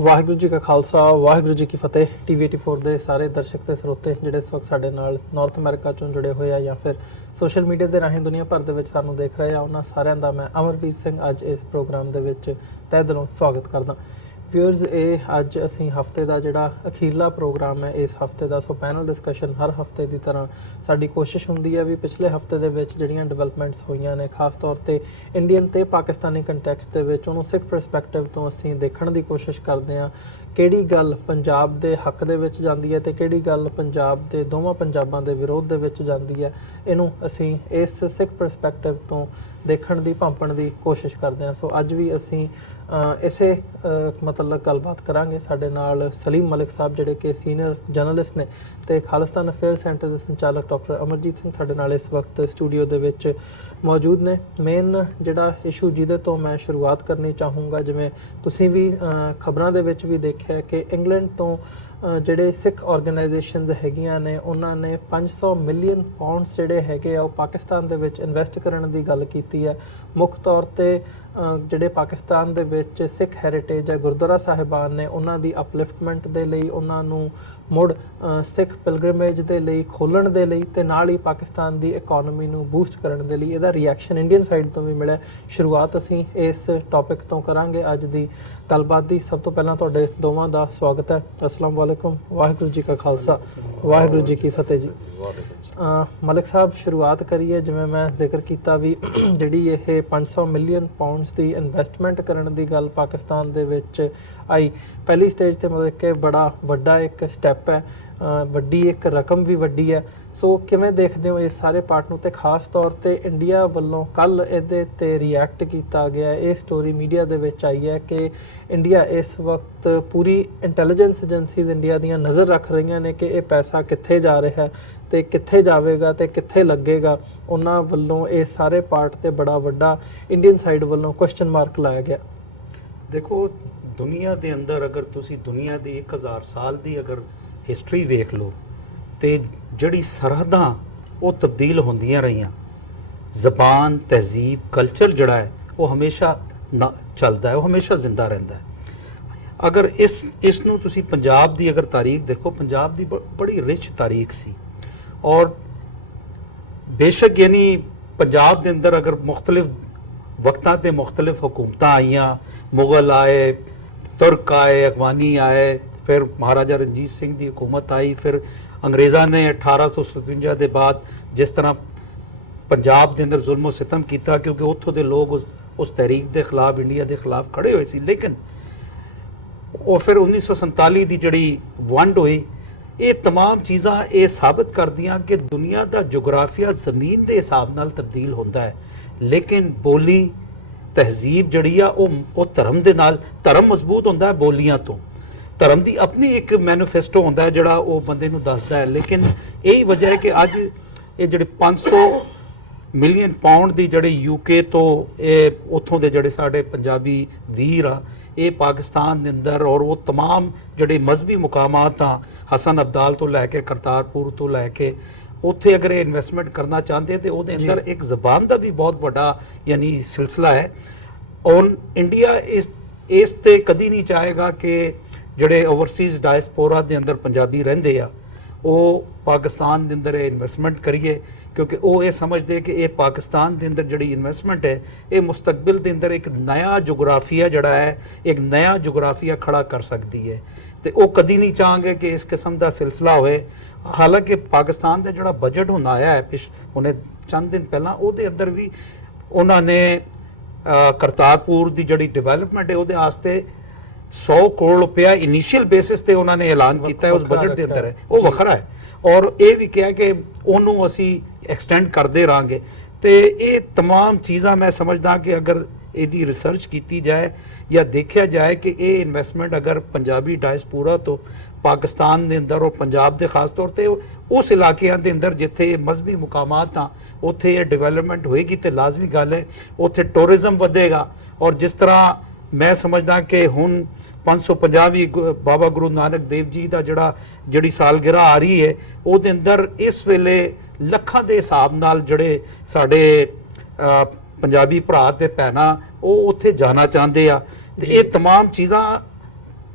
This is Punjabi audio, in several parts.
ਵਾਹਿਗੁਰੂ ਜੀ ਕਾ ਖਾਲਸਾ ਵਾਹਿਗੁਰੂ ਜੀ ਕੀ ਫਤਿਹ। TV84 ਦੇ ਸਾਰੇ ਦਰਸ਼ਕ ਤੇ ਸਰੋਤੇ ਜਿਹੜੇ ਇਸ ਵਕਤ ਸਾਡੇ ਨਾਲ ਨਾਰਥ ਅਮਰੀਕਾ ਚੋਂ ਜੁੜੇ ਹੋਏ ਆ ਜਾਂ ਫਿਰ ਸੋਸ਼ਲ ਮੀਡੀਆ ਦੇ ਰਾਹੀਂ ਦੁਨੀਆ ਭਰ ਦੇ ਵਿੱਚ ਸਾਨੂੰ ਦੇਖ ਰਹੇ ਆ, ਉਹਨਾਂ ਸਾਰਿਆਂ ਦਾ ਮੈਂ ਅਮਰਵੀਰ ਸਿੰਘ ਅੱਜ ਇਸ ਪ੍ਰੋਗਰਾਮ ਦੇ ਵਿੱਚ ਤਹਿ ਦਿਲੋਂ ਸਵਾਗਤ ਕਰਦਾ। ਵਿਊਅਰਸ, ਇਹ ਅੱਜ ਅਸੀਂ ਹਫਤੇ ਦਾ ਜਿਹੜਾ ਅਖੀਰਲਾ ਪ੍ਰੋਗਰਾਮ ਹੈ ਇਸ ਹਫਤੇ ਦਾ, ਸੋ ਪੈਨਲ ਡਿਸਕਸ਼ਨ ਹਰ ਹਫਤੇ ਦੀ ਤਰ੍ਹਾਂ ਸਾਡੀ ਕੋਸ਼ਿਸ਼ ਹੁੰਦੀ ਹੈ ਵੀ ਪਿਛਲੇ ਹਫਤੇ ਦੇ ਵਿੱਚ ਜਿਹੜੀਆਂ ਡਿਵੈਲਪਮੈਂਟਸ ਹੋਈਆਂ ਨੇ, ਖਾਸ ਤੌਰ ਤੇ ਇੰਡੀਅਨ ਤੇ ਪਾਕਿਸਤਾਨੀ ਕੰਟੈਕਸਟ ਦੇ ਵਿੱਚ, ਉਹਨੂੰ ਸਿੱਖ ਪਰਸਪੈਕਟਿਵ ਤੋਂ ਅਸੀਂ ਦੇਖਣ ਦੀ ਕੋਸ਼ਿਸ਼ ਕਰਦੇ ਹਾਂ। ਕਿਹੜੀ ਗੱਲ ਪੰਜਾਬ ਦੇ ਹੱਕ ਦੇ ਵਿੱਚ ਜਾਂਦੀ ਹੈ ਤੇ ਕਿਹੜੀ ਗੱਲ ਪੰਜਾਬ ਦੇ ਦੋਵਾਂ ਪੰਜਾਬਾਂ ਦੇ ਵਿਰੋਧ ਦੇ ਵਿੱਚ ਜਾਂਦੀ ਹੈ, ਇਹਨੂੰ ਅਸੀਂ ਇਸ ਸਿੱਖ ਪਰਸਪੈਕਟਿਵ ਤੋਂ ਦੇਖਣ ਦੀ ਭਾਂਪਣ ਦੀ ਕੋਸ਼ਿਸ਼ ਕਰਦੇ ਹਾਂ। ਸੋ ਅੱਜ ਵੀ ਅਸੀਂ ਇਸੇ ਮਤਲਬ ਗੱਲਬਾਤ ਕਰਾਂਗੇ। ਸਾਡੇ ਨਾਲ ਸਲੀਮ ਮਲਿਕ ਸਾਹਿਬ ਜਿਹੜੇ ਕਿ ਸੀਨੀਅਰ ਜਰਨਲਿਸਟ ਨੇ ਤੇ ਖਾਲਿਸਤਾਨ ਅਫੇਅਰ ਸੈਂਟਰ ਦੇ ਸੰਚਾਲਕ ਡਾਕਟਰ ਅਮਰਜੀਤ ਸਿੰਘ ਸਾਡੇ ਨਾਲ ਇਸ ਵਕਤ ਸਟੂਡੀਓ ਦੇ ਵਿੱਚ ਮੌਜੂਦ ਨੇ। ਮੇਨ ਜਿਹੜਾ ਇਸ਼ੂ ਜਿਹਦੇ ਤੋਂ ਮੈਂ ਸ਼ੁਰੂਆਤ ਕਰਨੀ ਚਾਹੂੰਗਾ, ਜਿਵੇਂ ਤੁਸੀਂ ਵੀ ਖਬਰਾਂ ਦੇ ਵਿੱਚ ਵੀ ਦੇਖਿਆ ਕਿ ਇੰਗਲੈਂਡ ਤੋਂ ਜਿਹੜੇ ਸਿੱਖ ਆਰਗੇਨਾਈਜੇਸ਼ਨਸ ਹੈਗੀਆਂ ਨੇ, ਉਹਨਾਂ ਨੇ 500 ਮਿਲੀਅਨ ਪਾਉਂਡਸ ਜਿਹੜੇ ਹੈਗੇ ਆ ਉਹ ਪਾਕਿਸਤਾਨ ਦੇ ਵਿੱਚ ਇਨਵੈਸਟ ਕਰਨ ਦੀ ਗੱਲ ਕੀਤੀ ਹੈ। ਮੁੱਖ ਤੌਰ ਤੇ ਜਿਹੜੇ ਪਾਕਿਸਤਾਨ ਦੇ ਵਿੱਚ ਸਿੱਖ ਹੈਰੀਟੇਜ ਹੈ, ਗੁਰਦੁਆਰਾ ਸਾਹਿਬਾਨ ਨੇ, ਉਹਨਾਂ ਦੀ ਅਪਲਿਫਟਮੈਂਟ ਦੇ ਲਈ, ਉਹਨਾਂ ਨੂੰ ਮੁੜ ਸਿੱਖ ਪਿਲਗ੍ਰਿਮੇਜ ਦੇ ਲਈ ਖੋਲ੍ਹਣ ਦੇ ਲਈ ਤੇ ਨਾਲ ਹੀ ਪਾਕਿਸਤਾਨ ਦੀ ਇਕੋਨਮੀ ਨੂੰ ਬੂਸਟ ਕਰਨ ਦੇ ਲਈ ਇਹਦਾ ਰਿਐਕਸ਼ਨ ਇੰਡੀਅਨ ਸਾਈਡ ਤੋਂ ਵੀ ਮਿਲਿਆ। ਸ਼ੁਰੂਆਤ ਅਸੀਂ ਇਸ ਟੌਪਿਕ ਤੋਂ ਕਰਾਂਗੇ ਅੱਜ ਦੀ ਗੱਲਬਾਤ ਦੀ। ਸਭ ਤੋਂ ਪਹਿਲਾਂ ਤੁਹਾਡੇ ਦੋਵਾਂ ਦਾ ਸਵਾਗਤ ਹੈ। ਅਸਲਾਮ ਵਾਲੇਕੁਮ, ਵਾਹਿਗੁਰੂ ਜੀ ਕਾ ਖਾਲਸਾ ਵਾਹਿਗੁਰੂ ਜੀ ਕੀ ਫਤਿਹ ਜੀ। ਮਲਿਕ ਸਾਹਿਬ, ਸ਼ੁਰੂਆਤ ਕਰੀਏ। ਜਿਵੇਂ ਮੈਂ ਜ਼ਿਕਰ ਕੀਤਾ ਵੀ ਜਿਹੜੀ ਇਹ 500 ਮਿਲੀਅਨ ਪਾਉਂਡਸ ਦੀ ਇਨਵੈਸਟਮੈਂਟ ਕਰਨ ਦੀ ਗੱਲ ਪਾਕਿਸਤਾਨ ਦੇ ਵਿੱਚ ਆਈ, ਪਹਿਲੀ ਸਟੇਜ ਤੇ ਮਤਲਬ ਕਿ ਬੜਾ ਵੱਡਾ ਇੱਕ ਸਟੈਪ ਹੈ, ਵੱਡੀ ਇੱਕ ਰਕਮ ਵੀ ਵੱਡੀ ਹੈ। ਸੋ ਕਿਵੇਂ ਦੇਖਦੇ ਹੋ ਇਸ ਸਾਰੇ ਪਾਰਟ ਨੂੰ, ਤੇ ਖਾਸ ਤੌਰ ਤੇ ਇੰਡੀਆ ਵੱਲੋਂ ਕੱਲ ਇਹਦੇ ਤੇ ਰਿਐਕਟ ਕੀਤਾ ਗਿਆ। ਇਹ ਸਟੋਰੀ ਮੀਡੀਆ ਦੇ ਵਿੱਚ ਆਈ ਹੈ ਕਿ ਇੰਡੀਆ ਇਸ ਵਕਤ ਪੂਰੀ ਇੰਟੈਲੀਜੈਂਸ ਏਜੰਸੀਜ਼ ਇੰਡੀਆ ਦੀਆਂ ਨਜ਼ਰ ਰੱਖ ਰਹੀਆਂ ਨੇ ਕਿ ਇਹ ਪੈਸਾ ਕਿੱਥੇ ਜਾ ਰਿਹਾ ਹੈ ਤੇ ਕਿੱਥੇ ਜਾਵੇਗਾ ਤੇ ਕਿੱਥੇ ਲੱਗੇਗਾ। ਉਹਨਾਂ ਵੱਲੋਂ ਇਹ ਸਾਰੇ ਪਾਰਟ ਤੇ ਬੜਾ ਵੱਡਾ ਇੰਡੀਅਨ ਸਾਈਡ ਵੱਲੋਂ ਕੁਐਸਚਨ ਮਾਰਕ ਲਾਇਆ ਗਿਆ। ਦੇਖੋ, ਦੁਨੀਆ ਦੇ ਅੰਦਰ ਅਗਰ ਤੁਸੀਂ ਦੁਨੀਆ ਦੀ 1000 ਸਾਲ ਦੀ ਅਗਰ ਹਿਸਟਰੀ ਵੇਖ ਲਓ ਤੇ ਜਿਹੜੀ ਸਰਹੱਦਾਂ ਉਹ ਤਬਦੀਲ ਹੁੰਦੀਆਂ ਰਹੀਆਂ, ਜ਼ਬਾਨ, ਤਹਿਜ਼ੀਬ, ਕਲਚਰ ਜਿਹੜਾ ਹੈ ਉਹ ਹਮੇਸ਼ਾ ਚੱਲਦਾ ਹੈ, ਉਹ ਹਮੇਸ਼ਾ ਜ਼ਿੰਦਾ ਰਹਿੰਦਾ ਹੈ। ਅਗਰ ਇਸ ਨੂੰ ਤੁਸੀਂ ਪੰਜਾਬ ਦੀ ਅਗਰ ਤਾਰੀਖ ਦੇਖੋ, ਪੰਜਾਬ ਦੀ ਬੜੀ ਰਿਚ ਤਾਰੀਖ ਸੀ। ਔਰ ਬੇਸ਼ੱਕ ਯਾਨੀ ਪੰਜਾਬ ਦੇ ਅੰਦਰ ਅਗਰ ਮੁਖਤਲਿਫ ਵਕਤਾਂ ਤੇ ਮੁਖਤਲਿਫ ਹਕੂਮਤਾਂ ਆਈਆਂ, ਮੁਗਲ ਆਏ, ਤੁਰਕ ਆਏ, ਅਫਗਾਨੀ ਆਏ, ਫਿਰ ਮਹਾਰਾਜਾ ਰਣਜੀਤ ਸਿੰਘ ਦੀ ਹਕੂਮਤ ਆਈ, ਫਿਰ ਅੰਗਰੇਜ਼ਾਂ ਨੇ 1857 ਦੇ ਬਾਅਦ ਜਿਸ ਤਰ੍ਹਾਂ ਪੰਜਾਬ ਦੇ ਅੰਦਰ ਜ਼ੁਲਮ ਸਿਤਮ ਕੀਤਾ, ਕਿਉਂਕਿ ਉੱਥੋਂ ਦੇ ਲੋਕ ਉਸ ਤਹਿਰੀਕ ਦੇ ਖਿਲਾਫ, ਇੰਡੀਆ ਦੇ ਖਿਲਾਫ ਖੜੇ ਹੋਏ ਸੀ। ਲੇਕਿਨ ਉਹ ਫਿਰ 1947 ਦੀ ਜਿਹੜੀ ਵੰਡ ਹੋਈ, ਇਹ तमाम ਚੀਜ਼ਾਂ ਇਹ ਸਾਬਤ ਕਰਦੀਆਂ ਕਿ ਦੁਨੀਆ ਦਾ ਜੁਗਰਾਫੀਆ ਜ਼ਮੀਨ ਦੇ ਹਿਸਾਬ ਨਾਲ ਤਬਦੀਲ ਹੁੰਦਾ ਹੈ, ਲੇਕਿਨ ਬੋਲੀ, ਤਹਿਜ਼ੀਬ ਜਿਹੜੀ ਆ ਉਹ ਧਰਮ ਦੇ ਨਾਲ, ਧਰਮ ਮਜ਼ਬੂਤ ਹੁੰਦਾ ਹੈ ਬੋਲੀਆਂ ਤੋਂ। ਧਰਮ ਦੀ ਆਪਣੀ ਇੱਕ ਮੈਨੀਫੈਸਟੋ ਹੁੰਦਾ ਹੈ ਜਿਹੜਾ ਉਹ ਬੰਦੇ ਨੂੰ ਦੱਸਦਾ ਹੈ। ਲੇਕਿਨ ਇਹੀ ਵਜ੍ਹਾ ਹੈ ਕਿ ਅੱਜ ਇਹ ਜਿਹੜੇ 500 ਮਿਲੀਅਨ ਪਾਉਂਡ ਦੀ ਜਿਹੜੀ UK ਤੋਂ, ਇਹ ਉੱਥੋਂ ਦੇ ਜਿਹੜੇ ਸਾਡੇ ਪੰਜਾਬੀ ਵੀਰ ਆ, ਇਹ ਪਾਕਿਸਤਾਨ ਦੇ ਅੰਦਰ ਔਰ ਉਹ तमाम ਜਿਹੜੇ ਮਜ਼ਹਬੀ ਮੁਕਾਮਾਤ ਆ, ਹਸਨ ਅਬਦਾਲ ਤੋਂ ਲੈ ਕੇ ਕਰਤਾਰਪੁਰ ਤੋਂ ਲੈ ਕੇ ਉੱਥੇ ਅਗਰ ਇਹ ਇਨਵੈਸਟਮੈਂਟ ਕਰਨਾ ਚਾਹੁੰਦੇ ਤੇ ਉਹਦੇ ਅੰਦਰ ਇੱਕ ਜ਼ਬਾਨ ਦਾ ਵੀ ਬਹੁਤ ਵੱਡਾ ਯਾਨੀ ਸਿਲਸਿਲਾ ਹੈ। ਔਰ ਇੰਡੀਆ ਇਸ ਤੇ ਕਦੀ ਨਹੀਂ ਚਾਹੇਗਾ ਕਿ ਜਿਹੜੇ ਓਵਰਸੀਜ਼ ਡਾਇਸਪੋਰਾ ਦੇ ਅੰਦਰ ਪੰਜਾਬੀ ਰਹਿੰਦੇ ਆ ਉਹ ਪਾਕਿਸਤਾਨ ਦੇ ਅੰਦਰ ਇਨਵੈਸਟਮੈਂਟ ਕਰੀਏ, ਕਿਉਂਕਿ ਉਹ ਇਹ ਸਮਝਦੇ ਕਿ ਇਹ ਪਾਕਿਸਤਾਨ ਦੇ ਅੰਦਰ ਜਿਹੜੀ ਇਨਵੈਸਟਮੈਂਟ ਹੈ ਇਹ ਮੁਸਤਕਬਲ ਦੇ ਅੰਦਰ ਇੱਕ ਨया ਜੁਗਰਾਫੀਆ ਜਿਹੜਾ ਹੈ, ਇੱਕ ਨया ਜੁਗਰਾਫੀਆ ਖੜਾ ਕਰ ਸਕਦੀ ਹੈ। ਤੇ ਉਹ ਕਦੀ ਨਹੀਂ ਚਾਹਾਂਗੇ ਕਿ ਇਸ ਕਿਸਮ ਦਾ ਸਿਲਸਿਲਾ ਹੋਏ। ਹਾਲਾਂਕਿ ਪਾਕਿਸਤਾਨ ਦਾ ਜਿਹੜਾ ਬਜਟ ਹੁਣ ਆਇਆ ਹੈ ਹੁਣੇ ਚੰਦ ਦਿਨ ਪਹਿਲਾਂ, ਉਹਦੇ ਅੰਦਰ ਵੀ ਉਹਨਾਂ ਨੇ ਕਰਤਾਰਪੁਰ ਦੀ ਜਿਹੜੀ ਡਿਵੈਲਪਮੈਂਟ ਹੈ ਉਹਦੇ ਵਾਸਤੇ 100 ਕਰੋੜ ਰੁਪਇਆ ਇਨੀਸ਼ੀਅਲ ਬੇਸਿਸ ਤੇ ਉਹਨਾਂ ਨੇ ਐਲਾਨ ਕੀਤਾ ਹੈ, ਉਸ ਬਜਟ ਦੇ ਅੰਦਰ ਹੈ, ਉਹ ਵੱਖਰਾ ਹੈ। ਔਰ ਇਹ ਵੀ ਕਿਹਾ ਕਿ ਉਹਨੂੰ ਅਸੀਂ ਐਕਸਟੈਂਡ ਕਰਦੇ ਰਹਾਂਗੇ। ਤੇ ਇਹ तमाम ਚੀਜ਼ਾਂ ਮੈਂ ਸਮਝਦਾ ਕਿ ਅਗਰ ਇਹਦੀ ਰਿਸਰਚ ਕੀਤੀ ਜਾਏ ਜਾਂ ਦੇਖਿਆ ਜਾਏ ਕਿ ਇਹ ਇਨਵੈਸਟਮੈਂਟ ਅਗਰ ਪੰਜਾਬੀ ਡਾਇਸਪੋਰਾ ਤੋਂ ਪਾਕਿਸਤਾਨ ਦੇ ਅੰਦਰ ਔਰ ਪੰਜਾਬ ਦੇ ਖਾਸ ਤੌਰ ਤੇ ਉਸ ਇਲਾਕਿਆਂ ਦੇ ਅੰਦਰ ਜਿੱਥੇ ਮਜ਼ਹਬੀ ਮੁਕਾਮਾਤ ਆ ਉੱਥੇ ਇਹ ਡਿਵੈਲਪਮੈਂਟ ਹੋਏਗੀ ਤੇ ਲਾਜ਼ਮੀ ਗੱਲ ਹੈ ਉੱਥੇ ਟੂਰਿਜ਼ਮ ਵਧੇਗਾ ਔਰ ਜਿਸ ਤਰ੍ਹਾਂ ਮੈਂ ਸਮਝਦਾ ਕਿ ਹੁਣ 550ਵੀਂ ਬਾਬਾ ਗੁਰੂ ਨਾਨਕ ਦੇਵ ਜੀ ਦਾ ਜਿਹੜੀ ਸਾਲਗਿਰਾ ਆ ਰਹੀ ਹੈ, ਉਹਦੇ ਅੰਦਰ ਇਸ ਵੇਲੇ ਲੱਖਾਂ ਦੇ ਹਿਸਾਬ ਨਾਲ ਜਿਹੜੇ ਸਾਡੇ ਪੰਜਾਬੀ ਭਰਾ ਤੇ ਭੈਣਾਂ ਉਹ ਉੱਥੇ ਜਾਣਾ ਚਾਹੁੰਦੇ ਆ, ਤੇ ਇਹ तमाम ਚੀਜ਼ਾਂ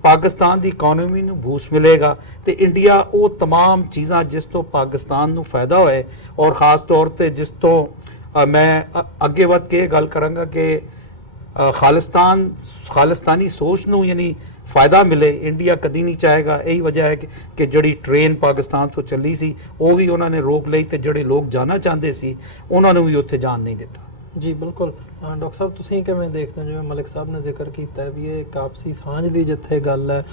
ਪਾਕਿਸਤਾਨ ਦੀ ਇਕਨੋਮੀ ਨੂੰ ਬੂਸਟ ਮਿਲੇਗਾ, ਤੇ ਇੰਡੀਆ ਉਹ तमाम ਚੀਜ਼ਾਂ ਜਿਸ ਤੋਂ ਪਾਕਿਸਤਾਨ ਨੂੰ ਫਾਇਦਾ ਹੋਏ, ਔਰ ਖਾਸ ਤੌਰ ਤੇ ਜਿਸ ਤੋਂ ਮੈਂ ਅੱਗੇ ਵੱਧ ਕੇ ਗੱਲ ਕਰਾਂਗਾ ਕਿ ਖਾਲਿਸਤਾਨੀ ਸੋਚ ਨੂੰ ਯਾਨੀ ਫਾਇਦਾ ਮਿਲੇ, ਇੰਡੀਆ ਕਦੀ ਨਹੀਂ ਚਾਹੇਗਾ। ਇਹੀ ਵਜ੍ਹਾ ਹੈ ਕਿ ਜਿਹੜੀ ਟ੍ਰੇਨ ਪਾਕਿਸਤਾਨ ਤੋਂ ਚੱਲੀ ਸੀ ਉਹ ਵੀ ਉਹਨਾਂ ਨੇ ਰੋਕ ਲਈ, ਤੇ ਜਿਹੜੇ ਲੋਕ ਜਾਣਾ ਚਾਹੁੰਦੇ ਸੀ ਉਹਨਾਂ ਨੂੰ ਵੀ ਉੱਥੇ ਜਾਣ ਨਹੀਂ ਦਿੱਤਾ। ਜੀ ਬਿਲਕੁਲ। ਡਾਕਟਰ ਸਾਹਿਬ ਤੁਸੀਂ ਕਿਵੇਂ ਦੇਖਦੇ ਹੋ, ਜਿਵੇਂ ਮਲਿਕ ਸਾਹਿਬ ਨੇ ਜ਼ਿਕਰ ਕੀਤਾ ਵੀ ਇਹ ਇੱਕ ਆਪਸੀ ਸਾਂਝ ਦੀ ਜਿੱਥੇ ਗੱਲ ਹੈ,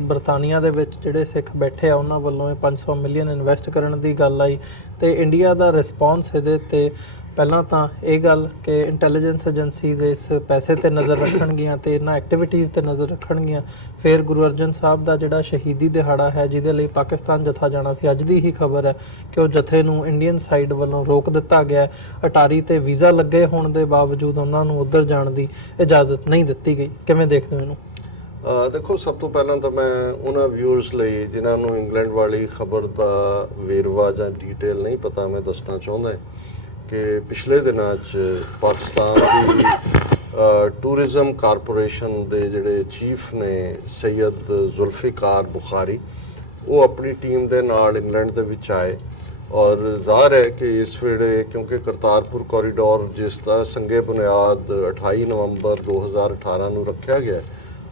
ਬਰਤਾਨੀਆ ਦੇ ਵਿੱਚ ਜਿਹੜੇ ਸਿੱਖ ਬੈਠੇ ਆ ਉਹਨਾਂ ਵੱਲੋਂ ਇਹ 500 ਮਿਲੀਅਨ ਇਨਵੈਸਟ ਕਰਨ ਦੀ ਗੱਲ ਆਈ, ਤੇ ਇੰਡੀਆ ਦਾ ਰਿਸਪੌਂਸ ਇਹਦੇ ਤੇ ਪਹਿਲਾਂ ਤਾਂ ਇਹ ਗੱਲ ਕਿ ਇੰਟੈਲੀਜੈਂਸ ਏਜੰਸੀਜ਼ ਇਸ ਪੈਸੇ ਤੇ ਨਜ਼ਰ ਰੱਖਣਗੀਆਂ ਤੇ ਇਹਨਾਂ ਐਕਟੀਵਿਟੀਜ਼ ਤੇ ਨਜ਼ਰ ਰੱਖਣਗੀਆਂ। ਫਿਰ ਗੁਰੂ ਅਰਜਨ ਸਾਹਿਬ ਦਾ ਜਿਹੜਾ ਸ਼ਹੀਦੀ ਦਿਹਾੜਾ ਹੈ ਜਿਹਦੇ ਲਈ ਪਾਕਿਸਤਾਨ ਜਥਾ ਜਾਣਾ ਸੀ, ਅੱਜ ਦੀ ਹੀ ਖਬਰ ਹੈ ਕਿ ਉਹ ਜਥੇ ਨੂੰ ਇੰਡੀਅਨ ਸਾਈਡ ਵੱਲੋਂ ਰੋਕ ਦਿੱਤਾ ਗਿਆ। ਅਟਾਰੀ ਤੇ ਵੀਜ਼ਾ ਲੱਗੇ ਹੋਣ ਦੇ ਬਾਵਜੂਦ ਉਹਨਾਂ ਨੂੰ ਉੱਧਰ ਜਾਣ ਦੀ ਇਜਾਜ਼ਤ ਨਹੀਂ ਦਿੱਤੀ ਗਈ। ਕਿਵੇਂ ਦੇਖਦੇ ਹੋ ਇਹਨੂੰ? ਦੇਖੋ, ਸਭ ਤੋਂ ਪਹਿਲਾਂ ਤਾਂ ਮੈਂ ਉਹਨਾਂ ਵਿਊਅਰਸ ਲਈ ਜਿਨ੍ਹਾਂ ਨੂੰ ਇੰਗਲੈਂਡ ਵਾਲੀ ਖਬਰ ਦਾ ਵੇਰਵਾ ਜਾਂ ਡਿਟੇਲ ਨਹੀਂ ਪਤਾ, ਮੈਂ ਦੱਸਣਾ ਚਾਹੁੰਦਾ ਕਿ ਪਿਛਲੇ ਦਿਨਾਂ 'ਚ ਪਾਕਿਸਤਾਨ ਦੀ ਟੂਰਿਜ਼ਮ ਕਾਰਪੋਰੇਸ਼ਨ ਦੇ ਜਿਹੜੇ ਚੀਫ ਨੇ ਸੈਯਦ ਜ਼ੁਲਫਿਕਾਰ ਬੁਖਾਰੀ, ਉਹ ਆਪਣੀ ਟੀਮ ਦੇ ਨਾਲ ਇੰਗਲੈਂਡ ਦੇ ਵਿੱਚ ਆਏ, ਔਰ ਜ਼ਾਹਰ ਹੈ ਕਿ ਇਸ ਵੇਲੇ ਕਿਉਂਕਿ ਕਰਤਾਰਪੁਰ ਕੋਰੀਡੋਰ ਜਿਸ ਦਾ ਸੰਗੇ ਬੁਨਿਆਦ 28 ਨਵੰਬਰ 2018 ਨੂੰ ਰੱਖਿਆ ਗਿਆ,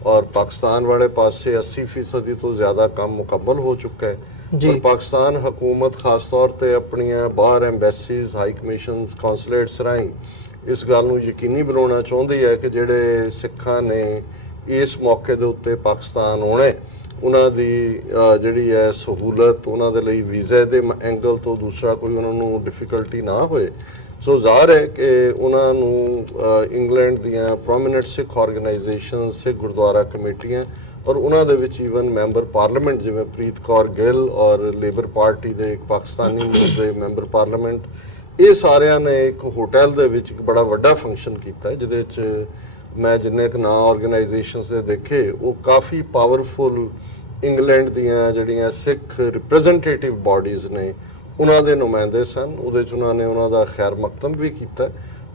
ਔਰ ਪਾਕਿਸਤਾਨ ਵਾਲੇ ਪਾਸੇ 80% ਤੋਂ ਜ਼ਿਆਦਾ ਕੰਮ ਮੁਕੰਮਲ ਹੋ ਚੁੱਕਾ ਹੈ। ਔਰ ਪਾਕਿਸਤਾਨ ਹਕੂਮਤ ਖਾਸ ਤੌਰ ਤੇ ਆਪਣੀਆਂ ਬਾਹਰ ਐਮਬੈਸੀਜ਼, ਹਾਈ ਕਮਿਸ਼ਨਸ, ਕੌਂਸੂਲੇਟਸ ਰਾਹੀਂ ਇਸ ਗੱਲ ਨੂੰ ਯਕੀਨੀ ਬਣਾਉਣਾ ਚਾਹੁੰਦੀ ਹੈ ਕਿ ਜਿਹੜੇ ਸਿੱਖਾਂ ਨੇ ਇਸ ਮੌਕੇ ਦੇ ਉੱਤੇ ਪਾਕਿਸਤਾਨ ਆਉਣੇ, ਉਹਨਾਂ ਦੀ ਜਿਹੜੀ ਹੈ ਸਹੂਲਤ, ਉਹਨਾਂ ਦੇ ਲਈ ਵੀਜ਼ੇ ਦੇ ਐਂਗਲ ਤੋਂ ਦੂਸਰਾ ਕੋਈ ਉਹਨਾਂ ਨੂੰ ਡਿਫਿਕਲਟੀ ਨਾ ਹੋਏ। ਸੋ ਜ਼ਾਹਰ ਹੈ ਕਿ ਉਹਨਾਂ ਨੂੰ ਇੰਗਲੈਂਡ ਦੀਆਂ ਪ੍ਰੋਮੀਨੈਂਟ ਸਿੱਖ ਆਰਗੇਨਾਈਜੇਸ਼ਨ, ਸਿੱਖ ਗੁਰਦੁਆਰਾ ਕਮੇਟੀਆਂ, ਔਰ ਉਹਨਾਂ ਦੇ ਵਿੱਚ ਈਵਨ ਮੈਂਬਰ ਪਾਰਲੀਮੈਂਟ ਜਿਵੇਂ ਪ੍ਰੀਤ ਕੌਰ ਗਿੱਲ ਔਰ ਲੇਬਰ ਪਾਰਟੀ ਦੇ ਇੱਕ ਪਾਕਿਸਤਾਨੀ ਦੇ ਮੈਂਬਰ ਪਾਰਲੀਮੈਂਟ, ਇਹ ਸਾਰਿਆਂ ਨੇ ਇੱਕ ਹੋਟਲ ਦੇ ਵਿੱਚ ਇੱਕ ਬੜਾ ਵੱਡਾ ਫੰਕਸ਼ਨ ਕੀਤਾ, ਜਿਹਦੇ ਵਿੱਚ ਮੈਂ ਜਿੰਨੇ ਕੁ ਨਾਂ ਆਰਗੇਨਾਈਜੇਸ਼ਨਸ ਦੇ ਦੇਖੇ ਉਹ ਕਾਫੀ ਪਾਵਰਫੁਲ ਇੰਗਲੈਂਡ ਦੀਆਂ ਜਿਹੜੀਆਂ ਸਿੱਖ ਰਿਪਰੈਜ਼ੈਂਟੇਟਿਵ ਬਾਡੀਜ਼ ਨੇ ਉਹਨਾਂ ਦੇ ਨੁਮਾਇੰਦੇ ਸਨ। ਉਹਦੇ 'ਚ ਉਹਨਾਂ ਨੇ ਉਹਨਾਂ ਦਾ ਖੈਰ ਮਕਤਮ ਵੀ ਕੀਤਾ,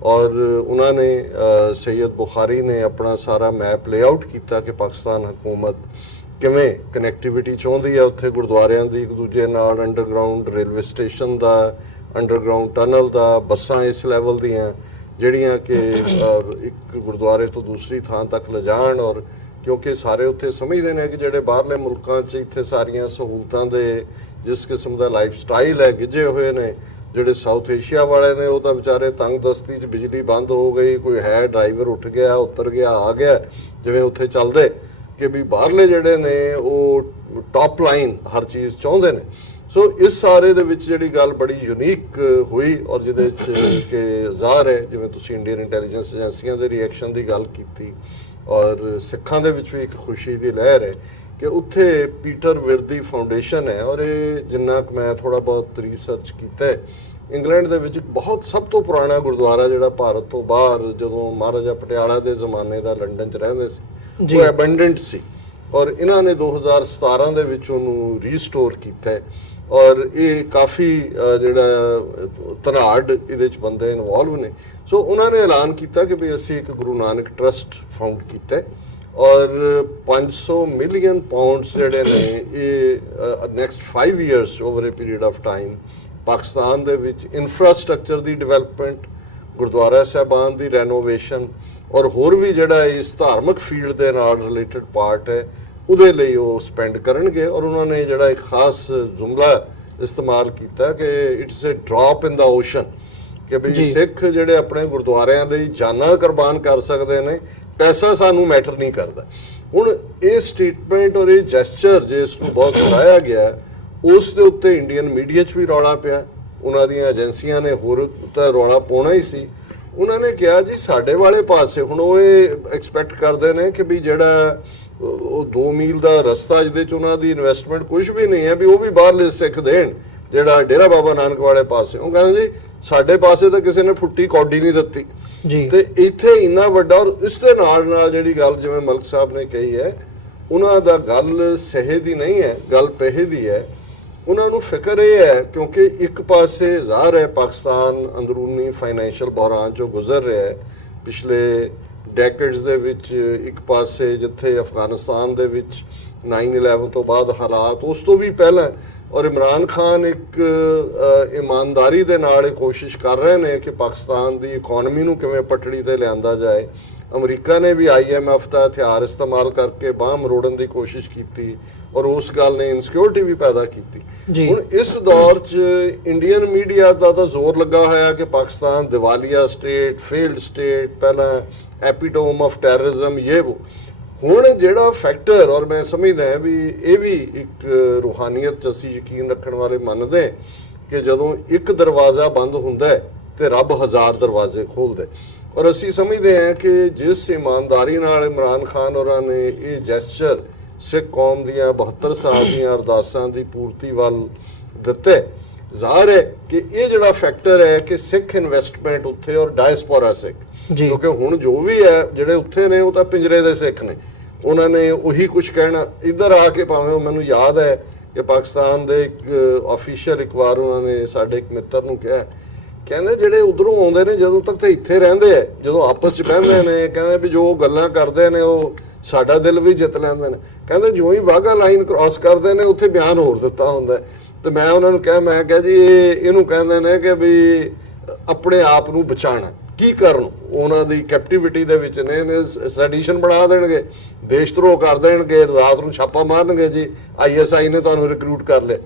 ਔਰ ਉਹਨਾਂ ਨੇ ਸੈਯਦ ਬੁਖਾਰੀ ਨੇ ਆਪਣਾ ਸਾਰਾ ਮੈਪ ਲੇਆਊਟ ਕੀਤਾ ਕਿ ਪਾਕਿਸਤਾਨ ਹਕੂਮਤ ਕਿਵੇਂ ਕਨੈਕਟੀਵਿਟੀ ਚਾਹੁੰਦੀ ਹੈ ਉੱਥੇ ਗੁਰਦੁਆਰਿਆਂ ਦੀ ਇੱਕ ਦੂਜੇ ਨਾਲ, ਅੰਡਰਗਰਾਊਂਡ ਰੇਲਵੇ ਸਟੇਸ਼ਨ ਦਾ, ਅੰਡਰਗਰਾਊਂਡ ਟਨਲ ਦਾ, ਬੱਸਾਂ ਇਸ ਲੈਵਲ ਦੀਆਂ ਜਿਹੜੀਆਂ ਕਿ ਇੱਕ ਗੁਰਦੁਆਰੇ ਤੋਂ ਦੂਸਰੀ ਥਾਂ ਤੱਕ ਲਿਜਾਣ। ਔਰ ਕਿਉਂਕਿ ਸਾਰੇ ਉੱਥੇ ਸਮਝਦੇ ਨੇ ਕਿ ਜਿਹੜੇ ਬਾਹਰਲੇ ਮੁਲਕਾਂ 'ਚ ਇੱਥੇ ਸਾਰੀਆਂ ਸਹੂਲਤਾਂ ਦੇ ਜਿਸ ਕਿਸਮ ਦਾ ਲਾਈਫ ਸਟਾਈਲ ਹੈ ਗਿੱਝੇ ਹੋਏ ਨੇ, ਜਿਹੜੇ ਸਾਊਥ ਏਸ਼ੀਆ ਵਾਲੇ ਨੇ ਉਹ ਤਾਂ ਵਿਚਾਰੇ ਤੰਗ ਦਸਤੀ 'ਚ ਬਿਜਲੀ ਬੰਦ ਹੋ ਗਈ, ਕੋਈ ਹੈ ਡਰਾਈਵਰ ਉੱਠ ਗਿਆ, ਉਤਰ ਗਿਆ, ਆ ਗਿਆ, ਜਿਵੇਂ ਉੱਥੇ ਚੱਲਦੇ ਕਿ ਵੀ ਬਾਹਰਲੇ ਜਿਹੜੇ ਨੇ ਉਹ ਟੌਪ ਲਾਈਨ ਹਰ ਚੀਜ਼ ਚਾਹੁੰਦੇ ਨੇ। ਸੋ ਇਸ ਸਾਰੇ ਦੇ ਵਿੱਚ ਜਿਹੜੀ ਗੱਲ ਬੜੀ ਯੂਨੀਕ ਹੋਈ, ਔਰ ਜਿਹਦੇ 'ਚ ਕਿ ਜ਼ਾਹਰ ਹੈ ਜਿਵੇਂ ਤੁਸੀਂ ਇੰਡੀਅਨ ਇੰਟੈਲੀਜੈਂਸ ਏਜੰਸੀਆਂ ਦੇ ਰਿਐਕਸ਼ਨ ਦੀ ਗੱਲ ਕੀਤੀ, ਔਰ ਸਿੱਖਾਂ ਦੇ ਵਿੱਚ ਵੀ ਇੱਕ ਖੁਸ਼ੀ ਦੀ ਲਹਿਰ ਹੈ ਕਿ ਉੱਥੇ ਪੀਟਰ ਵਿਰਦੀ ਫਾਊਂਡੇਸ਼ਨ ਹੈ, ਔਰ ਇਹ ਜਿੰਨਾ ਕੁ ਮੈਂ ਥੋੜਾ ਬਹੁਤ ਰਿਸਰਚ ਕੀਤਾ ਹੈ, ਇੰਗਲੈਂਡ ਦੇ ਵਿੱਚ ਬਹੁਤ ਸਭ ਤੋਂ ਪੁਰਾਣਾ ਗੁਰਦੁਆਰਾ ਜਿਹੜਾ ਭਾਰਤ ਤੋਂ ਬਾਹਰ ਜਦੋਂ ਮਹਾਰਾਜਾ ਪਟਿਆਲਾ ਦੇ ਜ਼ਮਾਨੇ ਦਾ ਲੰਡਨ 'ਚ ਰਹਿੰਦੇ ਸੀ, ਉਹ ਐਬੰਡੈਂਟ ਸੀ, ਔਰ ਇਹਨਾਂ ਨੇ 2017 ਦੇ ਵਿੱਚ ਉਹਨੂੰ ਰੀਸਟੋਰ ਕੀਤਾ ਹੈ। ਔਰ ਇਹ ਕਾਫੀ ਜਿਹੜਾ ਧਨਾੜ ਇਹਦੇ 'ਚ ਬੰਦੇ ਇਨਵੋਲਵ ਨੇ। ਸੋ ਉਹਨਾਂ ਨੇ ਐਲਾਨ ਕੀਤਾ ਕਿ ਵੀ ਅਸੀਂ ਇੱਕ ਗੁਰੂ ਨਾਨਕ ਟਰਸਟ ਫਾਊਂਡ ਕੀਤਾ ਹੈ, ਔਰ 500 ਮਿਲੀਅਨ ਪਾਉਂਡਸ ਜਿਹੜੇ ਨੇ ਇਹ next 5 years over a period of time Pakistan ਦੇ ਵਿੱਚ ਇਨਫਰਾਸਟ੍ਰਕਚਰ ਦੀ ਡਿਵੈਲਪਮੈਂਟ, ਗੁਰਦੁਆਰਾ ਸਾਹਿਬਾਨ ਦੀ ਰੈਨੋਵੇਸ਼ਨ, ਔਰ ਹੋਰ ਵੀ ਜਿਹੜਾ ਇਸ ਧਾਰਮਿਕ ਫੀਲਡ ਦੇ ਨਾਲ ਰਿਲੇਟਡ ਪਾਰਟ ਹੈ ਉਹਦੇ ਲਈ ਉਹ ਸਪੈਂਡ ਕਰਨਗੇ। ਔਰ ਉਹਨਾਂ ਨੇ ਜਿਹੜਾ ਇੱਕ ਖਾਸ ਜੁਮਲਾ ਇਸਤੇਮਾਲ ਕੀਤਾ ਕਿ it's a drop in the ocean, ਕਿ ਵੀ ਸਿੱਖ ਜਿਹੜੇ ਆਪਣੇ ਗੁਰਦੁਆਰਿਆਂ ਲਈ ਜਾਨਾਂ ਕੁਰਬਾਨ ਕਰ ਸਕਦੇ ਨੇ, ਪੈਸਾ ਸਾਨੂੰ ਮੈਟਰ ਨਹੀਂ ਕਰਦਾ। ਹੁਣ ਇਹ ਸਟੇਟਮੈਂਟ ਔਰ ਇਹ ਜੈਸਚਰ ਜਿਸ ਨੂੰ ਬਹੁਤ ਸਰਾਹਿਆ ਗਿਆ, ਉਸ ਦੇ ਉੱਤੇ ਇੰਡੀਅਨ ਮੀਡੀਆ 'ਚ ਵੀ ਰੌਲਾ ਪਿਆ, ਉਹਨਾਂ ਦੀਆਂ ਏਜੰਸੀਆਂ ਨੇ ਹੋਰ ਤਾਂ ਰੌਲਾ ਪਾਉਣਾ ਹੀ ਸੀ। ਉਹਨਾਂ ਨੇ ਕਿਹਾ ਜੀ ਸਾਡੇ ਵਾਲੇ ਪਾਸੇ ਹੁਣ ਉਹ ਇਹ ਐਕਸਪੈਕਟ ਕਰਦੇ ਨੇ ਕਿ ਵੀ ਜਿਹੜਾ ਉਹ 2 ਮੀਲ ਦਾ ਰਸਤਾ ਜਿਹਦੇ 'ਚ ਉਹਨਾਂ ਦੀ ਇਨਵੈਸਟਮੈਂਟ ਕੁਝ ਵੀ ਨਹੀਂ ਹੈ, ਵੀ ਉਹ ਵੀ ਬਾਹਰਲੇ ਸਿੱਖ ਦੇਣ, ਜਿਹੜਾ ਡੇਰਾ ਬਾਬਾ ਨਾਨਕ ਵਾਲੇ ਪਾਸੇ। ਉਹ ਕਹਿੰਦੇ ਜੀ ਸਾਡੇ ਪਾਸੇ ਤਾਂ ਕਿਸੇ ਨੇ ਫੁੱਟੀ ਕੌਡੀ ਨਹੀਂ ਦਿੱਤੀ, ਜੀ। ਤੇ ਇੱਥੇ ਇੰਨਾ ਵੱਡਾ, ਔਰ ਇਸ ਦੇ ਨਾਲ ਜਿਹੜੀ ਗੱਲ ਜਿਵੇਂ ਮਲਕ ਸਾਹਿਬ ਨੇ ਕਹੀ ਹੈ, ਉਹਨਾਂ ਦਾ ਗੱਲ ਸਹੇ ਦੀ ਨਹੀਂ ਹੈ, ਗੱਲ ਪੈਸੇ ਦੀ ਹੈ। ਉਹਨਾਂ ਨੂੰ ਫਿਕਰ ਇਹ ਹੈ ਕਿਉਂਕਿ ਇੱਕ ਪਾਸੇ ਜ਼ਾਹਰ ਹੈ ਪਾਕਿਸਤਾਨ ਅੰਦਰੂਨੀ ਫਾਈਨੈਂਸ਼ੀਅਲ ਬੁਹਰਾਨ ਚੋਂ ਗੁਜ਼ਰ ਰਿਹਾ ਹੈ ਪਿਛਲੇ ਡੈਕੇਡਸ ਦੇ ਵਿੱਚ। ਇੱਕ ਪਾਸੇ ਜਿੱਥੇ ਅਫਗਾਨਿਸਤਾਨ ਦੇ ਵਿੱਚ 9/11 ਤੋਂ ਬਾਅਦ ਹਾਲਾਤ, ਉਸ ਤੋਂ ਵੀ ਪਹਿਲਾਂ, ਔਰ ਇਮਰਾਨ ਖਾਨ ਇੱਕ ਇਮਾਨਦਾਰੀ ਦੇ ਨਾਲ ਇਹ ਕੋਸ਼ਿਸ਼ ਕਰ ਰਹੇ ਨੇ ਕਿ ਪਾਕਿਸਤਾਨ ਦੀ ਇਕਨੋਮੀ ਨੂੰ ਕਿਵੇਂ ਪਟੜੀ ਤੇ ਲਿਆਂਦਾ ਜਾਏ। ਅਮਰੀਕਾ ਨੇ ਵੀ IMF ਦਾ ਹਥਿਆਰ ਇਸਤੇਮਾਲ ਕਰਕੇ ਬਾਂਹ ਮਰੋੜਨ ਦੀ ਕੋਸ਼ਿਸ਼ ਕੀਤੀ ਔਰ ਉਸ ਗੱਲ ਨੇ ਇਨਸਿਕਿਉਰਿਟੀ ਵੀ ਪੈਦਾ ਕੀਤੀ। ਹੁਣ ਇਸ ਦੌਰ 'ਚ ਇੰਡੀਅਨ ਮੀਡੀਆ ਦਾ ਤਾਂ ਜ਼ੋਰ ਲੱਗਾ ਹੋਇਆ ਕਿ ਪਾਕਿਸਤਾਨ ਦਿਵਾਲੀਆ ਸਟੇਟ, ਫੇਲਡ ਸਟੇਟ, ਪਹਿਲਾਂ ਐਪੀਡੋਮ ਆਫ ਟੈਰਰਿਜ਼ਮ, ਇਹ ਉਹ। ਹੁਣ ਜਿਹੜਾ ਫੈਕਟਰ, ਔਰ ਮੈਂ ਸਮਝਦਾ ਹਾਂ ਵੀ ਇਹ ਵੀ ਇੱਕ ਰੂਹਾਨੀਅਤ 'ਚ ਅਸੀਂ ਯਕੀਨ ਰੱਖਣ ਵਾਲੇ ਮੰਨਦੇ ਕਿ ਜਦੋਂ ਇੱਕ ਦਰਵਾਜ਼ਾ ਬੰਦ ਹੁੰਦਾ ਹੈ ਤੇ ਰੱਬ ਹਜ਼ਾਰ ਦਰਵਾਜ਼ੇ ਖੋਲ੍ਹਦੇ। ਔਰ ਅਸੀਂ ਸਮਝਦੇ ਹਾਂ ਕਿ ਜਿਸ ਇਮਾਨਦਾਰੀ ਨਾਲ ਇਮਰਾਨ ਖਾਨ ਹੋਰਾਂ ਨੇ ਇਹ ਜੈਸਚਰ ਸਿੱਖ ਕੌਮ ਦੀਆਂ 72 ਸਾਲ ਦੀਆਂ ਅਰਦਾਸਾਂ ਦੀ ਪੂਰਤੀ ਵੱਲ ਦਿੱਤੇ, ਜ਼ਾਹਰ ਹੈ ਕਿ ਇਹ ਜਿਹੜਾ ਫੈਕਟਰ ਹੈ ਕਿ ਸਿੱਖ ਇਨਵੈਸਟਮੈਂਟ ਉੱਥੇ ਔਰ ਡਾਇਸਪੋਰਾ ਸਿੱਖ, ਕਿਉਂਕਿ ਹੁਣ ਜੋ ਵੀ ਹੈ ਜਿਹੜੇ ਉੱਥੇ ਨੇ ਉਹ ਤਾਂ ਪਿੰਜਰੇ ਦੇ ਸਿੱਖ ਨੇ, ਉਹਨਾਂ ਨੇ ਉਹੀ ਕੁਝ ਕਹਿਣਾ। ਇੱਧਰ ਆ ਕੇ ਭਾਵੇਂ, ਮੈਨੂੰ ਯਾਦ ਹੈ ਕਿ ਪਾਕਿਸਤਾਨ ਦੇ ਇੱਕ ਆਫੀਸ਼ੀਅਲ ਇੱਕ ਵਾਰ ਉਹਨਾਂ ਨੇ ਸਾਡੇ ਇੱਕ ਮਿੱਤਰ ਨੂੰ ਕਿਹਾ, ਕਹਿੰਦੇ ਜਿਹੜੇ ਉਧਰੋਂ ਆਉਂਦੇ ਨੇ ਜਦੋਂ ਤੱਕ ਤੇ ਇੱਥੇ ਰਹਿੰਦੇ ਆ, ਜਦੋਂ ਆਪਸ 'ਚ ਬਹਿੰਦੇ ਨੇ, ਕਹਿੰਦੇ ਵੀ ਜੋ ਗੱਲਾਂ ਕਰਦੇ ਨੇ ਉਹ ਸਾਡਾ ਦਿਲ ਵੀ ਜਿੱਤ ਲੈਂਦੇ ਨੇ। ਕਹਿੰਦੇ ਜੋ ਹੀ ਵਾਹਗਾ ਲਾਈਨ ਕ੍ਰਾਸ ਕਰਦੇ ਨੇ ਉੱਥੇ ਬਿਆਨ ਹੋਰ ਦਿੱਤਾ ਹੁੰਦਾ। ਤੇ ਮੈਂ ਉਹਨਾਂ ਨੂੰ ਕਿਹਾ, ਮੈਂ ਕਿਹਾ ਜੀ ਇਹਨੂੰ ਕਹਿੰਦੇ ਨੇ ਕਿ ਵੀ ਆਪਣੇ ਆਪ ਨੂੰ ਬਚਾਉਣਾ। ਕੀ ਕਰਨ? ਉਹਨਾਂ ਦੀ ਕੈਪਟੀਵਿਟੀ ਦੇ ਵਿੱਚ ਨੇ, ਸੈਡੀਸ਼ਨ ਬਣਾ ਦੇਣਗੇ, ਦੇਸ਼ ਧਰੋਹ ਕਰ ਦੇਣਗੇ, ਰਾਤ ਨੂੰ ਛਾਪਾ ਮਾਰਨਗੇ ਜੀ ISI ਨੇ ਤੁਹਾਨੂੰ ਰਿਕਰੂਟ ਕਰ ਲਿਆ।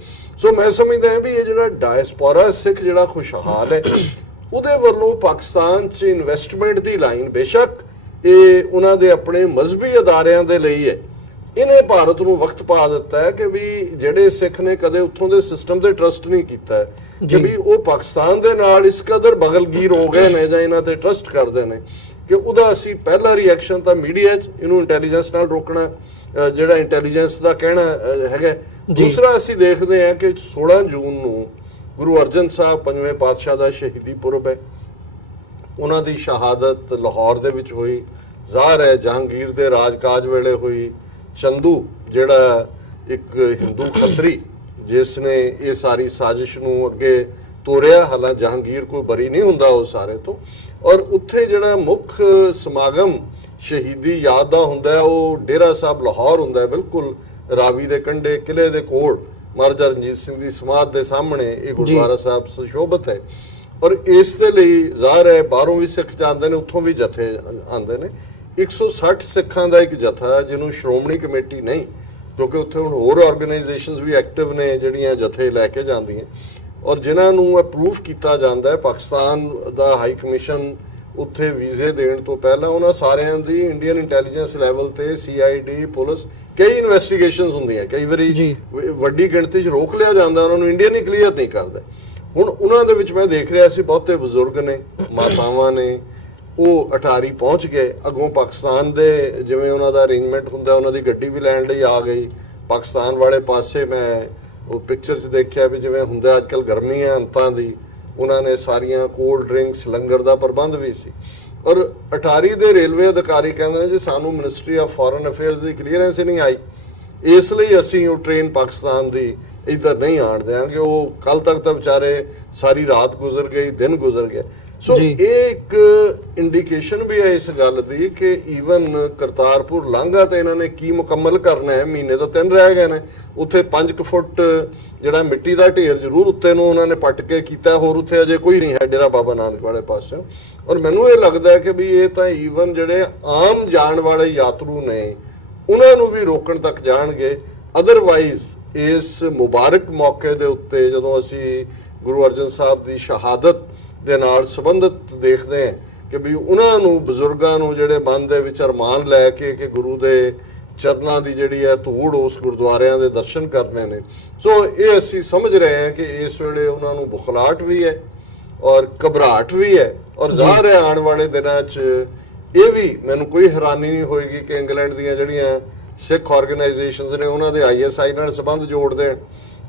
ਸੋ ਮੈਂ ਸਮਝਦਾ ਹਾਂ ਵੀ ਇਹ ਜਿਹੜਾ ਡਾਇਸਪੋਰਾ ਸਿੱਖ ਜਿਹੜਾ ਖੁਸ਼ਹਾਲ ਹੈ, ਉਹਦੇ ਵੱਲੋਂ ਪਾਕਿਸਤਾਨ 'ਚ ਇਨਵੈਸਟਮੈਂਟ ਦੀ ਲਾਈਨ ਬੇਸ਼ੱਕ ਇਹ ਉਹਨਾਂ ਦੇ ਆਪਣੇ ਮਜ਼ਹਬੀ ਅਦਾਰਿਆਂ ਦੇ ਲਈ ਹੈ। ਇਹਨੇ ਭਾਰਤ ਨੂੰ ਵਕਤ ਪਾ ਦਿੱਤਾ ਹੈ ਕਿ ਵੀ ਜਿਹੜੇ ਸਿੱਖ ਨੇ ਕਦੇ ਉੱਥੋਂ ਦੇ ਸਿਸਟਮ ਤੇ ਟਰਸਟ ਨਹੀਂ ਕੀਤਾ ਕਿ ਵੀ ਉਹ ਪਾਕਿਸਤਾਨ ਦੇ ਨਾਲ ਇਸ ਕਦਰ ਬਗਲਗੀਰ ਹੋ ਗਏ ਨੇ ਜਾਂ ਇਹਨਾਂ ਤੇ ਟਰਸਟ ਕਰਦੇ ਨੇ ਕਿ ਉਹਦਾ ਅਸੀਂ ਪਹਿਲਾ ਰਿਐਕਸ਼ਨ ਤਾਂ ਮੀਡੀਆ 'ਚ ਇਹਨੂੰ ਇੰਟੈਲੀਜੈਂਸ ਨਾਲ ਰੋਕਣਾ, ਜਿਹੜਾ ਇੰਟੈਲੀਜੈਂਸ ਦਾ ਕਹਿਣਾ ਹੈਗਾ। ਦੂਸਰਾ ਅਸੀਂ ਦੇਖਦੇ ਹਾਂ ਕਿ 16 ਜੂਨ ਨੂੰ ਗੁਰੂ ਅਰਜਨ ਸਾਹਿਬ 5ਵੇਂ ਪਾਤਸ਼ਾਹ ਦਾ ਸ਼ਹੀਦੀ ਪੁਰਬ ਹੈ। ਉਹਨਾਂ ਦੀ ਸ਼ਹਾਦਤ ਲਾਹੌਰ ਦੇ ਵਿੱਚ ਹੋਈ। ਜ਼ਾਹਰ ਹੈ ਜਹਾਂਗੀਰ ਦੇ ਰਾਜਕਾਜ ਵੇਲੇ ਹੋਈ। ਚੰਦੂ ਜਿਹੜਾ ਇੱਕ ਹਿੰਦੂ ਖੱਤਰੀ ਜਿਸ ਨੇ ਇਹ ਸਾਰੀ ਸਾਜ਼ਿਸ਼ ਨੂੰ ਅੱਗੇ ਤੋਰਿਆ, ਹਾਲਾਂਕਿ ਜਹਾਂਗੀਰ ਕੋਈ ਬਰੀ ਨਹੀਂ ਹੁੰਦਾ ਉਹ ਸਾਰੇ ਤੋਂ। ਔਰ ਉੱਥੇ ਜਿਹੜਾ ਮੁੱਖ ਸਮਾਗਮ ਸ਼ਹੀਦੀ ਯਾਦ ਦਾ ਹੁੰਦਾ ਉਹ ਡੇਰਾ ਸਾਹਿਬ ਲਾਹੌਰ ਹੁੰਦਾ ਹੈ, ਬਿਲਕੁਲ ਰਾਵੀ ਦੇ ਕੰਢੇ ਕਿਲੇ ਦੇ ਕੋਲ ਮਹਾਰਾਜਾ ਰਣਜੀਤ ਸਿੰਘ ਦੀ ਸਮਾਧ ਦੇ ਸਾਹਮਣੇ ਇਹ ਗੁਰਦੁਆਰਾ ਸਾਹਿਬ ਸੁਸ਼ੋਭਿਤ ਹੈ। ਔਰ ਇਸ ਦੇ ਲਈ ਜ਼ਾਹਰ ਹੈ ਬਾਹਰੋਂ ਵੀ ਸਿੱਖ ਜਾਂਦੇ ਨੇ, ਉੱਥੋਂ ਵੀ ਜਥੇ ਆਉਂਦੇ ਨੇ। 160 ਸਿੱਖਾਂ ਦਾ ਇੱਕ ਜਥਾ ਜਿਹਨੂੰ ਸ਼੍ਰੋਮਣੀ ਕਮੇਟੀ ਨਹੀਂ, ਕਿਉਂਕਿ ਉੱਥੇ ਹੁਣ ਹੋਰ ਆਰਗੇਨਾਈਜੇਸ਼ਨਸ ਵੀ ਐਕਟਿਵ ਨੇ ਜਿਹੜੀਆਂ ਜਥੇ ਲੈ ਕੇ ਜਾਂਦੀਆਂ ਔਰ ਜਿਨ੍ਹਾਂ ਨੂੰ ਅਪਰੂਵ ਕੀਤਾ ਜਾਂਦਾ ਹੈ। ਪਾਕਿਸਤਾਨ ਦਾ ਹਾਈ ਕਮਿਸ਼ਨ ਉੱਥੇ ਵੀਜ਼ੇ ਦੇਣ ਤੋਂ ਪਹਿਲਾਂ ਉਹਨਾਂ ਸਾਰਿਆਂ ਦੀ ਇੰਡੀਅਨ ਇੰਟੈਲੀਜੈਂਸ ਲੈਵਲ ਤੇ CID ਪੁਲਿਸ ਕਈ ਇਨਵੈਸਟੀਗੇਸ਼ਨਸ ਹੁੰਦੀਆਂ, ਕਈ ਵਾਰੀ ਵੱਡੀ ਗਿਣਤੀ 'ਚ ਰੋਕ ਲਿਆ ਜਾਂਦਾ, ਉਹਨਾਂ ਨੂੰ ਇੰਡੀਅਨ ਹੀ ਕਲੀਅਰ ਨਹੀਂ ਕਰਦਾ। ਹੁਣ ਉਹਨਾਂ ਦੇ ਵਿੱਚ ਮੈਂ ਦੇਖ ਰਿਹਾ ਸੀ ਬਹੁਤੇ ਬਜ਼ੁਰਗ ਨੇ, ਮਾਤਾਵਾਂ ਨੇ, ਉਹ ਅਟਾਰੀ ਪਹੁੰਚ ਗਏ। ਅੱਗੋਂ ਪਾਕਿਸਤਾਨ ਦੇ ਜਿਵੇਂ ਉਹਨਾਂ ਦਾ ਅਰੇਂਜਮੈਂਟ ਹੁੰਦਾ, ਉਹਨਾਂ ਦੀ ਗੱਡੀ ਵੀ ਲੈਣ ਲਈ ਆ ਗਈ। ਪਾਕਿਸਤਾਨ ਵਾਲੇ ਪਾਸੇ ਮੈਂ ਉਹ ਪਿਕਚਰ 'ਚ ਦੇਖਿਆ ਵੀ ਜਿਵੇਂ ਹੁੰਦਾ ਅੱਜ ਕੱਲ੍ਹ ਗਰਮੀਆਂ ਅੰਤਾਂ ਦੀ, ਉਹਨਾਂ ਨੇ ਸਾਰੀਆਂ ਕੋਲਡ ਡਰਿੰਕਸ ਲੰਗਰ ਦਾ ਪ੍ਰਬੰਧ ਵੀ ਸੀ। ਔਰ ਅਟਾਰੀ ਦੇ ਰੇਲਵੇ ਅਧਿਕਾਰੀ ਕਹਿੰਦੇ ਨੇ ਜੀ ਸਾਨੂੰ ministry of foreign affairs the clearance ਹੀ ਨਹੀਂ ਆਈ, ਇਸ ਲਈ ਅਸੀਂ ਉਹ ਟ੍ਰੇਨ ਪਾਕਿਸਤਾਨ ਦੀ ਇੱਧਰ ਨਹੀਂ ਆਣ ਦਿਆਂਗੇ। ਉਹ ਕੱਲ ਤੱਕ ਤਾਂ ਵਿਚਾਰੇ ਸਾਰੀ ਰਾਤ ਗੁਜ਼ਰ ਗਈ, ਦਿਨ ਗੁਜ਼ਰ ਗਿਆ। ਸੋ ਇਹ ਇੱਕ ਇੰਡੀਕੇਸ਼ਨ ਵੀ ਹੈ ਇਸ ਗੱਲ ਦੀ ਕਿ ਈਵਨ ਕਰਤਾਰਪੁਰ ਲਾਂਘਾ ਤੇ ਇਹਨਾਂ ਨੇ ਕੀ ਮੁਕੰਮਲ ਕਰਨਾ ਹੈ, ਮਹੀਨੇ ਤੋਂ 3 ਰਹਿ ਗਏ ਨੇ। ਉੱਥੇ 5 ਫੁੱਟ ਜਿਹੜਾ ਮਿੱਟੀ ਦਾ ਢੇਰ ਜ਼ਰੂਰ ਉੱਤੇ ਨੂੰ ਉਹਨਾਂ ਨੇ ਪੱਟ ਕੇ ਕੀਤਾ, ਹੋਰ ਉੱਥੇ ਅਜੇ ਕੋਈ ਨਹੀਂ ਹੈ ਡੇਰਾ ਬਾਬਾ ਨਾਨਕ ਵਾਲੇ ਪਾਸੇ। ਔਰ ਮੈਨੂੰ ਇਹ ਲੱਗਦਾ ਹੈ ਕਿ ਵੀ ਇਹ ਤਾਂ ਈਵਨ ਜਿਹੜੇ ਆਮ ਜਾਣ ਵਾਲੇ ਯਾਤਰੂ ਨੇ ਉਹਨਾਂ ਨੂੰ ਵੀ ਰੋਕਣ ਤੱਕ ਜਾਣਗੇ। ਅਦਰਵਾਈਜ਼ ਇਸ ਮੁਬਾਰਕ ਮੌਕੇ ਦੇ ਉੱਤੇ ਜਦੋਂ ਅਸੀਂ ਗੁਰੂ ਅਰਜਨ ਸਾਹਿਬ ਦੀ ਸ਼ਹਾਦਤ ਦੇ ਨਾਲ ਸੰਬੰਧਿਤ ਦੇਖਦੇ ਹਾਂ ਕਿ ਵੀ ਉਹਨਾਂ ਨੂੰ ਬਜ਼ੁਰਗਾਂ ਨੂੰ ਜਿਹੜੇ ਮਨ ਦੇ ਵਿੱਚ ਅਰਮਾਨ ਲੈ ਕੇ ਕਿ ਗੁਰੂ ਦੇ ਚਰਨਾਂ ਦੀ ਜਿਹੜੀ ਹੈ ਧੂੜ ਉਸ ਗੁਰਦੁਆਰਿਆਂ ਦੇ ਦਰਸ਼ਨ ਕਰਨੇ ਨੇ। ਸੋ ਇਹ ਅਸੀਂ ਸਮਝ ਰਹੇ ਹਾਂ ਕਿ ਇਸ ਵੇਲੇ ਉਹਨਾਂ ਨੂੰ ਬੁਖਲਾਹਟ ਵੀ ਹੈ ਔਰ ਘਬਰਾਹਟ ਵੀ ਹੈ। ਔਰ ਜ਼ਾਹਰ ਹੈ ਆਉਣ ਵਾਲੇ ਦਿਨਾਂ 'ਚ ਇਹ ਵੀ ਮੈਨੂੰ ਕੋਈ ਹੈਰਾਨੀ ਨਹੀਂ ਹੋਏਗੀ ਕਿ ਇੰਗਲੈਂਡ ਦੀਆਂ ਜਿਹੜੀਆਂ ਸਿੱਖ ਆਰਗੇਨਾਈਜੇਸ਼ਨਸ ਨੇ ਉਹਨਾਂ ਦੇ ISI ਨਾਲ ਸੰਬੰਧ ਜੋੜ ਦੇਣ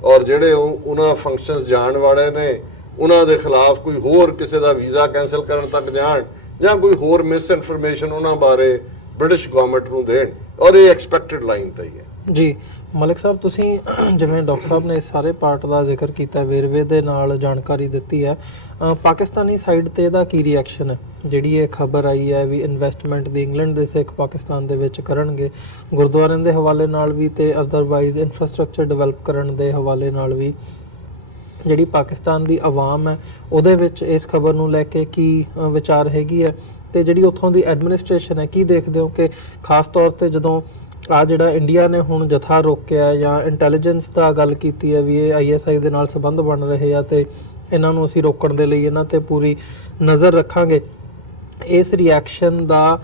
ਔਰ ਜਿਹੜੇ ਉਹਨਾਂ ਫੰਕਸ਼ਨਸ ਜਾਣ ਵਾਲੇ ਨੇ ਉਹਨਾਂ ਦੇ ਖਿਲਾਫ ਕੋਈ ਹੋਰ ਕਿਸੇ ਦਾ ਵੀਜ਼ਾ ਕੈਂਸਲ ਕਰਨ ਤੱਕ ਜਾਣ ਜਾਂ ਕੋਈ ਹੋਰ ਮਿਸ ਇਨਫੋਰਮੇਸ਼ਨ ਉਹਨਾਂ ਬਾਰੇ ਬ੍ਰਿਟਿਸ਼ ਗਵਰਨਮੈਂਟ ਨੂੰ ਦੇਣ, ਔਰ ਇਹ ਐਕਸਪੈਕਟਡ ਲਾਈਨ ਤੇ ਹੀ ਹੈ। ਜੀ ਮਲਿਕ ਸਾਹਿਬ, ਤੁਸੀਂ ਜਿਵੇਂ ਡਾਕਟਰ ਸਾਹਿਬ ਨੇ ਸਾਰੇ ਪਾਰਟ ਦਾ ਜ਼ਿਕਰ ਕੀਤਾ, ਵੇਰਵੇ ਦੇ ਨਾਲ ਜਾਣਕਾਰੀ ਦਿੱਤੀ ਹੈ, ਪਾਕਿਸਤਾਨੀ ਸਾਈਡ ਤੇ ਇਹਦਾ ਕੀ ਰਿਐਕਸ਼ਨ ਹੈ? ਜਿਹੜੀ ਇਹ ਖਬਰ ਆਈ ਹੈ ਵੀ ਇਨਵੈਸਟਮੈਂਟ ਦੀ ਇੰਗਲੈਂਡ ਦੇ ਸਿੱਖ ਪਾਕਿਸਤਾਨ ਦੇ ਵਿੱਚ ਕਰਨਗੇ, ਗੁਰਦੁਆਰਿਆਂ ਦੇ ਹਵਾਲੇ ਨਾਲ ਵੀ ਤੇ ਅਦਰਵਾਈਜ਼ ਇਨਫਰਾਸਟ੍ਰਕਚਰ ਡਿਵੈਲਪ ਕਰਨ ਦੇ ਹਵਾਲੇ ਨਾਲ ਵੀ, ਜਿਹੜੀ ਪਾਕਿਸਤਾਨ ਦੀ ਆਵਾਮ ਹੈ ਉਹਦੇ ਵਿੱਚ ਇਸ ਖਬਰ ਨੂੰ ਲੈ ਕੇ ਕੀ ਵਿਚਾਰ ਹੈਗੀ ਹੈ? ਤੇ ਜਿਹੜੀ ਉੱਥੋਂ ਦੀ ਐਡਮਿਨਿਸਟ੍ਰੇਸ਼ਨ ਹੈ, ਕੀ ਦੇਖਦੇ ਹੋ ਕਿ ਖਾਸ ਤੌਰ ਤੇ ਜਦੋਂ ਆ ਜਿਹੜਾ ਇੰਡੀਆ ਨੇ ਹੁਣ ਜਥਾ ਰੋਕਿਆ ਜਾਂ ਇੰਟੈਲੀਜੈਂਸ ਦਾ ਗੱਲ ਕੀਤੀ ਹੈ ਵੀ ਇਹ ISI ਦੇ ਨਾਲ ਸੰਬੰਧ ਬਣ ਰਹੇ ਆ ਤੇ ਇਹਨਾਂ ਨੂੰ ਅਸੀਂ ਰੋਕਣ ਦੇ ਲਈ ਇਹਨਾਂ ਤੇ ਪੂਰੀ ਨਜ਼ਰ ਰੱਖਾਂਗੇ, ਇਸ ਰਿਐਕਸ਼ਨ ਦਾ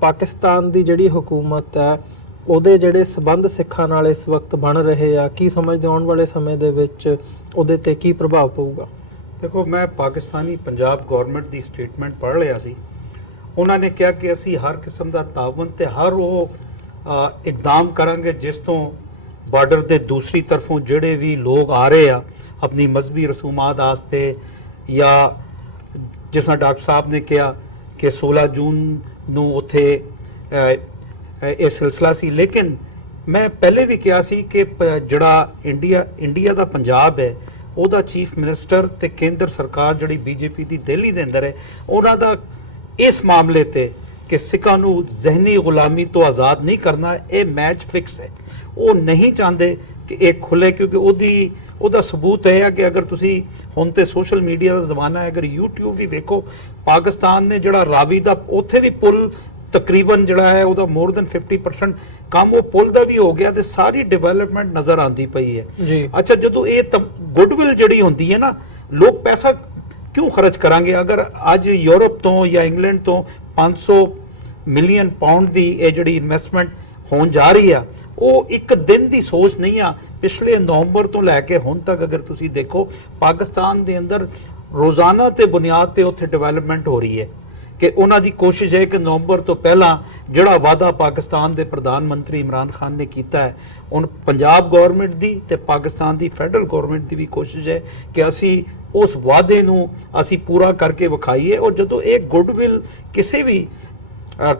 ਪਾਕਿਸਤਾਨ ਦੀ ਜਿਹੜੀ ਹੁਕੂਮਤ ਹੈ ਉਹਦੇ ਜਿਹੜੇ ਸਬੰਧ ਸਿੱਖਾਂ ਨਾਲ ਇਸ ਵਕਤ ਬਣ ਰਹੇ ਆ, ਕੀ ਸਮਝਦੇ ਆਉਣ ਵਾਲੇ ਸਮੇਂ ਦੇ ਵਿੱਚ ਉਹਦੇ ਤੇ ਕੀ ਪ੍ਰਭਾਵ ਪਊਗਾ? ਦੇਖੋ, ਮੈਂ ਪਾਕਿਸਤਾਨੀ ਪੰਜਾਬ ਗਵਰਨਮੈਂਟ ਦੀ ਸਟੇਟਮੈਂਟ ਪੜ੍ਹ ਲਿਆ ਸੀ। ਉਹਨਾਂ ਨੇ ਕਿਹਾ ਕਿ ਅਸੀਂ ਹਰ ਕਿਸਮ ਦਾ ਤਾਵਨ ਤੇ ਹਰ ਉਹ ਇਕਦਾਮ ਕਰਾਂਗੇ ਜਿਸ ਤੋਂ ਬਾਰਡਰ ਦੇ ਦੂਸਰੀ ਤਰਫੋਂ ਜਿਹੜੇ ਵੀ ਲੋਕ ਆ ਰਹੇ ਆ ਆਪਣੀ ਮਜ਼ਹਬੀ ਰਸੂਮਾਤ ਵਾਸਤੇ, ਜਾਂ ਜਿਸ ਤਰ੍ਹਾਂ ਡਾਕਟਰ ਸਾਹਿਬ ਨੇ ਕਿਹਾ ਕਿ 16 ਜੂਨ ਨੂੰ ਉੱਥੇ ਇਹ ਸਿਲਸਿਲਾ ਸੀ। ਲੇਕਿਨ ਮੈਂ ਪਹਿਲੇ ਵੀ ਕਿਹਾ ਸੀ ਕਿ ਜਿਹੜਾ ਇੰਡੀਆ ਦਾ ਪੰਜਾਬ ਹੈ, ਉਹਦਾ ਚੀਫ ਮਿਨਿਸਟਰ ਤੇ ਕੇਂਦਰ ਸਰਕਾਰ ਜਿਹੜੀ BJP ਦੀ ਦਿੱਲੀ ਦੇ ਅੰਦਰ ਹੈ, ਉਹਨਾਂ ਦਾ ਇਸ ਮਾਮਲੇ ਤੇ ਕਿ ਸਿੱਖਾਂ ਨੂੰ ਜ਼ਹਿਨੀ ਗੁਲਾਮੀ ਤੋਂ ਆਜ਼ਾਦ ਨਹੀਂ ਕਰਨਾ, ਇਹ ਮੈਚ ਫਿਕਸ ਹੈ। ਉਹ ਨਹੀਂ ਚਾਹੁੰਦੇ ਕਿ ਇਹ ਖੁੱਲੇ, ਕਿਉਂਕਿ ਉਹਦਾ ਸਬੂਤ ਹੈ ਕਿ ਅਗਰ ਤੁਸੀਂ ਹੁਣ ਤੇ ਸੋਸ਼ਲ ਮੀਡੀਆ ਦਾ ਜ਼ਮਾਨਾ ਹੈ, ਅਗਰ YouTube ਵੀ ਵੇਖੋ, ਪਾਕਿਸਤਾਨ ਨੇ ਜਿਹੜਾ ਰਾਵੀ ਦਾ ਉੱਥੇ ਵੀ ਪੁਲ ਤਕਰੀਬਨ ਜਿਹੜਾ ਹੈ ਉਹਦਾ ਮੋਰ ਦੈਨ 50% ਕੰਮ ਉਹ ਪੁਲ ਦਾ ਵੀ ਹੋ ਗਿਆ ਤੇ ਸਾਰੀ ਡਿਵੈਲਪਮੈਂਟ ਨਜ਼ਰ ਆਉਂਦੀ ਪਈ ਹੈ ਜੀ। ਅੱਛਾ, ਜਦੋਂ ਇਹ ਗੁੱਡਵਿਲ ਜਿਹੜੀ ਹੁੰਦੀ ਹੈ ਨਾ, ਲੋਕ ਪੈਸਾ ਕਿਉਂ ਖਰਚ ਕਰਾਂਗੇ? ਅਗਰ ਅੱਜ ਯੂਰਪ ਤੋਂ ਜਾਂ ਇੰਗਲੈਂਡ ਤੋਂ 500 ਮਿਲੀਅਨ ਪਾਉਂਡ ਦੀ ਇਹ ਜਿਹੜੀ ਇਨਵੈਸਟਮੈਂਟ ਹੋਣ ਜਾ ਰਹੀ ਆ, ਉਹ ਇੱਕ ਦਿਨ ਦੀ ਸੋਚ ਨਹੀਂ ਆ। ਪਿਛਲੇ ਨਵੰਬਰ ਤੋਂ ਲੈ ਕੇ ਹੁਣ ਤੱਕ ਅਗਰ ਤੁਸੀਂ ਦੇਖੋ, ਪਾਕਿਸਤਾਨ ਦੇ ਅੰਦਰ ਰੋਜ਼ਾਨਾ ਤੇ ਬੁਨਿਆਦ ਤੇ ਉੱਥੇ ਡਿਵੈਲਪਮੈਂਟ ਹੋ ਰਹੀ ਹੈ ਕਿ ਉਹਨਾਂ ਦੀ ਕੋਸ਼ਿਸ਼ ਹੈ ਕਿ ਨਵੰਬਰ ਤੋਂ ਪਹਿਲਾਂ ਜਿਹੜਾ ਵਾਅਦਾ ਪਾਕਿਸਤਾਨ ਦੇ ਪ੍ਰਧਾਨ ਮੰਤਰੀ ਇਮਰਾਨ ਖਾਨ ਨੇ ਕੀਤਾ ਹੈ, ਹੁਣ ਪੰਜਾਬ ਗਵਰਨਮੈਂਟ ਦੀ ਤੇ ਪਾਕਿਸਤਾਨ ਦੀ ਫੈਡਰਲ ਗਵਰਨਮੈਂਟ ਦੀ ਵੀ ਕੋਸ਼ਿਸ਼ ਹੈ ਕਿ ਅਸੀਂ ਉਸ ਵਾਅਦੇ ਨੂੰ ਅਸੀਂ ਪੂਰਾ ਕਰਕੇ ਵਿਖਾਈਏ। ਔਰ ਜਦੋਂ ਇਹ ਗੁੱਡਵਿਲ ਕਿਸੇ ਵੀ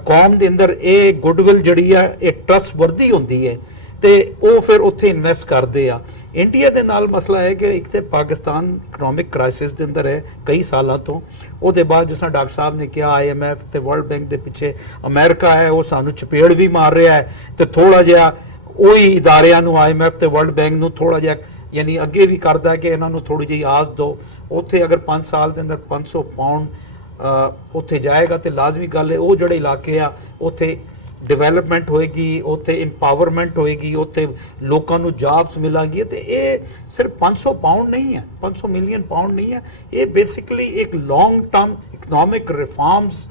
ਕੌਮ ਦੇ ਅੰਦਰ ਇਹ ਗੁੱਡਵਿਲ ਜਿਹੜੀ ਆ ਇਹ ਟਰਸਟਵਰਦੀ ਹੁੰਦੀ ਹੈ ਤੇ ਉਹ ਫਿਰ ਉੱਥੇ ਇਨਵੈਸਟ ਕਰਦੇ ਆ। ਇੰਡੀਆ ਦੇ ਨਾਲ ਮਸਲਾ ਹੈ ਕਿ ਇੱਕ ਤੇ ਪਾਕਿਸਤਾਨ ਇਕਨੋਮਿਕ ਕ੍ਰਾਈਸਿਸ ਦੇ ਅੰਦਰ ਹੈ ਕਈ ਸਾਲਾਂ ਤੋਂ, ਉਹਦੇ ਬਾਅਦ ਜਿਸ ਤਰ੍ਹਾਂ ਡਾਕਟਰ ਸਾਹਿਬ ਨੇ ਕਿਹਾ IMF ਤੇ ਵਰਲਡ ਬੈਂਕ ਦੇ ਪਿੱਛੇ ਅਮਰੀਕਾ ਹੈ, ਉਹ ਸਾਨੂੰ ਚਪੇੜ ਵੀ ਮਾਰ ਰਿਹਾ ਹੈ ਤੇ ਥੋੜਾ ਜਿਹਾ ਉਹੀ ਇਦਾਰਿਆਂ ਨੂੰ IMF ਤੇ ਵਰਲਡ ਬੈਂਕ ਨੂੰ ਥੋੜਾ ਜਿਹਾ ਯਾਨੀ ਅੱਗੇ ਵੀ ਕਰਦਾ ਕਿ ਇਹਨਾਂ ਨੂੰ ਥੋੜੀ ਜਿਹੀ ਆਸ ਦਿਓ। ਉੱਥੇ ਅਗਰ 5 ਸਾਲ ਦੇ ਅੰਦਰ 500 ਪਾਉਂਡ ਉੱਥੇ ਜਾਏਗਾ ਤੇ ਲਾਜ਼ਮੀ ਗੱਲ ਹੈ ਉਹ ਜਿਹੜੇ ਇਲਾਕੇ ਆ ਉੱਥੇ ਡਿਵੈਲਪਮੈਂਟ ਹੋਏਗੀ, ਉੱਥੇ ਇੰਪਾਵਰਮੈਂਟ ਹੋਏਗੀ, ਉੱਥੇ ਲੋਕਾਂ ਨੂੰ ਜੌਬਸ ਮਿਲਾਂਗੀ। ਤੇ ਇਹ ਸਿਰਫ 500 ਪਾਉਂਡ ਨਹੀਂ ਹੈ, 500 ਮਿਲੀਅਨ ਪਾਉਂਡ ਨਹੀਂ ਹੈ, ਇਹ ਬੇਸਿਕਲੀ ਇੱਕ ਲੌਂਗ ਟਰਮ ਇਕਨੋਮਿਕ ਰਿਫਾਰਮਸ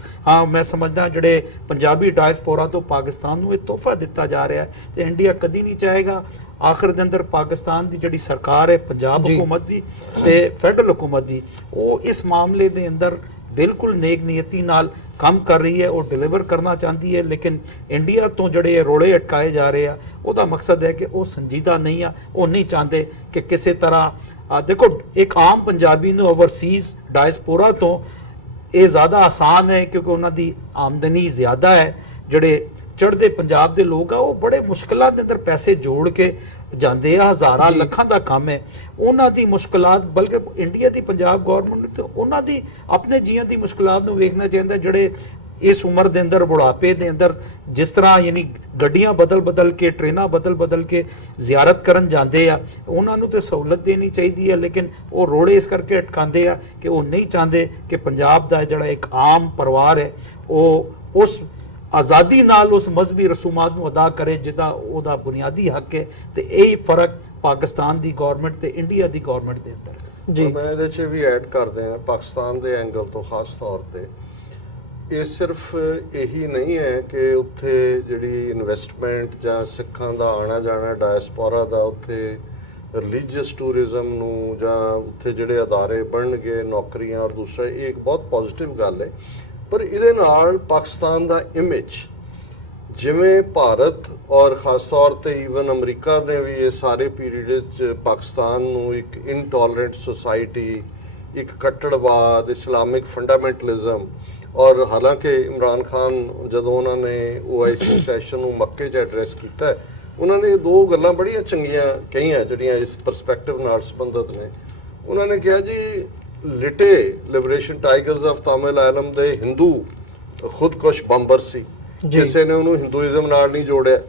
ਮੈਂ ਸਮਝਦਾ ਜਿਹੜੇ ਪੰਜਾਬੀ ਡਾਇਸਪੋਰਾ ਤੋਂ ਪਾਕਿਸਤਾਨ ਨੂੰ ਇਹ ਤੋਹਫਾ ਦਿੱਤਾ ਜਾ ਰਿਹਾ ਹੈ ਤੇ ਇੰਡੀਆ ਕਦੀ ਨਹੀਂ ਚਾਹੇਗਾ। ਆਖਰ ਦੇ ਅੰਦਰ ਪਾਕਿਸਤਾਨ ਦੀ ਜਿਹੜੀ ਸਰਕਾਰ ਹੈ, ਪੰਜਾਬ ਹੁਕੂਮਤ ਦੀ ਤੇ ਫੈਡਰਲ ਹੁਕੂਮਤ ਦੀ, ਉਹ ਇਸ ਮਾਮਲੇ ਦੇ ਅੰਦਰ ਬਿਲਕੁਲ ਨੇਕ ਨੀਅਤੀ ਨਾਲ ਕੰਮ ਕਰ ਰਹੀ ਹੈ, ਉਹ ਡਿਲੀਵਰ ਕਰਨਾ ਚਾਹੁੰਦੀ ਹੈ। ਲੇਕਿਨ ਇੰਡੀਆ ਤੋਂ ਜਿਹੜੇ ਰੋੜੇ ਅਟਕਾਏ ਜਾ ਰਹੇ ਆ, ਉਹਦਾ ਮਕਸਦ ਹੈ ਕਿ ਉਹ ਸੰਜੀਦਾ ਨਹੀਂ ਆ। ਉਹ ਨਹੀਂ ਚਾਹੁੰਦੇ ਕਿ ਕਿਸੇ ਤਰ੍ਹਾਂ ਦੇਖੋ, ਇੱਕ ਆਮ ਪੰਜਾਬੀ ਨੂੰ ਓਵਰਸੀਜ਼ ਡਾਇਸਪੋਰਾ ਤੋਂ ਇਹ ਜ਼ਿਆਦਾ ਆਸਾਨ ਹੈ ਕਿਉਂਕਿ ਉਹਨਾਂ ਦੀ ਆਮਦਨੀ ਜ਼ਿਆਦਾ ਹੈ। ਜਿਹੜੇ ਚੜ੍ਹਦੇ ਪੰਜਾਬ ਦੇ ਲੋਕ ਆ ਉਹ ਬੜੇ ਮੁਸ਼ਕਲਾਂ ਦੇ ਅੰਦਰ ਪੈਸੇ ਜੋੜ ਕੇ ਜਾਂਦੇ ਆ, ਹਜ਼ਾਰਾਂ ਲੱਖਾਂ ਦਾ ਕੰਮ ਹੈ। ਉਹਨਾਂ ਦੀ ਮੁਸ਼ਕਲਾਂ, ਬਲਕਿ ਇੰਡੀਆ ਦੀ ਪੰਜਾਬ ਗਵਰਨਮੈਂਟ ਤੇ ਉਹਨਾਂ ਦੀ ਆਪਣੇ ਜੀਆਂ ਦੀ ਮੁਸ਼ਕਲਾਂ ਨੂੰ ਵੇਖਣਾ ਚਾਹੀਦਾ, ਜਿਹੜੇ ਇਸ ਉਮਰ ਦੇ ਅੰਦਰ ਬੁਢਾਪੇ ਦੇ ਅੰਦਰ ਜਿਸ ਤਰ੍ਹਾਂ ਯਾਨੀ ਗੱਡੀਆਂ ਬਦਲ ਕੇ, ਟ੍ਰੇਨਾਂ ਬਦਲ ਕੇ ਜ਼ਿਆਰਤ ਕਰਨ ਜਾਂਦੇ ਆ, ਉਹਨਾਂ ਨੂੰ ਤੇ ਸਹੂਲਤ ਦੇਣੀ ਚਾਹੀਦੀ ਹੈ। ਲੇਕਿਨ ਉਹ ਰੋੜੇ ਇਸ ਕਰਕੇ ਅਟਕਾਉਂਦੇ ਆ ਕਿ ਉਹ ਨਹੀਂ ਚਾਹੁੰਦੇ ਕਿ ਪੰਜਾਬ ਦਾ ਜਿਹੜਾ ਇੱਕ ਆਮ ਪਰਿਵਾਰ ਹੈ ਉਹ ਉਸ ਆਜ਼ਾਦੀ ਨਾਲ ਉਸ ਮਜ਼ਹਬੀ ਰਸੂਮਾਤ ਨੂੰ ਅਦਾ ਕਰੇ ਜਿਹਦਾ ਉਹਦਾ ਬੁਨਿਆਦੀ ਹੱਕ ਹੈ। ਤੇ ਇਹ ਫਰਕ ਪਾਕਿਸਤਾਨ ਦੀ ਗਵਰਨਮੈਂਟ ਤੇ ਇੰਡੀਆ ਦੀ ਗਵਰਨਮੈਂਟ ਦੇ ਅੰਦਰ ਜੀ। ਮੈਂ ਇਹਦੇ 'ਚ ਵੀ ਐਡ ਕਰਦੇ ਹਾਂ ਪਾਕਿਸਤਾਨ ਦੇ ਐਂਗਲ ਤੋਂ ਖਾਸ ਤੌਰ ਤੇ, ਇਹ ਸਿਰਫ ਇਹੀ ਨਹੀਂ ਹੈ ਕਿ ਉੱਥੇ ਜਿਹੜੀ ਇਨਵੈਸਟਮੈਂਟ ਜਾਂ ਸਿੱਖਾਂ ਦਾ ਆਣਾ ਜਾਣਾ ਡਾਇਸਪੋਰਾ ਦਾ, ਉੱਥੇ ਰਿਲੀਜੀਅਸ ਟੂਰਿਜ਼ਮ ਨੂੰ ਜਾਂ ਉੱਥੇ ਜਿਹੜੇ ਅਦਾਰੇ ਬਣਨਗੇ, ਨੌਕਰੀਆਂ ਔਰ ਦੂਸਰਾ, ਇਹ ਇੱਕ ਬਹੁਤ ਪੋਜ਼ਿਟਿਵ ਗੱਲ ਹੈ। ਪਰ ਇਹਦੇ ਨਾਲ ਪਾਕਿਸਤਾਨ ਦਾ ਇਮੇਜ, ਜਿਵੇਂ ਭਾਰਤ ਔਰ ਖਾਸ ਤੌਰ ਤੇ ਈਵਨ ਅਮਰੀਕਾ ਨੇ ਵੀ ਇਹ ਸਾਰੇ ਪੀਰੀਅਡ 'ਚ ਪਾਕਿਸਤਾਨ ਨੂੰ ਇੱਕ ਇਨਟੋਲਰੈਂਟ ਸੁਸਾਇਟੀ, ਇੱਕ ਕੱਟੜਵਾਦ, ਇਸਲਾਮਿਕ ਫੰਡਾਮੈਂਟਲਿਜ਼ਮ ਔਰ ਹਾਲਾਂਕਿ ਇਮਰਾਨ ਖਾਨ ਜਦੋਂ ਉਹਨਾਂ ਨੇ OIC ਸੈਸ਼ਨ ਨੂੰ ਮੱਕੇ 'ਚ ਐਡਰੈਸ ਕੀਤਾ, ਉਹਨਾਂ ਨੇ ਦੋ ਗੱਲਾਂ ਬੜੀਆਂ ਚੰਗੀਆਂ ਕਹੀਆਂ ਜਿਹੜੀਆਂ ਇਸ ਪਰਸਪੈਕਟਿਵ ਨਾਲ ਸੰਬੰਧਿਤ ਨੇ। ਉਹਨਾਂ ਨੇ ਕਿਹਾ ਜੀ ਲਿਟੇ ਲਿਬਰੇਸ਼ਨ ਟਾਈਗਰਸ ਆਫ ਤਾਮਿਲ ਦੇ ਹਿੰਦੂ ਖੁਦਕੁਸ਼ ਬੰਬਰ ਸੀ, ਕਿਸੇ ਨੇ ਉਹਨੂੰ ਹਿੰਦੂਇਜ਼ਮ ਨਾਲ ਨਹੀਂ ਜੋੜਿਆ।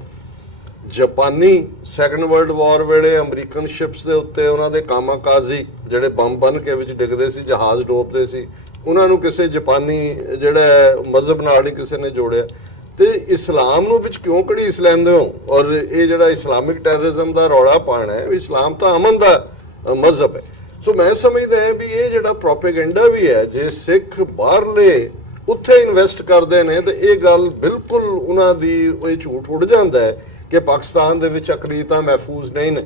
ਜਾਪਾਨੀ ਸੈਕੰਡ ਵਰਲਡ ਵਾਰ ਵੇਲੇ ਅਮਰੀਕਨ ਸ਼ਿਪਸ ਦੇ ਉੱਤੇ ਉਹਨਾਂ ਦੇ ਕਾਮਾਕਾਜ਼ੀ ਜਿਹੜੇ ਬੰਬ ਬਣ ਕੇ ਵਿੱਚ ਡਿੱਗਦੇ ਸੀ, ਜਹਾਜ਼ ਡੋਬਦੇ ਸੀ, ਉਹਨਾਂ ਨੂੰ ਕਿਸੇ ਜਾਪਾਨੀ ਜਿਹੜਾ ਮਜ਼ਹਬ ਨਾਲ ਨਹੀਂ ਕਿਸੇ ਨੇ ਜੋੜਿਆ। ਤੇ ਇਸਲਾਮ ਨੂੰ ਵਿੱਚ ਕਿਉਂ ਘੜੀਸ ਲੈਂਦੇ ਹੋ? ਔਰ ਇਹ ਜਿਹੜਾ ਇਸਲਾਮਿਕ ਟੈਰਰਿਜ਼ਮ ਦਾ ਰੌਲਾ ਪਾਣਾ ਹੈ, ਇਸਲਾਮ ਤਾਂ ਅਮਨ ਦਾ ਮਜ਼ਹਬ ਹੈ। ਸੋ ਮੈਂ ਸਮਝਦਾ ਹਾਂ ਵੀ ਇਹ ਜਿਹੜਾ ਪ੍ਰੋਪੇਗੈਂਡਾ ਵੀ ਹੈ, ਜੇ ਸਿੱਖ ਬਾਹਰਲੇ ਉੱਥੇ ਇਨਵੈਸਟ ਕਰਦੇ ਨੇ ਤੇ ਇਹ ਗੱਲ ਬਿਲਕੁਲ ਉਹਨਾਂ ਦੀ ਇਹ ਝੂਠ ਉੱਡ ਜਾਂਦਾ ਹੈ ਕਿ ਪਾਕਿਸਤਾਨ ਦੇ ਵਿੱਚ ਅਕਲੀਤਾਂ ਮਹਿਫੂਜ਼ ਨਹੀਂ ਨੇ।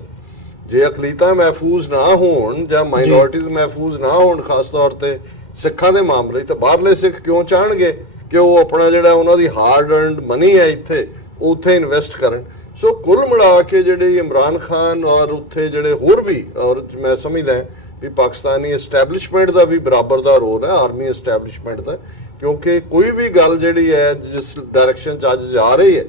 ਜੇ ਅਕਲੀਤਾਂ ਮਹਿਫੂਜ਼ ਨਾ ਹੋਣ ਜਾਂ ਮਾਈਨੋਰਿਟੀਜ਼ ਮਹਿਫੂਜ਼ ਨਾ ਹੋਣ, ਖਾਸ ਤੌਰ ਤੇ ਸਿੱਖਾਂ ਦੇ ਮਾਮਲੇ, ਤਾਂ ਬਾਹਰਲੇ ਸਿੱਖ ਕਿਉਂ ਚਾਹਣਗੇ ਕਿ ਉਹ ਆਪਣਾ ਜਿਹੜਾ ਉਹਨਾਂ ਦੀ ਹਾਰਡ ਅਰਨਡ ਮਨੀ ਹੈ ਇੱਥੇ ਉੱਥੇ ਇਨਵੈਸਟ ਕਰਨ। ਸੋ ਕੁੱਲ ਮਿਲਾ ਕੇ ਜਿਹੜੇ ਇਮਰਾਨ ਖਾਨ ਔਰ ਉੱਥੇ ਜਿਹੜੇ ਹੋਰ ਵੀ, ਔਰ ਮੈਂ ਸਮਝਦਾ ਵੀ ਪਾਕਿਸਤਾਨੀ ਐਸਟੈਬਲਿਸ਼ਮੈਂਟ ਦਾ ਵੀ ਬਰਾਬਰ ਦਾ ਰੋਲ ਹੈ, ਆਰਮੀ ਐਸਟੈਬਲਿਸ਼ਮੈਂਟ ਦਾ, ਕਿਉਂਕਿ ਕੋਈ ਵੀ ਗੱਲ ਜਿਹੜੀ ਹੈ ਜਿਸ ਡਾਇਰੈਕਸ਼ਨ 'ਚ ਅੱਜ ਜਾ ਰਹੀ ਹੈ,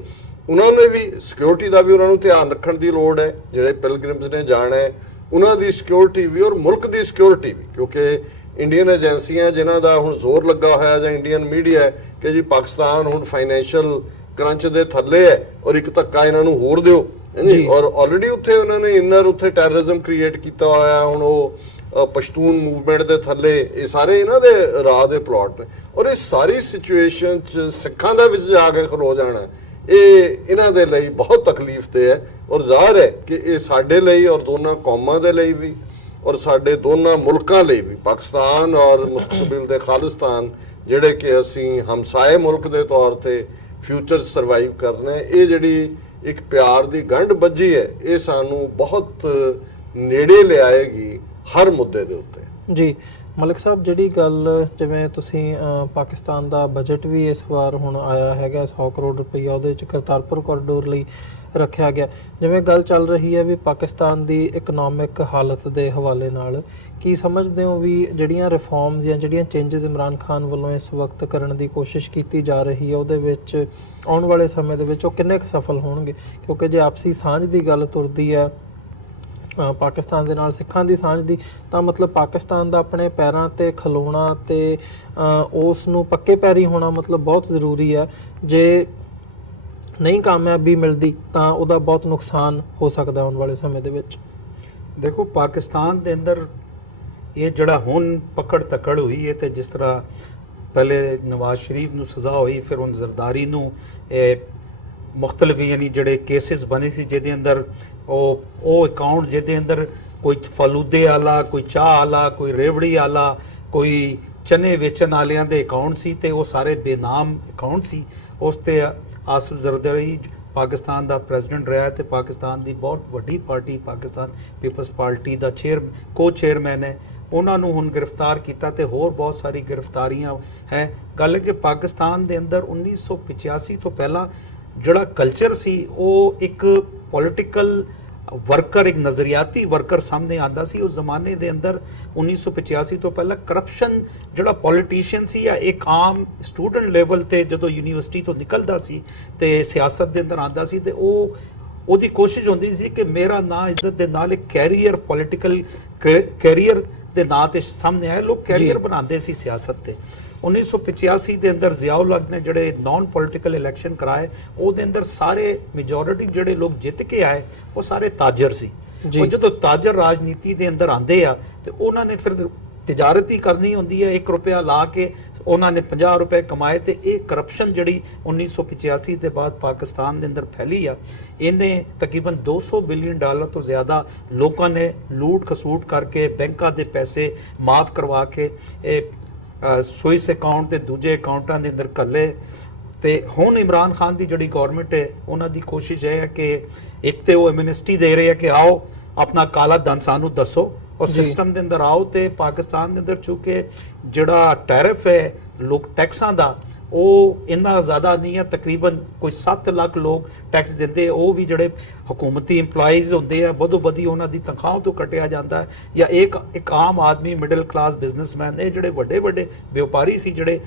ਉਹਨਾਂ ਨੇ ਵੀ ਸਿਕਿਉਰਿਟੀ ਦਾ ਵੀ ਉਹਨਾਂ ਨੂੰ ਧਿਆਨ ਰੱਖਣ ਦੀ ਲੋੜ ਹੈ। ਜਿਹੜੇ ਪਿਲਗ੍ਰਿਮਸ ਨੇ ਜਾਣਾ ਹੈ ਉਹਨਾਂ ਦੀ ਸਿਕਿਉਰਿਟੀ ਵੀ ਔਰ ਮੁਲਕ ਦੀ ਸਿਕਿਉਰਿਟੀ ਵੀ, ਕਿਉਂਕਿ ਇੰਡੀਅਨ ਏਜੰਸੀਆਂ ਜਿਨ੍ਹਾਂ ਦਾ ਹੁਣ ਜ਼ੋਰ ਲੱਗਾ ਹੋਇਆ ਜਾਂ ਇੰਡੀਅਨ ਮੀਡੀਆ ਹੈ ਕਿ ਜੀ ਪਾਕਿਸਤਾਨ ਹੁਣ ਫਾਈਨੈਂਸ਼ੀਅਲ ਕਰੰਚ ਦੇ ਥੱਲੇ ਹੈ ਔਰ ਇੱਕ ਧੱਕਾ ਇਹਨਾਂ ਨੂੰ ਹੋਰ ਦਿਓ ਜੀ। ਔਰ ਆਲਰੇਡੀ ਉੱਥੇ ਉਹਨਾਂ ਨੇ ਇਨਰ ਉੱਥੇ ਟੈਰਰਿਜ਼ਮ ਕ੍ਰੀਏਟ ਕੀਤਾ ਹੋਇਆ। ਹੁਣ ਉਹ ਪਸ਼ਤੂਨ ਮੂਵਮੈਂਟ ਦੇ ਥੱਲੇ, ਇਹ ਸਾਰੇ ਇਹਨਾਂ ਦੇ ਰਾਹ ਦੇ ਪਲਾਟ ਨੇ। ਔਰ ਇਹ ਸਾਰੀ ਸਿਚੁਏਸ਼ਨ 'ਚ ਸਿੱਖਾਂ ਦੇ ਵਿੱਚ ਜਾ ਕੇ ਖਲੋ ਜਾਣਾ, ਇਹ ਇਹਨਾਂ ਦੇ ਲਈ ਬਹੁਤ ਤਕਲੀਫ ਤੇ ਹੈ। ਔਰ ਜ਼ਾਹਰ ਹੈ ਕਿ ਇਹ ਸਾਡੇ ਲਈ ਔਰ ਦੋਨਾਂ ਕੌਮਾਂ ਦੇ ਲਈ ਵੀ ਔਰ ਸਾਡੇ ਦੋਨਾਂ ਮੁਲਕਾਂ ਲਈ ਵੀ, ਪਾਕਿਸਤਾਨ ਔਰ ਮੁਸਤਕਬਲ ਦੇ ਖਾਲਿਸਤਾਨ ਜਿਹੜੇ ਕਿ ਅਸੀਂ ਹਮਸਾਏ ਮੁਲਕ ਦੇ ਤੌਰ ਤੇ ਫਿਊਚਰ ਸਰਵਾਈਵ ਕਰਨਾ ਹੈ, ਇਹ ਜਿਹੜੀ ਇੱਕ ਪਿਆਰ ਦੀ ਗੰਢ ਵੱਜੀ ਹੈ, ਇਹ ਸਾਨੂੰ ਬਹੁਤ ਨੇੜੇ ਲਿਆਏਗੀ ਹਰ ਮੁੱਦੇ ਦੇ ਉੱਤੇ। ਜੀ ਮਲਿਕ ਸਾਹਿਬ, ਜਿਹੜੀ ਗੱਲ ਜਿਵੇਂ ਤੁਸੀਂ ਪਾਕਿਸਤਾਨ ਦਾ ਬਜਟ ਵੀ ਇਸ ਵਾਰ ਹੁਣ ਆਇਆ ਹੈਗਾ 100 ਕਰੋੜ ਰੁਪਈਆ, ਉਹਦੇ ਵਿੱਚ ਕਰਤਾਰਪੁਰ ਕੋਰੀਡੋਰ ਲਈ ਰੱਖਿਆ ਗਿਆ। ਜਿਵੇਂ ਗੱਲ ਚੱਲ ਰਹੀ ਹੈ ਵੀ ਪਾਕਿਸਤਾਨ ਦੀ ਇਕਨੋਮਿਕ ਹਾਲਤ ਦੇ ਹਵਾਲੇ ਨਾਲ ਕੀ ਸਮਝਦੇ ਹੋ ਵੀ ਜਿਹੜੀਆਂ ਰਿਫਾਰਮਸ ਜਾਂ ਜਿਹੜੀਆਂ ਚੇਂਜਸ ਇਮਰਾਨ ਖਾਨ ਵੱਲੋਂ ਇਸ ਵਕਤ ਕਰਨ ਦੀ ਕੋਸ਼ਿਸ਼ ਕੀਤੀ ਜਾ ਰਹੀ ਹੈ, ਉਹਦੇ ਵਿੱਚ ਆਉਣ ਵਾਲੇ ਸਮੇਂ ਦੇ ਵਿੱਚ ਉਹ ਕਿੰਨੇ ਕੁ ਸਫਲ ਹੋਣਗੇ? ਕਿਉਂਕਿ ਜੇ ਆਪਸੀ ਸਾਂਝ ਦੀ ਗੱਲ ਤੁਰਦੀ ਹੈ ਪਾਕਿਸਤਾਨ ਦੇ ਨਾਲ ਸਿੱਖਾਂ ਦੀ ਸਾਂਝ ਦੀ, ਤਾਂ ਮਤਲਬ ਪਾਕਿਸਤਾਨ ਦਾ ਆਪਣੇ ਪੈਰਾਂ ਤੇ ਖਲੋਣਾ ਤੇ ਉਸ ਨੂੰ ਪੱਕੇ ਪੈਰੀ ਹੋਣਾ ਮਤਲਬ ਬਹੁਤ ਜ਼ਰੂਰੀ ਹੈ। ਜੇ ਨਹੀਂ ਕਾਮਯਾਬੀ ਮਿਲਦੀ ਤਾਂ ਉਹਦਾ ਬਹੁਤ ਨੁਕਸਾਨ ਹੋ ਸਕਦਾ ਆਉਣ ਵਾਲੇ ਸਮੇਂ ਦੇ ਵਿੱਚ। ਦੇਖੋ, ਪਾਕਿਸਤਾਨ ਦੇ ਅੰਦਰ ਇਹ ਜਿਹੜਾ ਹੁਣ ਪਕੜ ਤਕੜ ਹੋਈ ਹੈ, ਤੇ ਜਿਸ ਤਰ੍ਹਾਂ ਪਹਿਲੇ ਨਵਾਜ਼ ਸ਼ਰੀਫ ਨੂੰ ਸਜ਼ਾ ਹੋਈ, ਫਿਰ ਹੁਣ ਜ਼ਰਦਾਰੀ ਨੂੰ ਮੁਖਤਲਿਫ ਯਾਨੀ ਜਿਹੜੇ ਕੇਸਿਸ ਬਣੇ ਸੀ ਜਿਹਦੇ ਅੰਦਰ ਉਹ ਅਕਾਊਂਟ ਜਿਹਦੇ ਅੰਦਰ ਕੋਈ ਫਲੂਦੇ ਵਾਲਾ, ਕੋਈ ਚਾਹ ਵਾਲਾ, ਕੋਈ ਰੇਵੜੀ ਵਾਲਾ, ਕੋਈ ਚਨੇ ਵੇਚਣ ਵਾਲਿਆਂ ਦੇ ਅਕਾਊਂਟ ਸੀ, ਤੇ ਉਹ ਸਾਰੇ ਬੇਨਾਮ ਅਕਾਊਂਟ ਸੀ। ਉਸ ਤੇ ਆਸਿਫ ਜ਼ਰਦਾਰੀ ਪਾਕਿਸਤਾਨ ਦਾ ਪ੍ਰੈਜ਼ੀਡੈਂਟ ਰਿਹਾ ਤੇ ਪਾਕਿਸਤਾਨ ਦੀ ਬਹੁਤ ਵੱਡੀ ਪਾਰਟੀ ਪਾਕਿਸਤਾਨ ਪੀਪਲਸ ਪਾਰਟੀ ਦਾ ਕੋ ਚੇਅਰਮੈਨ ਹੈ। ਉਹਨਾਂ ਨੂੰ ਹੁਣ ਗ੍ਰਿਫਤਾਰ ਕੀਤਾ ਤੇ ਹੋਰ ਬਹੁਤ ਸਾਰੀ ਗ੍ਰਿਫਤਾਰੀਆਂ ਹੈ। ਗੱਲ ਹੈ ਕਿ ਪਾਕਿਸਤਾਨ ਦੇ ਅੰਦਰ 1985 ਤੋਂ ਪਹਿਲਾਂ ਜਿਹੜਾ ਕਲਚਰ ਸੀ ਉਹ ਇੱਕ ਪੋਲੀਟੀਕਲ ਵਰਕਰ, ਇੱਕ ਨਜ਼ਰੀਆਤੀ ਵਰਕਰ ਸਾਹਮਣੇ ਆਂਦਾ ਸੀ। ਉਸ ਜ਼ਮਾਨੇ ਦੇ ਅੰਦਰ 1985 ਤੋਂ ਪਹਿਲਾਂ ਕਰਪਸ਼ਨ ਜਿਹੜਾ ਪੋਲੀਟੀਸ਼ੀਅਨ ਸੀ ਜਾਂ ਇੱਕ ਆਮ ਸਟੂਡੈਂਟ ਲੈਵਲ ਤੇ ਜਦੋਂ ਯੂਨੀਵਰਸਿਟੀ ਤੋਂ ਨਿਕਲਦਾ ਸੀ ਤੇ ਸਿਆਸਤ ਦੇ ਅੰਦਰ ਆਂਦਾ ਸੀ, ਤੇ ਉਹਦੀ ਕੋਸ਼ਿਸ਼ ਹੁੰਦੀ ਸੀ ਕਿ ਮੇਰਾ ਨਾਂ ਇੱਜ਼ਤ ਦੇ ਨਾਲ ਇੱਕ ਕੈਰੀਅਰ, ਪੋਲੀਟੀਕਲ ਕੈਰੀਅਰ ਦੇ ਨਾਂ ਤੇ ਸਾਹਮਣੇ ਆਏ। ਲੋਕ ਕੈਰੀਅਰ ਬਣਾਉਂਦੇ ਸੀ ਸਿਆਸਤ ਤੇ। 1985 ਦੇ ਅੰਦਰ ਜ਼ਿਆਉਲ ਹਕ ਨੇ ਜਿਹੜੇ ਨਾਨ ਪੋਲੀਟੀਕਲ ਇਲੈਕਸ਼ਨ ਕਰਾਏ, ਉਹਦੇ ਅੰਦਰ ਸਾਰੇ ਮੈਜੋਰਿਟੀ ਜਿਹੜੇ ਲੋਕ ਜਿੱਤ ਕੇ ਆਏ ਉਹ ਸਾਰੇ ਤਾਜਰ ਸੀ। ਉਹ ਜਦੋਂ ਤਾਜਰ ਰਾਜਨੀਤੀ ਦੇ ਅੰਦਰ ਆਂਦੇ ਆ ਤੇ ਉਹਨਾਂ ਨੇ ਫਿਰ ਤਿਜਾਰਤ ਹੀ ਕਰਨੀ ਹੁੰਦੀ ਹੈ। 1 ਰੁਪਿਆ ਲਾ ਕੇ ਉਹਨਾਂ ਨੇ 50 ਰੁਪਏ ਕਮਾਏ। ਤੇ ਇਹ ਕਰਪਸ਼ਨ ਜਿਹੜੀ 1985 ਦੇ ਬਾਅਦ ਪਾਕਿਸਤਾਨ ਦੇ ਅੰਦਰ ਫੈਲੀ ਆ, ਇਹਨੇ ਤਕਰੀਬਨ $200 ਬਿਲੀਅਨ ਤੋਂ ਜ਼ਿਆਦਾ ਲੋਕਾਂ ਨੇ ਲੂਟ ਖਸੂਟ ਕਰਕੇ ਬੈਂਕਾਂ ਦੇ ਪੈਸੇ ਮਾਫ ਕਰਵਾ ਕੇ ਇਹ ਸਵਿਸ ਅਕਾਊਂਟ ਤੇ ਦੂਜੇ ਅਕਾਊਂਟਾਂ ਦੇ ਅੰਦਰ ਕੱਲੇ। ਤੇ ਹੁਣ ਇਮਰਾਨ ਖਾਨ ਦੀ ਜਿਹੜੀ ਗਵਰਨਮੈਂਟ ਹੈ, ਉਹਨਾਂ ਦੀ ਕੋਸ਼ਿਸ਼ ਇਹ ਹੈ ਕਿ ਇੱਕ ਤੇ ਉਹ ਐਮਨਿਸਟੀ ਦੇ ਰਹੇ ਆ ਕਿ ਆਓ ਆਪਣਾ ਕਾਲਾ ਧਨ ਸਾਨੂੰ ਦੱਸੋ ਔਰ ਸਿਸਟਮ ਦੇ ਅੰਦਰ ਆਓ। ਤੇ ਪਾਕਿਸਤਾਨ ਦੇ ਅੰਦਰ ਚੂੰਕਿ ਜਿਹੜਾ ਟੈਰਿਫ ਹੈ ਲੋਕ ਟੈਕਸਾਂ ਦਾ, ਉਹ ਇੰਨਾ ਜ਼ਿਆਦਾ ਨਹੀਂ ਹੈ। ਤਕਰੀਬਨ ਕੋਈ 7 ਲੱਖ ਲੋਕ ਟੈਕਸ ਦਿੰਦੇ, ਉਹ ਵੀ ਜਿਹੜੇ ਹਕੂਮਤੀ EMPLOYEES ਹੁੰਦੇ ਆ ਬਦੋ ਬਦੀ ਉਹਨਾਂ ਦੀ ਤਨਖਾਹ ਤੋਂ ਕੱਟਿਆ ਜਾਂਦਾ ਹੈ। ਜਾਂ ਇੱਕ Aam Aadmi, middle class businessman, ਇਹ ਜਿਹੜੇ ਵੱਡੇ ਵੱਡੇ ਵਪਾਰੀ ਸੀ ਜਿਹੜੇ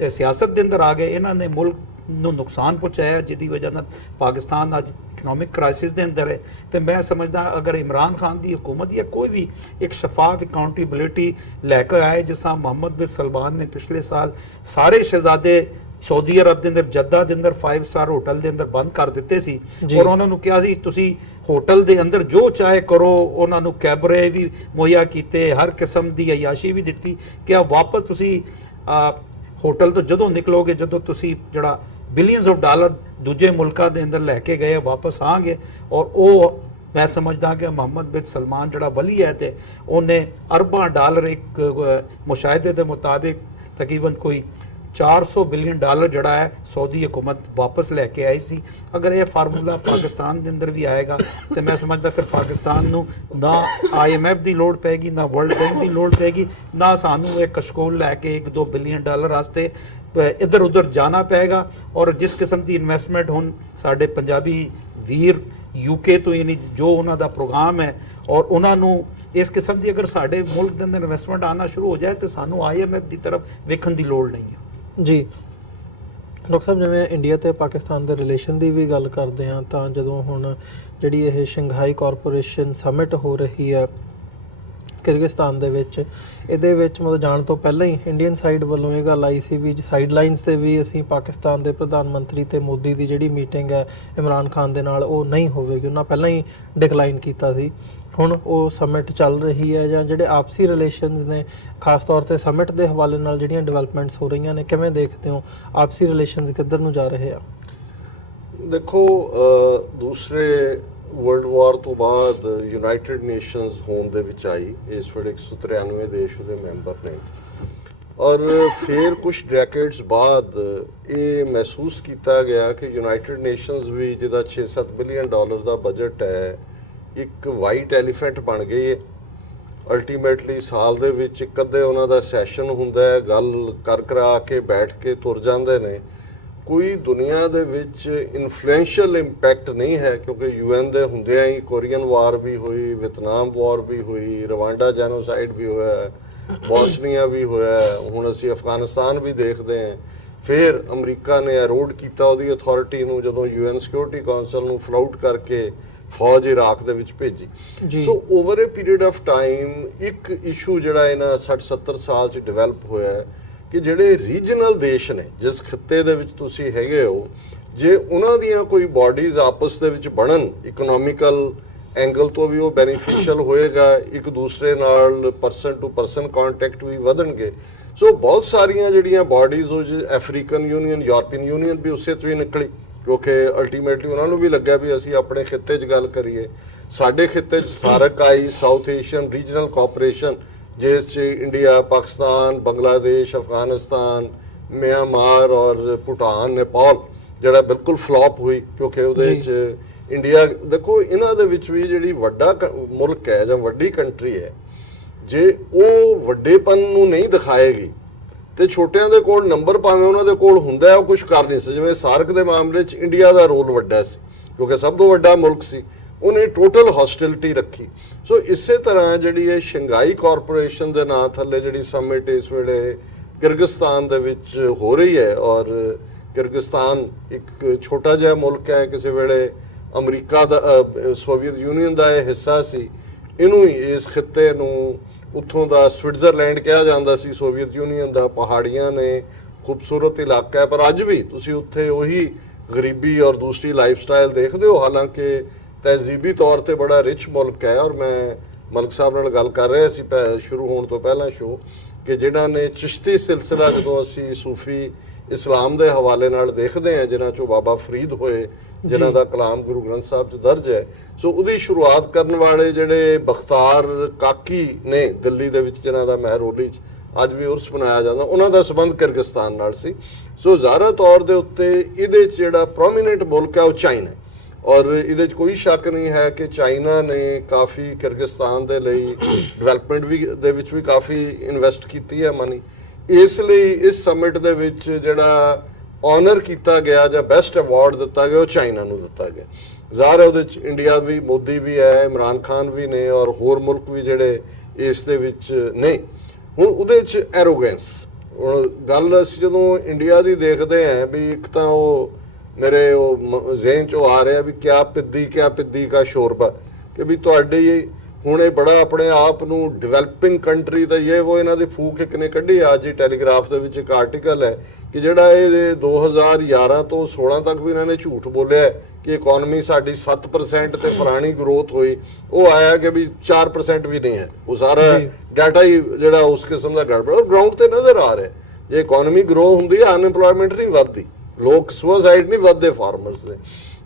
ਸਿਆਸਤ ਦੇ ਅੰਦਰ ਆ ਗਏ, ਇਹਨਾਂ ਨੇ ਮੁਲਕ ਨੂੰ ਨੁਕਸਾਨ ਪਹੁੰਚਾਇਆ, ਜਿਹਦੀ ਵਜ੍ਹਾ ਨਾਲ ਪਾਕਿਸਤਾਨ ਅੱਜ ਇਕਨੋਮਿਕ ਕ੍ਰਾਈਸਿਸ ਦੇ ਅੰਦਰ ਹੈ। ਤੇ ਮੈਂ ਸਮਝਦਾ ਅਗਰ ਇਮਰਾਨ ਖਾਨ ਦੀ ਹੁਕੂਮਤ ਜਾਂ ਕੋਈ ਵੀ ਇੱਕ ਸ਼ਫਾਫ ਅਕਾਊਂਟੇਬਿਲਿਟੀ ਲੈ ਕੇ ਆਏ, ਜਿਸ ਤਰ੍ਹਾਂ ਮੁਹੰਮਦ ਬਿਨ ਸਲਮਾਨ ਨੇ ਪਿਛਲੇ ਸਾਲ ਸਾਰੇ ਸ਼ਹਿਜ਼ਾਦੇ ਸਾਊਦੀ ਅਰਬ ਦੇ ਅੰਦਰ ਜੱਦਾ ਦੇ ਅੰਦਰ 5 ਸਟਾਰ ਹੋਟਲ ਦੇ ਅੰਦਰ ਬੰਦ ਕਰ ਦਿੱਤੇ ਸੀ, ਔਰ ਉਹਨਾਂ ਨੂੰ ਕਿਹਾ ਸੀ ਤੁਸੀਂ ਹੋਟਲ ਦੇ ਅੰਦਰ ਜੋ ਚਾਹੇ ਕਰੋ, ਉਹਨਾਂ ਨੂੰ ਕੈਬਰੇ ਵੀ ਮੁਹੱਈਆ ਕੀਤੇ, ਹਰ ਕਿਸਮ ਦੀ ਅਯਾਸ਼ੀ ਵੀ ਦਿੱਤੀ ਕਿ ਆ ਵਾਪਸ ਤੁਸੀਂ ਹੋਟਲ ਤੋਂ ਜਦੋਂ ਨਿਕਲੋਗੇ, ਜਦੋਂ ਤੁਸੀਂ ਜਿਹੜਾ ਬਿਲੀਅਨਸ ਆਫ ਡਾਲਰ ਦੂਜੇ ਮੁਲਕਾਂ ਦੇ ਅੰਦਰ ਲੈ ਕੇ ਗਏ ਵਾਪਸ ਆਣਗੇ। ਔਰ ਉਹ ਮੈਂ ਸਮਝਦਾ ਕਿ ਮੁਹੰਮਦ ਬਿਨ ਸਲਮਾਨ ਜਿਹੜਾ ਵਲੀ ਹੈ ਤੇ ਉਹਨੇ ਅਰਬਾਂ ਡਾਲਰ ਇੱਕ ਮੁਸ਼ਾਹਿਦੇ ਦੇ ਮੁਤਾबिक ਤਕਰੀਬਨ ਕੋਈ 400 ਬਿਲੀਅਨ ਡਾਲਰ ਜਿਹੜਾ ਹੈ ਸਾਊਦੀ ਹਕੂਮਤ ਵਾਪਸ ਲੈ ਕੇ ਆਈ ਸੀ। ਅਗਰ ਇਹ ਫਾਰਮੂਲਾ ਪਾਕਿਸਤਾਨ ਦੇ ਅੰਦਰ ਵੀ ਆਏਗਾ ਤੇ ਮੈਂ ਸਮਝਦਾ ਫਿਰ ਪਾਕਿਸਤਾਨ ਨੂੰ ਨਾ IMF ਦੀ ਲੋੜ ਪੈਗੀ, ਨਾ ਵਰਲਡ ਬੈਂਕ ਦੀ ਲੋੜ ਪੈਗੀ, ਨਾ ਸਾਨੂੰ ਇਹ ਕਸ਼ਕੋਲ ਲੈ ਕੇ 1-2 ਬਿਲੀਅਨ ਡਾਲਰ ਵਾਸਤੇ ਇੱਧਰ ਉੱਧਰ ਜਾਣਾ ਪਏਗਾ। ਔਰ ਜਿਸ ਕਿਸਮ ਦੀ ਇਨਵੈਸਟਮੈਂਟ ਹੁਣ ਸਾਡੇ ਪੰਜਾਬੀ ਵੀਰ UK ਤੋਂ ਯਾਨੀ ਜੋ ਉਹਨਾਂ ਦਾ ਪ੍ਰੋਗਰਾਮ ਹੈ, ਔਰ ਉਹਨਾਂ ਨੂੰ ਇਸ ਕਿਸਮ ਦੀ ਅਗਰ ਸਾਡੇ ਮੁਲਕ ਦੇ ਅੰਦਰ ਇਨਵੈਸਟਮੈਂਟ ਆਉਣਾ ਸ਼ੁਰੂ ਹੋ ਜਾਏ ਤੇ ਸਾਨੂੰ IMF ਦੀ ਤਰਫ ਵੇਖਣ ਦੀ ਲੋੜ ਨਹੀਂ ਹੈ। ਜੀ ਡਾਕਟਰ ਸਾਹਿਬ, ਜਿਵੇਂ ਇੰਡੀਆ ਤੇ ਪਾਕਿਸਤਾਨ ਦੇ ਰਿਲੇਸ਼ਨ ਦੀ ਵੀ ਗੱਲ ਕਰਦੇ ਹਾਂ ਤਾਂ ਜਦੋਂ ਹੁਣ ਜਿਹੜੀ ਇਹ ਸ਼ੰਘਾਈ ਕਾਰਪੋਰੇਸ਼ਨ ਸਮਿਟ ਹੋ ਰਹੀ ਹੈ ਕਿਰਗਿਸਤਾਨ ਦੇ ਵਿੱਚ, ਇਹਦੇ ਵਿੱਚ ਮਤਲਬ ਜਾਣ ਤੋਂ ਪਹਿਲਾਂ ਹੀ ਇੰਡੀਅਨ ਸਾਈਡ ਵੱਲੋਂ ਇਹ ਗੱਲ ਆਈ ਸੀ ਵੀ ਸਾਈਡ ਲਾਈਨਸ ਤੇ ਵੀ ਅਸੀਂ ਪਾਕਿਸਤਾਨ ਦੇ ਪ੍ਰਧਾਨ ਮੰਤਰੀ ਤੇ ਮੋਦੀ ਦੀ ਜਿਹੜੀ ਮੀਟਿੰਗ ਹੈ ਇਮਰਾਨ ਖਾਨ ਦੇ ਨਾਲ ਉਹ ਨਹੀਂ ਹੋਵੇਗੀ, ਉਹਨਾਂ ਪਹਿਲਾਂ ਹੀ ਡਿਕਲਾਈਨ ਕੀਤਾ ਸੀ। ਹੁਣ ਉਹ ਸਮਿਟ ਚੱਲ ਰਹੀ ਹੈ ਜਾਂ ਜਿਹੜੇ ਆਪਸੀ ਰਿਲੇਸ਼ਨਸ ਨੇ ਖਾਸ ਤੌਰ ਤੇ ਸਮਿਟ ਦੇ ਹਵਾਲੇ ਨਾਲ ਜਿਹੜੀਆਂ ਡਿਵੈਲਪਮੈਂਟਸ ਹੋ ਰਹੀਆਂ ਨੇ, ਕਿਵੇਂ ਦੇਖਦੇ ਹੋ ਆਪਸੀ ਰਿਲੇਸ਼ਨਸ ਕਿੱਧਰ ਨੂੰ ਜਾ ਰਹੇ ਆ? ਦੇਖੋ, ਦੂਸਰੇ ਵਰਲਡ ਵਾਰ ਤੋਂ ਬਾਅਦ ਯੂਨਾਈਟਿਡ ਨੇਸ਼ਨਸ ਹੋਂਦ ਦੇ ਵਿੱਚ ਆਈ, ਇਸ ਵੇਲੇ 193 ਦੇਸ਼ ਉਹਦੇ ਮੈਂਬਰ ਨੇ, ਔਰ ਫਿਰ ਕੁਝ ਡੈਕੇਡਸ ਬਾਅਦ ਇਹ ਮਹਿਸੂਸ ਕੀਤਾ ਗਿਆ ਕਿ ਯੂਨਾਈਟਿਡ ਨੇਸ਼ਨਸ ਵੀ ਜਿਹਦਾ 6-7 ਬਿਲੀਅਨ ਡਾਲਰ ਦਾ ਬਜਟ ਹੈ, ਇੱਕ ਵਾਈਟ ਐਲੀਫੈਂਟ ਬਣ ਗਈ ਹੈ। ਅਲਟੀਮੇਟਲੀ ਸਾਲ ਦੇ ਵਿੱਚ ਇੱਕ ਅੱਧੇ ਉਹਨਾਂ ਦਾ ਸੈਸ਼ਨ ਹੁੰਦਾ ਹੈ, ਗੱਲ ਕਰਾ ਕੇ ਬੈਠ ਕੇ ਤੁਰ ਜਾਂਦੇ ਨੇ। ਕੋਈ ਦੁਨੀਆ ਦੇ ਵਿੱਚ ਇਨਫਲੂਐਂਸ਼ੀਅਲ ਇੰਪੈਕਟ ਨਹੀਂ ਹੈ, ਕਿਉਂਕਿ UN ਦੇ ਹੁੰਦਿਆਂ ਹੀ ਕੋਰੀਅਨ ਵਾਰ ਵੀ ਹੋਈ, ਵਿਤਨਾਮ ਵਾਰ ਵੀ ਹੋਈ, ਰਵਾਂਡਾ ਜੈਨੋਸਾਈਡ ਵੀ ਹੋਇਆ, ਬੋਸਨੀਆ ਵੀ ਹੋਇਆ, ਹੁਣ ਅਸੀਂ ਅਫਗਾਨਿਸਤਾਨ ਵੀ ਦੇਖਦੇ ਹਾਂ। ਫਿਰ ਅਮਰੀਕਾ ਨੇ ਐਰੋਡ ਕੀਤਾ ਉਹਦੀ ਅਥਾਰਟੀ ਨੂੰ ਜਦੋਂ UN ਸਿਕਿਉਰਿਟੀ ਕਾਉਂਸਲ ਨੂੰ ਫਲਾਊਟ ਕਰਕੇ ਫੌਜ ਇਰਾਕ ਦੇ ਵਿੱਚ ਭੇਜੀ। So over a period of time ਇੱਕ ਇਸ਼ੂ ਜਿਹੜਾ ਇਹਨਾਂ 60-70 ਸਾਲ 'ਚ ਡਿਵੈਲਪ ਹੋਇਆ ਹੈ ਕਿ ਜਿਹੜੇ ਰੀਜਨਲ ਦੇਸ਼ ਨੇ, ਜਿਸ ਖਿੱਤੇ ਦੇ ਵਿੱਚ ਤੁਸੀਂ ਹੈਗੇ ਹੋ, ਜੇ ਉਹਨਾਂ ਦੀਆਂ ਕੋਈ ਬਾਡੀਜ਼ ਆਪਸ ਦੇ ਵਿੱਚ ਬਣਨ, ਇਕਨੋਮਿਕਲ ਐਂਗਲ ਤੋਂ ਵੀ ਉਹ ਬੈਨੀਫੀਸ਼ੀਅਲ ਹੋਏਗਾ, ਇੱਕ ਦੂਸਰੇ ਨਾਲ ਪਰਸਨ ਟੂ ਪਰਸਨ ਕੰਟੈਕਟ ਵੀ ਵਧਣਗੇ। ਸੋ ਬਹੁਤ ਸਾਰੀਆਂ ਜਿਹੜੀਆਂ ਬਾਡੀਜ਼ ਉਹ ਅਫਰੀਕਨ ਯੂਨੀਅਨ, ਯੂਰਪੀਅਨ ਯੂਨੀਅਨ ਵੀ ਉਸੇ ਤੋਂ ਹੀ ਨਿਕਲੀ, ਕਿਉਂਕਿ ਅਲਟੀਮੇਟਲੀ ਉਹਨਾਂ ਨੂੰ ਵੀ ਲੱਗਿਆ ਵੀ ਅਸੀਂ ਆਪਣੇ ਖਿੱਤੇ 'ਚ ਗੱਲ ਕਰੀਏ। ਸਾਡੇ ਖਿੱਤੇ 'ਚ ਸਾਰਕ ਆਈ, ਸਾਊਥ ਏਸ਼ੀਅਨ ਰੀਜਨਲ ਕੋਆਪਰੇਸ਼ਨ, ਜਿਸ 'ਚ ਇੰਡੀਆ, ਪਾਕਿਸਤਾਨ, ਬੰਗਲਾਦੇਸ਼, ਅਫਗਾਨਿਸਤਾਨ, ਮਿਆਂਮਾਰ ਔਰ ਭੂਟਾਨ, ਨੇਪਾਲ ਜਿਹੜਾ ਬਿਲਕੁਲ ਫਲॉप ਹੋਈ, ਕਿਉਂਕਿ ਉਹਦੇ 'ਚ ਇੰਡੀਆ, ਦੇਖੋ ਇਹਨਾਂ ਦੇ ਵਿੱਚ ਵੀ ਜਿਹੜੀ ਵੱਡਾ ਮੁਲਕ ਹੈ ਜਾਂ ਵੱਡੀ ਕੰਟਰੀ ਹੈ, ਜੇ ਉਹ ਵੱਡੇਪਨ ਨੂੰ ਨਹੀਂ ਦਿਖਾਏਗੀ ਤੇ ਛੋਟਿਆਂ ਦੇ ਕੋਲ ਨੰਬਰ ਭਾਵੇਂ ਉਹਨਾਂ ਦੇ ਕੋਲ ਹੁੰਦਾ ਹੈ, ਉਹ ਕੁਝ ਕਰ ਨਹੀਂ ਸਕਦੇ। ਜਿਵੇਂ ਸਾਰਕ ਦੇ ਮਾਮਲੇ 'ਚ ਇੰਡੀਆ ਦਾ ਰੋਲ ਵੱਡਾ ਸੀ, ਕਿਉਂਕਿ ਸਭ ਤੋਂ ਵੱਡਾ ਮੁਲਕ ਸੀ, ਉਹਨੇ ਟੋਟਲ ਹੌਸਟਿਲਿਟੀ ਰੱਖੀ। ਸੋ ਇਸੇ ਤਰ੍ਹਾਂ ਜਿਹੜੀ ਇਹ ਸ਼ੰਘਾਈ ਕਾਰਪੋਰੇਸ਼ਨ ਦੇ ਨਾਂ ਥੱਲੇ ਜਿਹੜੀ ਸਮਿਟ ਇਸ ਵੇਲੇ ਕਿਰਗਿਸਤਾਨ ਦੇ ਵਿੱਚ ਹੋ ਰਹੀ ਹੈ, ਔਰ ਕਿਰਗਿਸਤਾਨ ਇੱਕ ਛੋਟਾ ਜਿਹਾ ਮੁਲਕ ਹੈ, ਕਿਸੇ ਵੇਲੇ ਅਮਰੀਕਾ ਦਾ, ਸੋਵੀਅਤ ਯੂਨੀਅਨ ਦਾ ਇਹ ਹਿੱਸਾ ਸੀ, ਇਹਨੂੰ ਹੀ ਇਸ ਖਿੱਤੇ ਨੂੰ ਉੱਥੋਂ ਦਾ ਸਵਿਟਜ਼ਰਲੈਂਡ ਕਿਹਾ ਜਾਂਦਾ ਸੀ, ਸੋਵੀਅਤ ਯੂਨੀਅਨ ਦਾ। ਪਹਾੜੀਆਂ ਨੇ, ਖੂਬਸੂਰਤ ਇਲਾਕਾ ਹੈ, ਪਰ ਅੱਜ ਵੀ ਤੁਸੀਂ ਉੱਥੇ ਉਹੀ ਗਰੀਬੀ ਔਰ ਦੂਸਰੀ ਲਾਈਫ ਸਟਾਈਲ ਦੇਖਦੇ ਹੋ। ਹਾਲਾਂਕਿ ਤਹਿਜ਼ੀਬੀ ਤੌਰ ਤੇ ਬੜਾ ਰਿਚ ਮੁਲਕ ਹੈ। ਔਰ ਮੈਂ ਮਲਕ ਸਾਹਿਬ ਨਾਲ ਗੱਲ ਕਰ ਰਿਹਾ ਸੀ ਸ਼ੁਰੂ ਹੋਣ ਤੋਂ ਪਹਿਲਾਂ ਸ਼ੋਅ, ਕਿ ਜਿਹੜਾ ਨੇ ਚਿਸ਼ਤੀ ਸਿਲਸਿਲਾ, ਜਦੋਂ ਅਸੀਂ ਸੂਫੀ ਇਸਲਾਮ ਦੇ ਹਵਾਲੇ ਨਾਲ ਦੇਖਦੇ ਹਾਂ, ਜਿਨ੍ਹਾਂ ਚੋਂ ਬਾਬਾ ਫਰੀਦ ਹੋਏ, ਜਿਨ੍ਹਾਂ ਦਾ ਕਲਾਮ ਗੁਰੂ ਗ੍ਰੰਥ ਸਾਹਿਬ 'ਚ ਦਰਜ ਹੈ, ਸੋ ਉਹਦੀ ਸ਼ੁਰੂਆਤ ਕਰਨ ਵਾਲੇ ਜਿਹੜੇ ਬਖਤਾਰ ਕਾਕੀ ਨੇ ਦਿੱਲੀ ਦੇ ਵਿੱਚ, ਜਿਨ੍ਹਾਂ ਦਾ ਮਹਿਰੋਲੀ 'ਚ ਅੱਜ ਵੀ ਉਰਸ ਮਨਾਇਆ ਜਾਂਦਾ, ਉਹਨਾਂ ਦਾ ਸੰਬੰਧ ਕਿਰਗਿਸਤਾਨ ਨਾਲ ਸੀ। ਸੋ ਜ਼ਾਹਰਾ ਤੌਰ ਦੇ ਉੱਤੇ ਇਹਦੇ 'ਚ ਜਿਹੜਾ ਪ੍ਰੋਮੀਨੈਂਟ ਮੁਲਕ ਹੈ ਉਹ ਚਾਈਨਾ ਹੈ, ਔਰ ਇਹਦੇ 'ਚ ਕੋਈ ਸ਼ੱਕ ਨਹੀਂ ਹੈ ਕਿ ਚਾਈਨਾ ਨੇ ਕਾਫੀ ਕਿਰਗਿਸਤਾਨ ਦੇ ਲਈ ਡਿਵੈਲਪਮੈਂਟ ਵੀ ਦੇ ਵਿੱਚ ਵੀ ਕਾਫੀ ਇਨਵੈਸਟ ਕੀਤੀ ਹੈ ਮਨੀ। ਇਸ ਲਈ ਇਸ ਸਮਿਟ ਦੇ ਵਿੱਚ ਜਿਹੜਾ ਆਨਰ ਕੀਤਾ ਗਿਆ ਜਾਂ ਬੈਸਟ ਅਵਾਰਡ ਦਿੱਤਾ ਗਿਆ ਉਹ ਚਾਈਨਾ ਨੂੰ ਦਿੱਤਾ ਗਿਆ। ਜ਼ਾਹਰ ਹੈ ਉਹਦੇ 'ਚ ਇੰਡੀਆ ਵੀ, ਮੋਦੀ ਵੀ ਹੈ, ਇਮਰਾਨ ਖਾਨ ਵੀ ਨੇ, ਔਰ ਹੋਰ ਮੁਲਕ ਵੀ ਜਿਹੜੇ ਇਸ ਦੇ ਵਿੱਚ ਨੇ। ਹੁਣ ਉਹਦੇ 'ਚ ਐਰੋਗੈਂਸ, ਹੁਣ ਗੱਲ ਅਸੀਂ ਜਦੋਂ ਇੰਡੀਆ ਦੀ ਦੇਖਦੇ ਆਂ ਵੀ ਇੱਕ ਤਾਂ ਉਹ ਮੇਰੇ ਉਹ ਜ਼ਿਹਨ ਚੋਂ ਆ ਰਿਹਾ ਵੀ ਕਿਆ ਪਿੱਦੀ ਕਾ ਸ਼ੋਰਬਾ, ਕਿ ਵੀ ਤੁਹਾਡੇ ਹੁਣ ਇਹ ਬੜਾ ਆਪਣੇ ਆਪ ਨੂੰ ਡਿਵੈਲਪਿੰਗ ਕੰਟਰੀ ਤਾਂ ਉਹ ਇਹਨਾਂ ਦੀ ਫੂਕ ਇੱਕ ਨੇ ਕੱਢੀ। ਅੱਜ ਹੀ ਟੈਲੀਗ੍ਰਾਫ ਦੇ ਵਿੱਚ ਇੱਕ ਆਰਟੀਕਲ ਹੈ ਕਿ ਜਿਹੜਾ ਇਹ 2011 ਤੋਂ 16 ਤੱਕ ਵੀ ਇਹਨਾਂ ਨੇ ਝੂਠ ਬੋਲਿਆ ਕਿ ਇਕਨੋਮੀ ਸਾਡੀ 7% ਤੇ ਫਲਾਣੀ ਗਰੋਥ ਹੋਈ, ਉਹ ਆਇਆ ਕਿ ਵੀ 4% ਵੀ ਨਹੀਂ ਹੈ। ਉਹ ਸਾਰਾ ਡਾਟਾ ਹੀ ਜਿਹੜਾ ਉਸ ਕਿਸਮ ਦਾ ਗੜਬੜ ਗਰਾਊਂਡ ਤੇ ਨਜ਼ਰ ਆ ਰਿਹਾ। ਜੇ ਇਕਨੋਮੀ ਗਰੋ ਹੁੰਦੀ ਹੈ ਅਨਐਮਪਲੋਇਮੈਂਟ ਨਹੀਂ ਵੱਧਦੀ, ਲੋਕ ਸੁਸਾਈਡ ਨਹੀਂ ਵੱਧਦੇ ਫਾਰਮਰਸ ਦੇ।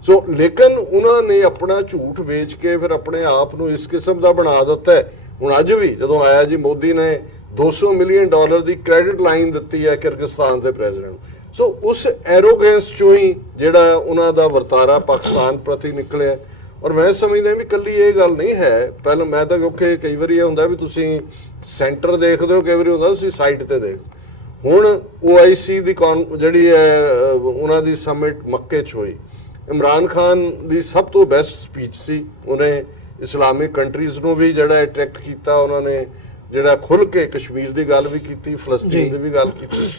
ਸੋ ਲੇਕਿਨ ਉਹਨਾਂ ਨੇ ਆਪਣਾ ਝੂਠ ਵੇਚ ਕੇ ਫਿਰ ਆਪਣੇ ਆਪ ਨੂੰ ਇਸ ਕਿਸਮ ਦਾ ਬਣਾ ਦਿੱਤਾ ਹੈ। ਹੁਣ ਅੱਜ ਵੀ ਜਦੋਂ ਆਇਆ ਜੀ ਮੋਦੀ ਨੇ $200 ਮਿਲੀਅਨ ਦੀ ਕ੍ਰੈਡਿਟ ਲਾਈਨ ਦਿੱਤੀ ਹੈ ਕਿਰਗਿਸਤਾਨ ਦੇ ਪ੍ਰੈਜ਼ੀਡੈਂਟ ਨੂੰ। ਸੋ ਉਸ ਐਰੋਗੈਂਸ ਚੋਂ ਹੀ ਜਿਹੜਾ ਉਹਨਾਂ ਦਾ ਵਰਤਾਰਾ ਪਾਕਿਸਤਾਨ ਪ੍ਰਤੀ ਨਿਕਲਿਆ। ਔਰ ਮੈਂ ਸਮਝਦਾ ਵੀ ਕੱਲੀ ਇਹ ਗੱਲ ਨਹੀਂ ਹੈ, ਪਹਿਲਾਂ ਮੈਂ ਤਾਂ ਕਿਉਂਕਿ ਕਈ ਵਾਰੀ ਇਹ ਹੁੰਦਾ ਵੀ ਤੁਸੀਂ ਸੈਂਟਰ ਦੇਖਦੇ ਹੋ, ਕਈ ਵਾਰੀ ਹੁੰਦਾ ਤੁਸੀਂ ਸਾਈਡ ਤੇ ਦੇਖਦੇ। ਹੁਣ OIC ਦੀ ਜਿਹੜੀ ਹੈ ਉਹਨਾਂ ਦੀ ਸਮਿਟ ਮੱਕੇ 'ਚ ਹੋਈ, ਇਮਰਾਨ ਖਾਨ ਦੀ ਸਭ ਤੋਂ ਬੈਸਟ ਸਪੀਚ ਸੀ। ਉਹਨੇ ਇਸਲਾਮਿਕ ਕੰਟਰੀਜ਼ ਨੂੰ ਵੀ ਜਿਹੜਾ ਅਟਰੈਕਟ ਕੀਤਾ, ਉਹਨਾਂ ਨੇ ਜਿਹੜਾ ਖੁੱਲ ਕੇ ਕਸ਼ਮੀਰ ਦੀ ਗੱਲ ਵੀ ਕੀਤੀ, ਫਲਸਤੀਨ ਦੀ ਵੀ ਗੱਲ ਕੀਤੀ।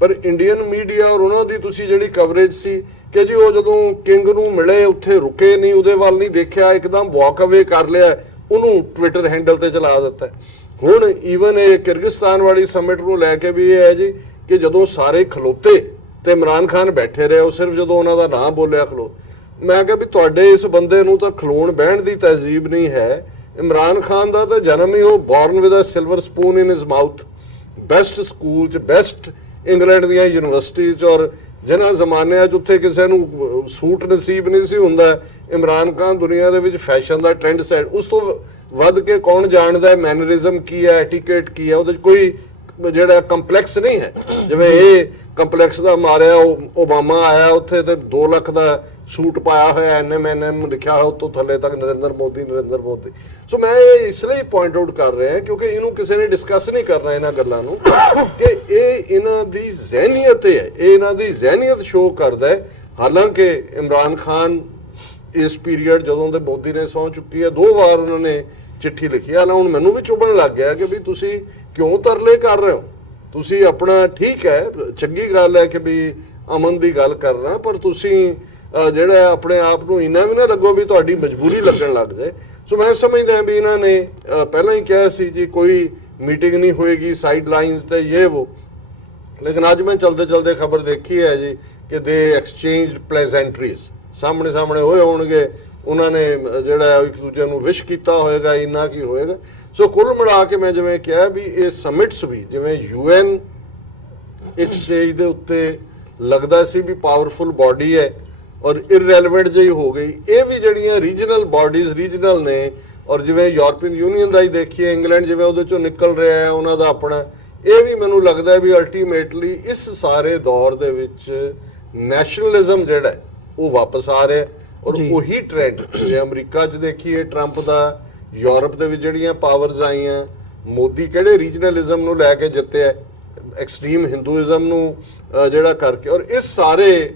ਪਰ ਇੰਡੀਅਨ ਮੀਡੀਆ ਔਰ ਉਹਨਾਂ ਦੀ ਤੁਸੀਂ ਜਿਹੜੀ ਕਵਰੇਜ ਸੀ ਕਿ ਜੀ ਉਹ ਜਦੋਂ ਕਿੰਗ ਨੂੰ ਮਿਲੇ ਉੱਥੇ ਰੁਕੇ ਨਹੀਂ, ਉਹਦੇ ਵੱਲ ਨਹੀਂ ਦੇਖਿਆ, ਇੱਕਦਮ ਵਾਕ ਅਵੇ ਕਰ ਲਿਆ, ਉਹਨੂੰ ਟਵਿੱਟਰ ਹੈਂਡਲ ਤੇ ਚਲਾ ਦਿੱਤਾ। ਹੁਣ ਈਵਨ ਇਹ ਕਿਰਗਿਸਤਾਨ ਵਾਲੀ ਸਮਿਟ ਨੂੰ ਲੈ ਕੇ ਵੀ ਇਹ ਹੈ ਜੀ ਕਿ ਜਦੋਂ ਸਾਰੇ ਖਲੋਤੇ ਤੇ ਇਮਰਾਨ ਖਾਨ ਬੈਠੇ ਰਹੇ, ਉਹ ਸਿਰਫ ਜਦੋਂ ਉਹਨਾਂ ਦਾ ਨਾਮ ਬੋਲਿਆ ਖਲੋ। ਮੈਂ ਕਿਹਾ ਵੀ ਤੁਹਾਡੇ ਇਸ ਬੰਦੇ ਨੂੰ ਤਾਂ ਖਲੋਣ ਬਹਿਣ ਦੀ ਤਹਿਜ਼ੀਬ ਨਹੀਂ ਹੈ। ਇਮਰਾਨ ਖਾਨ ਦਾ ਤਾਂ ਜਨਮ ਹੀ ਉਹ born with a silver spoon in his mouth, best school 'ਚ, ਬੈਸਟ ਇੰਗਲੈਂਡ ਦੀਆਂ ਯੂਨੀਵਰਸਿਟੀਜ਼ 'ਚ, ਔਰ ਜਿਨ੍ਹਾਂ ਜ਼ਮਾਨਿਆਂ 'ਚ ਉੱਥੇ ਕਿਸੇ ਨੂੰ ਸੂਟ ਨਸੀਬ ਨਹੀਂ ਸੀ ਹੁੰਦਾ, ਇਮਰਾਨ ਖਾਨ ਦੁਨੀਆ ਦੇ ਵਿੱਚ ਫੈਸ਼ਨ ਦਾ ਟ੍ਰੈਂਡ ਸੈਟ। ਉਸ ਤੋਂ ਵੱਧ ਕੇ ਕੌਣ ਜਾਣਦਾ ਮੈਨਰਿਜ਼ਮ ਕੀ ਹੈ, ਐਟੀਕੇਟ ਕੀ ਹੈ, ਉਹਦੇ 'ਚ ਕੋਈ ਜਿਹੜਾ ਕੰਪਲੈਕਸ ਨਹੀਂ ਹੈ। ਜਿਵੇਂ ਇਹ ਕੰਪਲੈਕਸ ਦਾ ਮਾਰਿਆ ਓਬਾਮਾ ਆਇਆ ਉੱਥੇ ਤੇ 2 ਲੱਖ ਦਾ ਸੂਟ ਪਾਇਆ ਹੋਇਆ, NMNM ਲਿਖਿਆ ਹੋਇਆ ਉੱਤੋਂ ਥੱਲੇ ਤੱਕ ਨਰਿੰਦਰ ਮੋਦੀ। ਸੋ ਮੈਂ ਇਹ ਇਸ ਲਈ ਪੁਆਇੰਟ ਆਊਟ ਕਰ ਰਿਹਾ ਕਿਉਂਕਿ ਇਹਨੂੰ ਕਿਸੇ ਨੇ ਡਿਸਕਸ ਨਹੀਂ ਕਰਨਾ ਇਹਨਾਂ ਗੱਲਾਂ ਨੂੰ ਕਿ ਇਹ ਇਹਨਾਂ ਦੀ ਜ਼ਹਿਨੀਅਤ ਹੈ, ਇਹ ਇਹਨਾਂ ਦੀ ਜ਼ਹਿਨੀਅਤ ਸ਼ੋਅ ਕਰਦਾ ਹੈ। ਹਾਲਾਂਕਿ ਇਮਰਾਨ ਖਾਨ ਇਸ ਪੀਰੀਅਡ ਜਦੋਂ ਦੇ ਮੋਦੀ ਨੇ ਸਹੁੰ ਚੁੱਕੀ ਹੈ 2 ਵਾਰ ਉਹਨਾਂ ਨੇ ਚਿੱਠੀ ਲਿਖੀ ਹੈ। ਹੁਣ ਮੈਨੂੰ ਵੀ ਚੁਭਣ ਲੱਗ ਗਿਆ ਕਿ ਵੀ ਤੁਸੀਂ ਕਿਉਂ ਤਰਲੇ ਕਰ ਰਹੇ ਹੋ। ਤੁਸੀਂ ਆਪਣਾ ਠੀਕ ਹੈ, ਚੰਗੀ ਗੱਲ ਹੈ ਕਿ ਵੀ ਅਮਨ ਦੀ ਗੱਲ ਕਰਨਾ, ਪਰ ਤੁਸੀਂ ਜਿਹੜਾ ਆਪਣੇ ਆਪ ਨੂੰ ਇੰਨਾ ਵੀ ਨਾ ਲੱਗੋ ਵੀ ਤੁਹਾਡੀ ਮਜਬੂਰੀ ਲੱਗਣ ਲੱਗ ਜਾਏ। ਸੋ ਮੈਂ ਸਮਝਦਾ ਵੀ ਇਹਨਾਂ ਨੇ ਪਹਿਲਾਂ ਹੀ ਕਿਹਾ ਸੀ ਜੀ ਕੋਈ ਮੀਟਿੰਗ ਨਹੀਂ ਹੋਏਗੀ, ਸਾਈਡ ਲਾਈਨਸ ਤੇ ਇਹ ਉਹ। ਲੇਕਿਨ ਅੱਜ ਮੈਂ ਚਲਦੇ ਖਬਰ ਦੇਖੀ ਹੈ ਜੀ ਕਿ ਦੇ ਐਕਸਚੇਂਜਡ ਪਲੇਜ਼ੈਂਟਰੀਜ਼, ਸਾਹਮਣੇ ਹੋਏ ਹੋਣਗੇ, ਉਹਨਾਂ ਨੇ ਜਿਹੜਾ ਇੱਕ ਦੂਜੇ ਨੂੰ ਵਿਸ਼ ਕੀਤਾ ਹੋਏਗਾ, ਇੰਨਾ ਕੀ ਹੋਏਗਾ। ਸੋ ਕੁੱਲ ਮਿਲਾ ਕੇ ਮੈਂ ਜਿਵੇਂ ਕਿਹਾ ਵੀ ਇਹ ਸਮਿਟਸ ਵੀ ਜਿਵੇਂ UN ਇੱਕ ਸਟੇਜ ਦੇ ਉੱਤੇ ਲੱਗਦਾ ਸੀ ਵੀ ਪਾਵਰਫੁਲ ਬਾਡੀ ਹੈ ਔਰ ਇਰਰੈਲੇਵੈਂਟ ਜਿਹੀ ਹੋ ਗਈ, ਇਹ ਵੀ ਜਿਹੜੀਆਂ ਰੀਜਨਲ ਬਾਡੀਜ਼ ਰੀਜਨਲ ਨੇ, ਔਰ ਜਿਵੇਂ ਯੂਰਪੀਅਨ ਯੂਨੀਅਨ ਦਾ ਹੀ ਦੇਖੀਏ, ਇੰਗਲੈਂਡ ਜਿਵੇਂ ਉਹਦੇ ਚੋਂ ਨਿਕਲ ਰਿਹਾ ਹੈ ਉਹਨਾਂ ਦਾ ਆਪਣਾ, ਇਹ ਵੀ ਮੈਨੂੰ ਲੱਗਦਾ ਵੀ ਅਲਟੀਮੇਟਲੀ ਇਸ ਸਾਰੇ ਦੌਰ ਦੇ ਵਿੱਚ ਨੈਸ਼ਨਲਿਜ਼ਮ ਜਿਹੜਾ ਉਹ ਵਾਪਸ ਆ ਰਿਹਾ। ਔਰ ਉਹੀ ਟ੍ਰੈਂਡ ਜੇ ਅਮਰੀਕਾ 'ਚ ਦੇਖੀਏ ਟਰੰਪ ਦਾ, ਯੂਰਪ ਦੇ ਵਿੱਚ ਜਿਹੜੀਆਂ ਪਾਵਰਸ ਆਈਆਂ, ਮੋਦੀ ਕਿਹੜੇ ਰੀਜਨਲਿਜ਼ਮ ਨੂੰ ਲੈ ਕੇ ਜਿੱਤਿਆ, ਐਕਸਟ੍ਰੀਮ ਹਿੰਦੂਇਜ਼ਮ ਨੂੰ ਜਿਹੜਾ ਕਰਕੇ। ਔਰ ਇਸ ਸਾਰੇ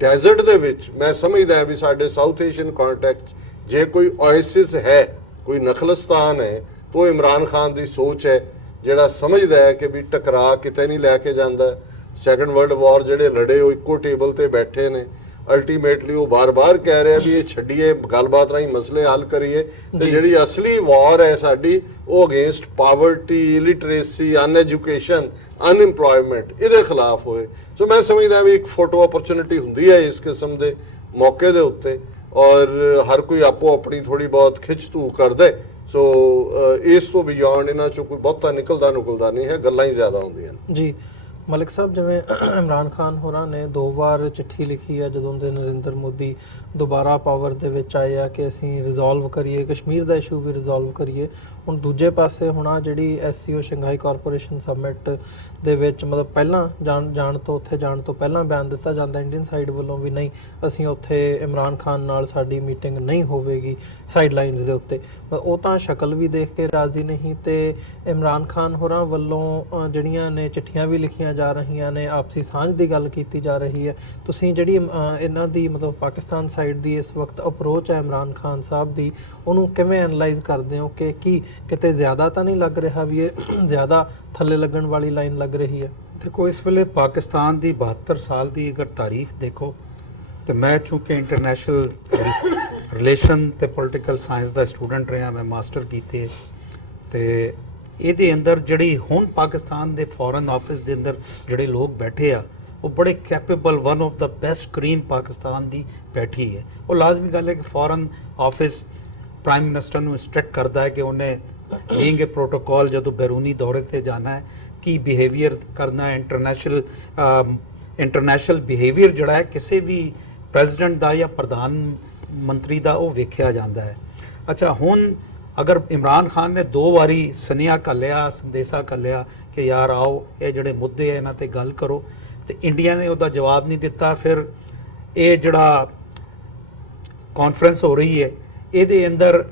ਡੈਜ਼ਰਟ ਦੇ ਵਿੱਚ ਮੈਂ ਸਮਝਦਾ ਵੀ ਸਾਡੇ ਸਾਊਥ ਏਸ਼ੀਅਨ ਕੰਟੈਕਸਟ ਜੇ ਕੋਈ ਓਏਸਿਸ ਹੈ, ਕੋਈ ਨਖਲਸਤਾਨ ਹੈ, ਤਾਂ ਉਹ ਇਮਰਾਨ ਖਾਨ ਦੀ ਸੋਚ ਹੈ, ਜਿਹੜਾ ਸਮਝਦਾ ਹੈ ਕਿ ਵੀ ਟਕਰਾ ਕਿਤੇ ਨਹੀਂ ਲੈ ਕੇ ਜਾਂਦਾ। ਸੈਕੰਡ ਵਰਲਡ ਵਾਰ ਜਿਹੜੇ ਲੜੇ ਉਹ ਇੱਕੋ ਟੇਬਲ ਤੇ ਬੈਠੇ ਨੇ। ਅਲਟੀਮੇਟਲੀ ਉਹ ਬਾਰ-ਬਾਰ ਕਹਿ ਰਿਹਾ ਵੀ ਇਹ ਛੱਡੀਏ, ਗੱਲਬਾਤ ਰਾਹੀਂ ਮਸਲੇ ਹੱਲ ਕਰੀਏ, ਤੇ ਜਿਹੜੀ ਅਸਲੀ ਵਾਰ ਹੈ ਸਾਡੀ ਉਹ ਅਗੇਂਸਟ ਪਾਵਰਟੀ, ਇਲਿਟਰੇਸੀ, ਅਨਐਜੂਕੇਸ਼ਨ, ਅਨਇੰਪਲੋਇਮੈਂਟ, ਇਹਦੇ ਖਿਲਾਫ ਹੋਏ। ਸੋ ਮੈਂ ਸਮਝਦਾ ਵੀ ਇੱਕ ਫੋਟੋ ਓਪਰਚੁਨਿਟੀ ਹੁੰਦੀ ਹੈ ਇਸ ਕਿਸਮ ਦੇ ਮੌਕੇ ਦੇ ਉੱਤੇ, ਔਰ ਹਰ ਕੋਈ ਆਪੋ ਆਪਣੀ ਥੋੜੀ ਬਹੁਤ ਖਿੱਚ ਧੂ ਕਰਦੇ। ਸੋ ਇਸ ਤੋਂ ਬਿਯੋਂਡ ਇਹਨਾਂ ਚੋਂ ਕੋਈ ਬਹੁਤਾ ਨਿਕਲਦਾ ਨਹੀਂ ਹੈ, ਗੱਲਾਂ ਹੀ ਜ਼ਿਆਦਾ ਹੁੰਦੀਆਂ ਨੇ ਜੀ। ਮਲਿਕ ਸਾਹਿਬ, ਜਿਵੇਂ ਇਮਰਾਨ ਖਾਨ ਹੋਰਾਂ ਨੇ 2 ਵਾਰ ਚਿੱਠੀ ਲਿਖੀ ਹੈ ਜਦੋਂ ਦੇ ਨਰਿੰਦਰ ਮੋਦੀ ਦੁਬਾਰਾ ਪਾਵਰ ਦੇ ਵਿੱਚ ਆਏ ਆ ਕਿ ਅਸੀਂ ਰਿਜ਼ੋਲਵ ਕਰੀਏ, ਕਸ਼ਮੀਰ ਦਾ ਇਸ਼ੂ ਵੀ ਰਿਜ਼ੋਲਵ ਕਰੀਏ। ਹੁਣ ਦੂਜੇ ਪਾਸੇ ਹੁਣ ਜਿਹੜੀ SCO ਸ਼ੰਘਾਈ ਕਾਰਪੋਰੇਸ਼ਨ ਸਮਿਟ ਦੇ ਵਿੱਚ ਮਤਲਬ ਪਹਿਲਾਂ ਉੱਥੇ ਜਾਣ ਤੋਂ ਪਹਿਲਾਂ ਬਿਆਨ ਦਿੱਤਾ ਜਾਂਦਾ ਇੰਡੀਅਨ ਸਾਈਡ ਵੱਲੋਂ ਵੀ ਨਹੀਂ, ਅਸੀਂ ਉੱਥੇ ਇਮਰਾਨ ਖਾਨ ਨਾਲ ਸਾਡੀ ਮੀਟਿੰਗ ਨਹੀਂ ਹੋਵੇਗੀ ਸਾਈਡ ਲਾਈਨਸ ਦੇ ਉੱਤੇ। ਉਹ ਤਾਂ ਸ਼ਕਲ ਵੀ ਦੇਖ ਕੇ ਰਾਜ਼ੀ ਨਹੀਂ, ਤੇ ਇਮਰਾਨ ਖਾਨ ਹੋਰਾਂ ਵੱਲੋਂ ਜਿਹੜੀਆਂ ਨੇ ਚਿੱਠੀਆਂ ਵੀ ਲਿਖੀਆਂ ਜਾ ਰਹੀਆਂ ਨੇ, ਆਪਸੀ ਸਾਂਝ ਦੀ ਗੱਲ ਕੀਤੀ ਜਾ ਰਹੀ ਹੈ। ਤੁਸੀਂ ਜਿਹੜੀ ਇਹਨਾਂ ਦੀ ਮਤਲਬ ਪਾਕਿਸਤਾਨ ਸਾਈਡ ਦੀ ਇਸ ਵਕਤ ਅਪਰੋਚ ਹੈ ਇਮਰਾਨ ਖਾਨ ਸਾਹਿਬ ਦੀ, ਉਹਨੂੰ ਕਿਵੇਂ ਐਨਲਾਈਜ਼ ਕਰਦੇ ਹੋ ਕਿ ਕੀ ਕਿਤੇ ਜ਼ਿਆਦਾ ਤਾਂ ਨਹੀਂ ਲੱਗ ਰਿਹਾ ਵੀ ਇਹ ਜ਼ਿਆਦਾ ਥੱਲੇ ਲੱਗਣ ਵਾਲੀ ਲਾਈਨ ਲੱਗ ਰਹੀ ਹੈ? ਦੇਖੋ, ਇਸ ਵੇਲੇ ਪਾਕਿਸਤਾਨ ਦੀ 72 ਸਾਲ ਦੀ ਅਗਰ ਤਾਰੀਖ ਦੇਖੋ, ਤੇ ਮੈਂ ਚੂੰਕਿ ਇੰਟਰਨੈਸ਼ਨਲ ਰਿਲੇਸ਼ਨ ਤੇ ਪੋਲੀਟੀਕਲ ਸਾਇੰਸ ਦਾ ਸਟੂਡੈਂਟ ਰਿਹਾ, ਮੈਂ ਮਾਸਟਰ ਕੀਤੇ, ਤੇ ਇਹਦੇ ਅੰਦਰ ਜਿਹੜੀ ਹੁਣ ਪਾਕਿਸਤਾਨ ਦੇ ਫੋਰਨ ਆਫਿਸ ਦੇ ਅੰਦਰ ਜਿਹੜੇ ਲੋਕ ਬੈਠੇ ਆ, ਉਹ ਬੜੇ capable, one of the best cream Pakistan ਦੀ ਬੈਠੀ ਹੈ। ਉਹ ਲਾਜ਼ਮੀ ਗੱਲ ਹੈ ਕਿ ਫੋਰਨ ਆਫਿਸ ਪ੍ਰਾਈਮ ਮਿਨਿਸਟਰ ਨੂੰ ਇੰਸਟਰਕਟ ਕਰਦਾ ਹੈ ਕਿ ਉਹਨੇ ਬੀਇੰਗ ਏ ਪ੍ਰੋਟੋਕਾਲ ਜਦੋਂ ਬੈਰੂਨੀ ਦੌਰੇ ਤੇ ਜਾਣਾ ਹੈ, ਕੀ ਬਿਹੇਵੀਅਰ ਕਰਨਾ ਹੈ, ਇੰਟਰਨੈਸ਼ਨਲ ਬਿਹੇਵੀਅਰ ਜਿਹੜਾ ਹੈ ਕਿਸੇ ਵੀ ਪ੍ਰੈਜ਼ੀਡੈਂਟ ਦਾ ਜਾਂ ਪ੍ਰਧਾਨ ਮੰਤਰੀ ਦਾ, ਉਹ ਵੇਖਿਆ ਜਾਂਦਾ ਹੈ। ਅੱਛਾ, ਹੁਣ ਅਗਰ ਇਮਰਾਨ ਖਾਨ ਨੇ 2 ਵਾਰੀ ਸੁਨੇਹਾ ਘੱਲਿਆ, ਸੰਦੇਸ਼ਾ ਘੱਲਿਆ ਕਿ ਯਾਰ ਆਓ ਇਹ ਜਿਹੜੇ ਮੁੱਦੇ ਆ ਇਹਨਾਂ ਤੇ ਗੱਲ ਕਰੋ, ਤੇ ਇੰਡੀਆ ਨੇ ਉਹਦਾ ਜਵਾਬ ਨਹੀਂ ਦਿੱਤਾ। ਫਿਰ ਇਹ ਜਿਹੜਾ ਕਾਨਫਰੰਸ ਹੋ ਰਹੀ ਹੈ ਇਹਦੇ ਅੰਦਰ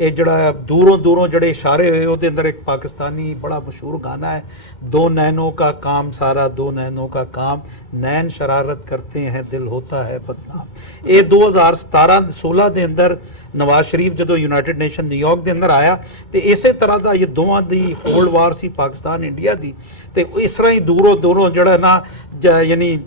ਇਹ ਜਿਹੜਾ ਦੂਰੋਂ ਜਿਹੜੇ ਇਸ਼ਾਰੇ ਹੋਏ, ਉਹਦੇ ਅੰਦਰ ਇੱਕ ਪਾਕਿਸਤਾਨੀ ਬੜਾ ਮਸ਼ਹੂਰ ਗਾਣਾ ਹੈ, 2 नैनों का काम सारा 2 नैनों का काम, नैन शरारत करते हैं दिल होता है बदनाम। ਇਹ 2017-16 ਦੇ ਅੰਦਰ ਨਵਾਜ਼ ਸ਼ਰੀਫ ਜਦੋਂ ਯੂਨਾਈਟਿਡ ਨੇਸ਼ਨ ਨਿਊਯਾਰਕ ਦੇ ਅੰਦਰ ਆਇਆ, ਤੇ ਇਸੇ ਤਰ੍ਹਾਂ ਦਾ ਇਹ ਦੋਵਾਂ ਦੀ ਕੋਲਡ ਵਾਰ ਸੀ ਪਾਕਿਸਤਾਨ ਇੰਡੀਆ ਦੀ, ਤੇ ਇਸ ਤਰ੍ਹਾਂ ਹੀ ਦੂਰੋਂ ਜਿਹੜਾ ਨਾ ਯਾਨੀ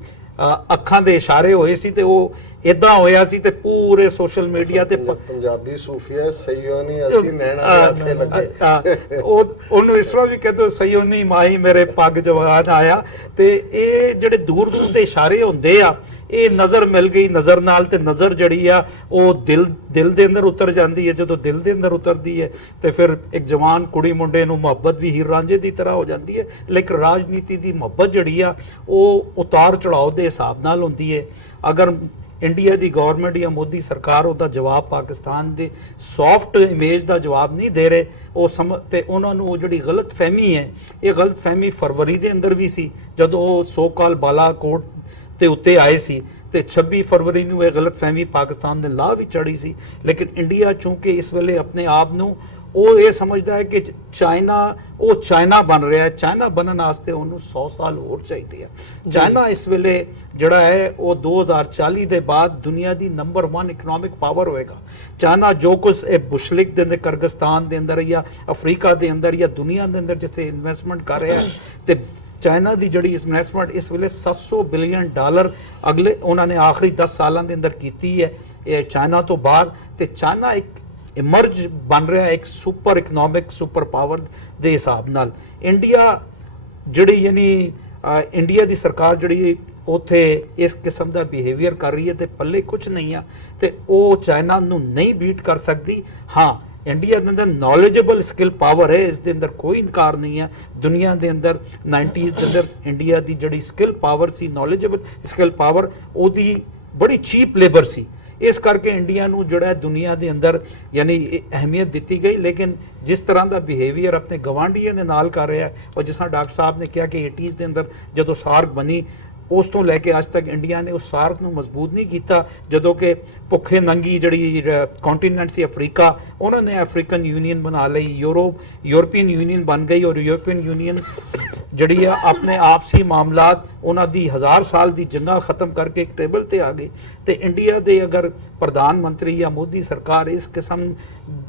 ਅੱਖਾਂ ਦੇ ਇਸ਼ਾਰੇ ਹੋਏ ਸੀ, ਤੇ ਉਹ ਇਦਾਂ ਹੋਇਆ ਸੀ, ਤੇ ਪੂਰੇ ਸੋਸ਼ਲ ਮੀਡੀਆ ਤੇ ਪੰਜਾਬੀ ਸੂਫੀਆ ਸਈਓਨੀ ਅਸੀਂ ਨੈਣਾ ਦੇ ਆਖੇ ਲੱਗੇ, ਉਹਨੂੰ ਇਸ ਤਰ੍ਹਾਂ ਵੀ ਕਹਿੰਦੇ ਸਈਓਨੀ ਮਾਈ ਮੇਰੇ ਪੱਗ ਜਵਾਨ ਆਇਆ। ਤੇ ਇਹ ਜਿਹੜੇ ਦੂਰ ਦੇ ਇਸ਼ਾਰੇ ਹੁੰਦੇ ਆ, ਇਹ ਨਜ਼ਰ ਮਿਲ ਗਈ ਨਜ਼ਰ ਨਾਲ, ਤੇ ਨਜ਼ਰ ਜਿਹੜੀ ਆ ਉਹ ਦਿਲ ਦੇ ਅੰਦਰ ਉਤਰ ਜਾਂਦੀ ਹੈ। ਜਦੋਂ ਦਿਲ ਦੇ ਅੰਦਰ ਉਤਰਦੀ ਹੈ ਤੇ ਫਿਰ ਇੱਕ ਜਵਾਨ ਕੁੜੀ ਮੁੰਡੇ ਨੂੰ ਮੁਹੱਬਤ ਵੀ ਹੀਰ ਰਾਂਝੇ ਦੀ ਤਰ੍ਹਾਂ ਹੋ ਜਾਂਦੀ ਹੈ। ਲੇਕਿਨ ਰਾਜਨੀਤੀ ਦੀ ਮੁਹੱਬਤ ਜਿਹੜੀ ਆ ਉਹ ਉਤਾਰ ਚੜਾਓ ਦੇ ਹਿਸਾਬ ਨਾਲ ਹੁੰਦੀ ਹੈ। ਅਗਰ ਇੰਡੀਆ ਦੀ ਗਵਰਨਮੈਂਟ ਜਾਂ ਮੋਦੀ ਸਰਕਾਰ ਉਹਦਾ ਜਵਾਬ ਪਾਕਿਸਤਾਨ ਦੇ ਸੌਫਟ ਇਮੇਜ ਦਾ ਜਵਾਬ ਨਹੀਂ ਦੇ ਰਹੇ, ਉਹ ਤੇ ਉਹਨਾਂ ਨੂੰ ਉਹ ਜਿਹੜੀ ਗਲਤ ਫਹਿਮੀ ਹੈ, ਇਹ ਗਲਤ ਫਹਿਮੀ ਫਰਵਰੀ ਦੇ ਅੰਦਰ ਵੀ ਸੀ ਜਦੋਂ ਉਹ ਸੋ-ਕਾਲ ਬਾਲਾਕੋਟ ਤੇ ਉੱਤੇ ਆਏ ਸੀ, ਤੇ 26 ਫਰਵਰੀ ਨੂੰ ਇਹ ਗਲਤ ਫਹਿਮੀ ਪਾਕਿਸਤਾਨ ਦੇ ਲਾਹ ਵੀ ਚੜੀ ਸੀ। ਲੇਕਿਨ ਇੰਡੀਆ ਚੂੰਕਿ ਇਸ ਵੇਲੇ ਆਪਣੇ ਆਪ ਨੂੰ ਉਹ ਇਹ ਸਮਝਦਾ ਹੈ ਕਿ ਚਾਈਨਾ ਬਣ ਰਿਹਾ ਹੈ, ਚਾਈਨਾ ਬਣਨ ਵਾਸਤੇ ਉਹਨੂੰ 100 ਸਾਲ ਹੋਰ ਚਾਹੀਦੇ ਆ। ਚਾਈਨਾ ਇਸ ਵੇਲੇ ਜਿਹੜਾ ਹੈ ਉਹ 2040 ਦੇ ਬਾਅਦ ਦੁਨੀਆ ਦੀ ਨੰਬਰ 1 ਇਕਨੋਮਿਕ ਪਾਵਰ ਹੋਏਗਾ। ਚਾਈਨਾ ਜੋ ਕੁਝ ਇਹ ਬੁਸ਼ਲਿਕ ਦੇ ਅੰਦਰ, ਕਰਗਿਸਤਾਨ ਦੇ ਅੰਦਰ ਜਾਂ ਅਫਰੀਕਾ ਦੇ ਅੰਦਰ ਜਾਂ ਦੁਨੀਆ ਦੇ ਅੰਦਰ ਜਿੱਥੇ ਇਨਵੈਸਟਮੈਂਟ ਕਰ ਰਿਹਾ ਹੈ, ਤੇ ਚਾਈਨਾ ਦੀ ਜਿਹੜੀ ਇਨਵੈਸਟਮੈਂਟ ਇਸ ਵੇਲੇ $700 ਬਿਲੀਅਨ ਅਗਲੇ ਉਹਨਾਂ ਨੇ ਆਖਰੀ 10 ਸਾਲਾਂ ਦੇ ਅੰਦਰ ਕੀਤੀ ਹੈ ਇਹ ਚਾਈਨਾ ਤੋਂ ਬਾਅਦ। ਤੇ ਚਾਈਨਾ ਇੱਕ ਇਮਰਜ ਬਣ ਰਿਹਾ ਇੱਕ ਸੁਪਰ ਇਕਨੋਮਿਕ ਸੁਪਰ ਪਾਵਰ ਦੇ ਹਿਸਾਬ ਨਾਲ। ਇੰਡੀਆ ਜਿਹੜੀ ਯਾਨੀ ਇੰਡੀਆ ਦੀ ਸਰਕਾਰ ਜਿਹੜੀ ਉੱਥੇ ਇਸ ਕਿਸਮ ਦਾ ਬਿਹੇਵੀਅਰ ਕਰ ਰਹੀ ਹੈ, ਤੇ ਪੱਲੇ ਕੁਝ ਨਹੀਂ ਆ, ਤੇ ਉਹ ਚਾਈਨਾ ਨੂੰ ਨਹੀਂ ਬੀਟ ਕਰ ਸਕਦੀ। ਹਾਂ, ਇੰਡੀਆ ਦੇ ਅੰਦਰ ਨੌਲੇਜੇਬਲ ਸਕਿੱਲ ਪਾਵਰ ਹੈ, ਇਸ ਦੇ ਅੰਦਰ ਕੋਈ ਇਨਕਾਰ ਨਹੀਂ ਹੈ। ਦੁਨੀਆ ਦੇ ਅੰਦਰ 90s ਦੇ ਅੰਦਰ ਇੰਡੀਆ ਦੀ ਜਿਹੜੀ ਸਕਿੱਲ ਪਾਵਰ ਸੀ, ਨੌਲੇਜੇਬਲ ਸਕਿੱਲ ਪਾਵਰ, ਉਹਦੀ ਬੜੀ ਚੀਪ ਲੇਬਰ ਸੀ। ਇਸ ਕਰਕੇ ਇੰਡੀਆ ਨੂੰ ਜਿਹੜਾ ਦੁਨੀਆ ਦੇ ਅੰਦਰ ਯਾਨੀ ਅਹਿਮੀਅਤ ਦਿੱਤੀ ਗਈ। ਲੇਕਿਨ ਜਿਸ ਤਰ੍ਹਾਂ ਦਾ ਬਿਹੇਵੀਅਰ ਆਪਣੇ ਗਵਾਂਢੀਆਂ ਦੇ ਨਾਲ ਕਰ ਰਿਹਾ, ਔਰ ਜਿਸ ਤਰ੍ਹਾਂ ਡਾਕਟਰ ਸਾਹਿਬ ਨੇ ਕਿਹਾ ਕਿ 80s ਦੇ ਅੰਦਰ ਜਦੋਂ ਸਾਰਕ ਬਣੀ, ਉਸ ਤੋਂ ਲੈ ਕੇ ਅੱਜ ਤੱਕ ਇੰਡੀਆ ਨੇ ਉਸ ਸਾਰਕ ਨੂੰ ਮਜ਼ਬੂਤ ਨਹੀਂ ਕੀਤਾ। ਜਦੋਂ ਕਿ ਭੁੱਖੇ ਨੰਗੀ ਜਿਹੜੀ ਕੰਟੀਨੈਂਟ ਸੀ ਅਫਰੀਕਾ, ਉਹਨਾਂ ਨੇ ਅਫਰੀਕਨ ਯੂਨੀਅਨ ਬਣਾ ਲਈ, ਯੂਰਪੀਅਨ ਯੂਨੀਅਨ ਬਣ ਗਈ, ਔਰ ਯੂਰਪੀਅਨ ਯੂਨੀਅਨ ਜਿਹੜੀ ਆ ਆਪਣੇ ਆਪਸੀ ਮਾਮਲਾਤ ਉਹਨਾਂ ਦੀ 1000 ਸਾਲ ਦੀ ਜੰਗਾਂ ਖਤਮ ਕਰਕੇ ਇੱਕ ਟੇਬਲ ਤੇ ਆ ਗਈ। ਤੇ ਇੰਡੀਆ ਦੇ ਅਗਰ ਪ੍ਰਧਾਨ ਮੰਤਰੀ ਜਾਂ ਮੋਦੀ ਸਰਕਾਰ ਇਸ ਕਿਸਮ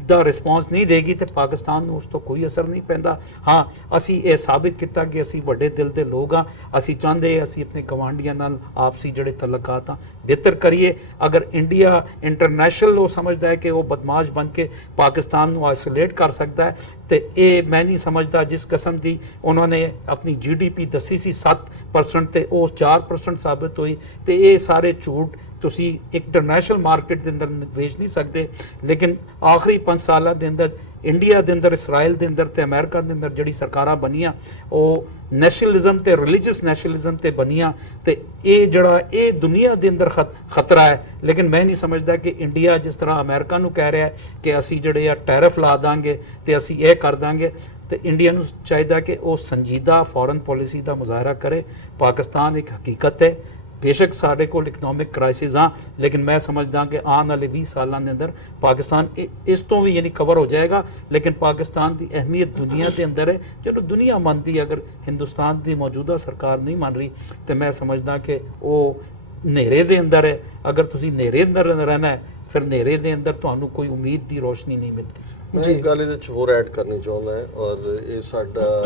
ਦਾ ਰਿਸਪੌਂਸ ਨਹੀਂ ਦੇਗੀ, ਤੇ ਪਾਕਿਸਤਾਨ ਨੂੰ ਉਸ ਤੋਂ ਕੋਈ ਅਸਰ ਨਹੀਂ ਪੈਂਦਾ। ਹਾਂ, ਅਸੀਂ ਇਹ ਸਾਬਿਤ ਕੀਤਾ ਕਿ ਅਸੀਂ ਵੱਡੇ ਦਿਲ ਦੇ ਲੋਕ ਹਾਂ। ਅਸੀਂ ਚਾਹੁੰਦੇ ਅਸੀਂ ਆਪਣੇ ਗਵਾਂਢੀਆਂ ਨਾਲ ਆਪਸੀ ਜਿਹੜੇ ਤਲਕਾਤ ਆ ਬਿਹਤਰ ਕਰੀਏ। ਅਗਰ ਇੰਡੀਆ ਇੰਟਰਨੈਸ਼ਨਲ ਉਹ ਸਮਝਦਾ ਹੈ ਕਿ ਉਹ ਬਦਮਾਸ਼ ਬਣ ਕੇ ਪਾਕਿਸਤਾਨ ਨੂੰ ਆਈਸੋਲੇਟ ਕਰ ਸਕਦਾ ਹੈ, ਤੇ ਇਹ ਮੈਂ ਨਹੀਂ ਸਮਝਦਾ। ਜਿਸ ਕਿਸਮ ਦੀ ਉਹਨਾਂ ਨੇ ਆਪਣੀ GDP ਦੱਸੀ ਸੀ 7%, ਤੇ ਉਹ 4% ਸਾਬਿਤ ਹੋਈ, ਤੇ ਇਹ ਸਾਰੇ ਝੂਠ ਤੁਸੀਂ ਇੰਟਰਨੈਸ਼ਨਲ ਮਾਰਕੀਟ ਦੇ ਅੰਦਰ ਵੇਚ ਨਹੀਂ ਸਕਦੇ। ਲੇਕਿਨ ਆਖਰੀ 5 ਸਾਲਾਂ ਦੇ ਅੰਦਰ ਇੰਡੀਆ ਦੇ ਅੰਦਰ, ਇਸਰਾਈਲ ਦੇ ਅੰਦਰ ਤੇ ਅਮਰੀਕਾ ਦੇ ਅੰਦਰ ਜਿਹੜੀ ਸਰਕਾਰਾਂ ਬਣੀਆਂ, ਉਹ ਨੈਸ਼ਨਲਿਜ਼ਮ ਤੇ ਰਿਲੀਜੀਅਸ ਨੈਸ਼ਨਲਿਜ਼ਮ ਤੇ ਬਣੀਆਂ, ਤੇ ਇਹ ਜਿਹੜਾ ਇਹ ਦੁਨੀਆ ਦੇ ਅੰਦਰ ਖਤਰਾ ਹੈ। ਲੇਕਿਨ ਮੈਂ ਨਹੀਂ ਸਮਝਦਾ ਕਿ ਇੰਡੀਆ ਜਿਸ ਤਰ੍ਹਾਂ ਅਮਰੀਕਾ ਨੂੰ ਕਹਿ ਰਿਹਾ ਹੈ ਕਿ ਅਸੀਂ ਜਿਹੜੇ ਆ ਟੈਰਿਫ ਲਾ ਦਾਂਗੇ ਤੇ ਅਸੀਂ ਇਹ ਕਰ ਦਾਂਗੇ, ਤੇ ਇੰਡੀਆ ਨੂੰ ਚਾਹੀਦਾ ਕਿ ਉਹ ਸੰਜੀਦਾ ਫੋਰਨ ਪੋਲਿਸੀ ਦਾ ਮੁਜ਼ਾਹਰਾ ਕਰੇ। ਪਾਕਿਸਤਾਨ ਇੱਕ ਹਕੀਕਤ ਹੈ, ਬੇਸ਼ੱਕ ਸਾਡੇ ਕੋਲ ਇਕਨੋਮਿਕ ਕ੍ਰਾਈਸਿਸ ਆ, ਲੇਕਿਨ ਮੈਂ ਸਮਝਦਾ ਕਿ ਆਉਣ ਵਾਲੇ 20 ਸਾਲਾਂ ਦੇ ਅੰਦਰ ਪਾਕਿਸਤਾਨ ਇਸ ਤੋਂ ਵੀ ਯਾਨੀ ਕਵਰ ਹੋ ਜਾਏਗਾ। ਲੇਕਿਨ ਪਾਕਿਸਤਾਨ ਦੀ ਅਹਿਮੀਅਤ ਦੁਨੀਆ ਦੇ ਅੰਦਰ ਹੈ। ਜਦੋਂ ਦੁਨੀਆ ਮੰਨਦੀ, ਅਗਰ ਹਿੰਦੁਸਤਾਨ ਦੀ ਮੌਜੂਦਾ ਸਰਕਾਰ ਨਹੀਂ ਮੰਨ ਰਹੀ, ਤੇ ਮੈਂ ਸਮਝਦਾ ਕਿ ਉਹ ਹਨੇਰੇ ਦੇ ਅੰਦਰ ਹੈ। ਅਗਰ ਤੁਸੀਂ ਹਨੇਰੇ ਅੰਦਰ ਰਹਿਣਾ ਹੈ, ਫਿਰ ਹਨੇਰੇ ਦੇ ਅੰਦਰ ਤੁਹਾਨੂੰ ਕੋਈ ਉਮੀਦ ਦੀ ਰੋਸ਼ਨੀ ਨਹੀਂ ਮਿਲਦੀ। ਮੈਂ ਇੱਕ ਗੱਲ ਇਹਦੇ 'ਚ ਹੋਰ ਐਡ ਕਰਨੀ ਚਾਹੁੰਦਾ ਹਾਂ, ਔਰ ਇਹ ਸਾਡਾ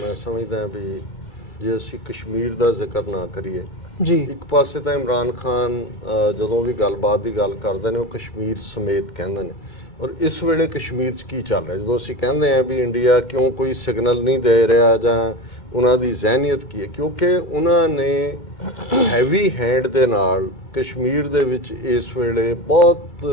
ਮੈਂ ਸਮਝਦਾ ਵੀ ਜੇ ਅਸੀਂ ਕਸ਼ਮੀਰ ਦਾ ਜ਼ਿਕਰ ਨਾ ਕਰੀਏ ਜੀ, ਇੱਕ ਪਾਸੇ ਤਾਂ ਇਮਰਾਨ ਖਾਨ ਜਦੋਂ ਵੀ ਗੱਲਬਾਤ ਦੀ ਗੱਲ ਕਰਦੇ ਨੇ ਉਹ ਕਸ਼ਮੀਰ ਸਮੇਤ ਕਹਿੰਦੇ ਨੇ, ਔਰ ਇਸ ਵੇਲੇ ਕਸ਼ਮੀਰ 'ਚ ਕੀ ਚੱਲ ਰਿਹਾ, ਜਦੋਂ ਅਸੀਂ ਕਹਿੰਦੇ ਹਾਂ ਵੀ ਇੰਡੀਆ ਕਿਉਂ ਕੋਈ ਸਿਗਨਲ ਨਹੀਂ ਦੇ ਰਿਹਾ ਜਾਂ ਉਹਨਾਂ ਦੀ ਜ਼ਹਿਨੀਅਤ ਕੀ ਹੈ, ਕਿਉਂਕਿ ਉਹਨਾਂ ਨੇ ਹੈਵੀ ਹੈਂਡ ਦੇ ਨਾਲ ਕਸ਼ਮੀਰ ਦੇ ਵਿੱਚ ਇਸ ਵੇਲੇ ਬਹੁਤ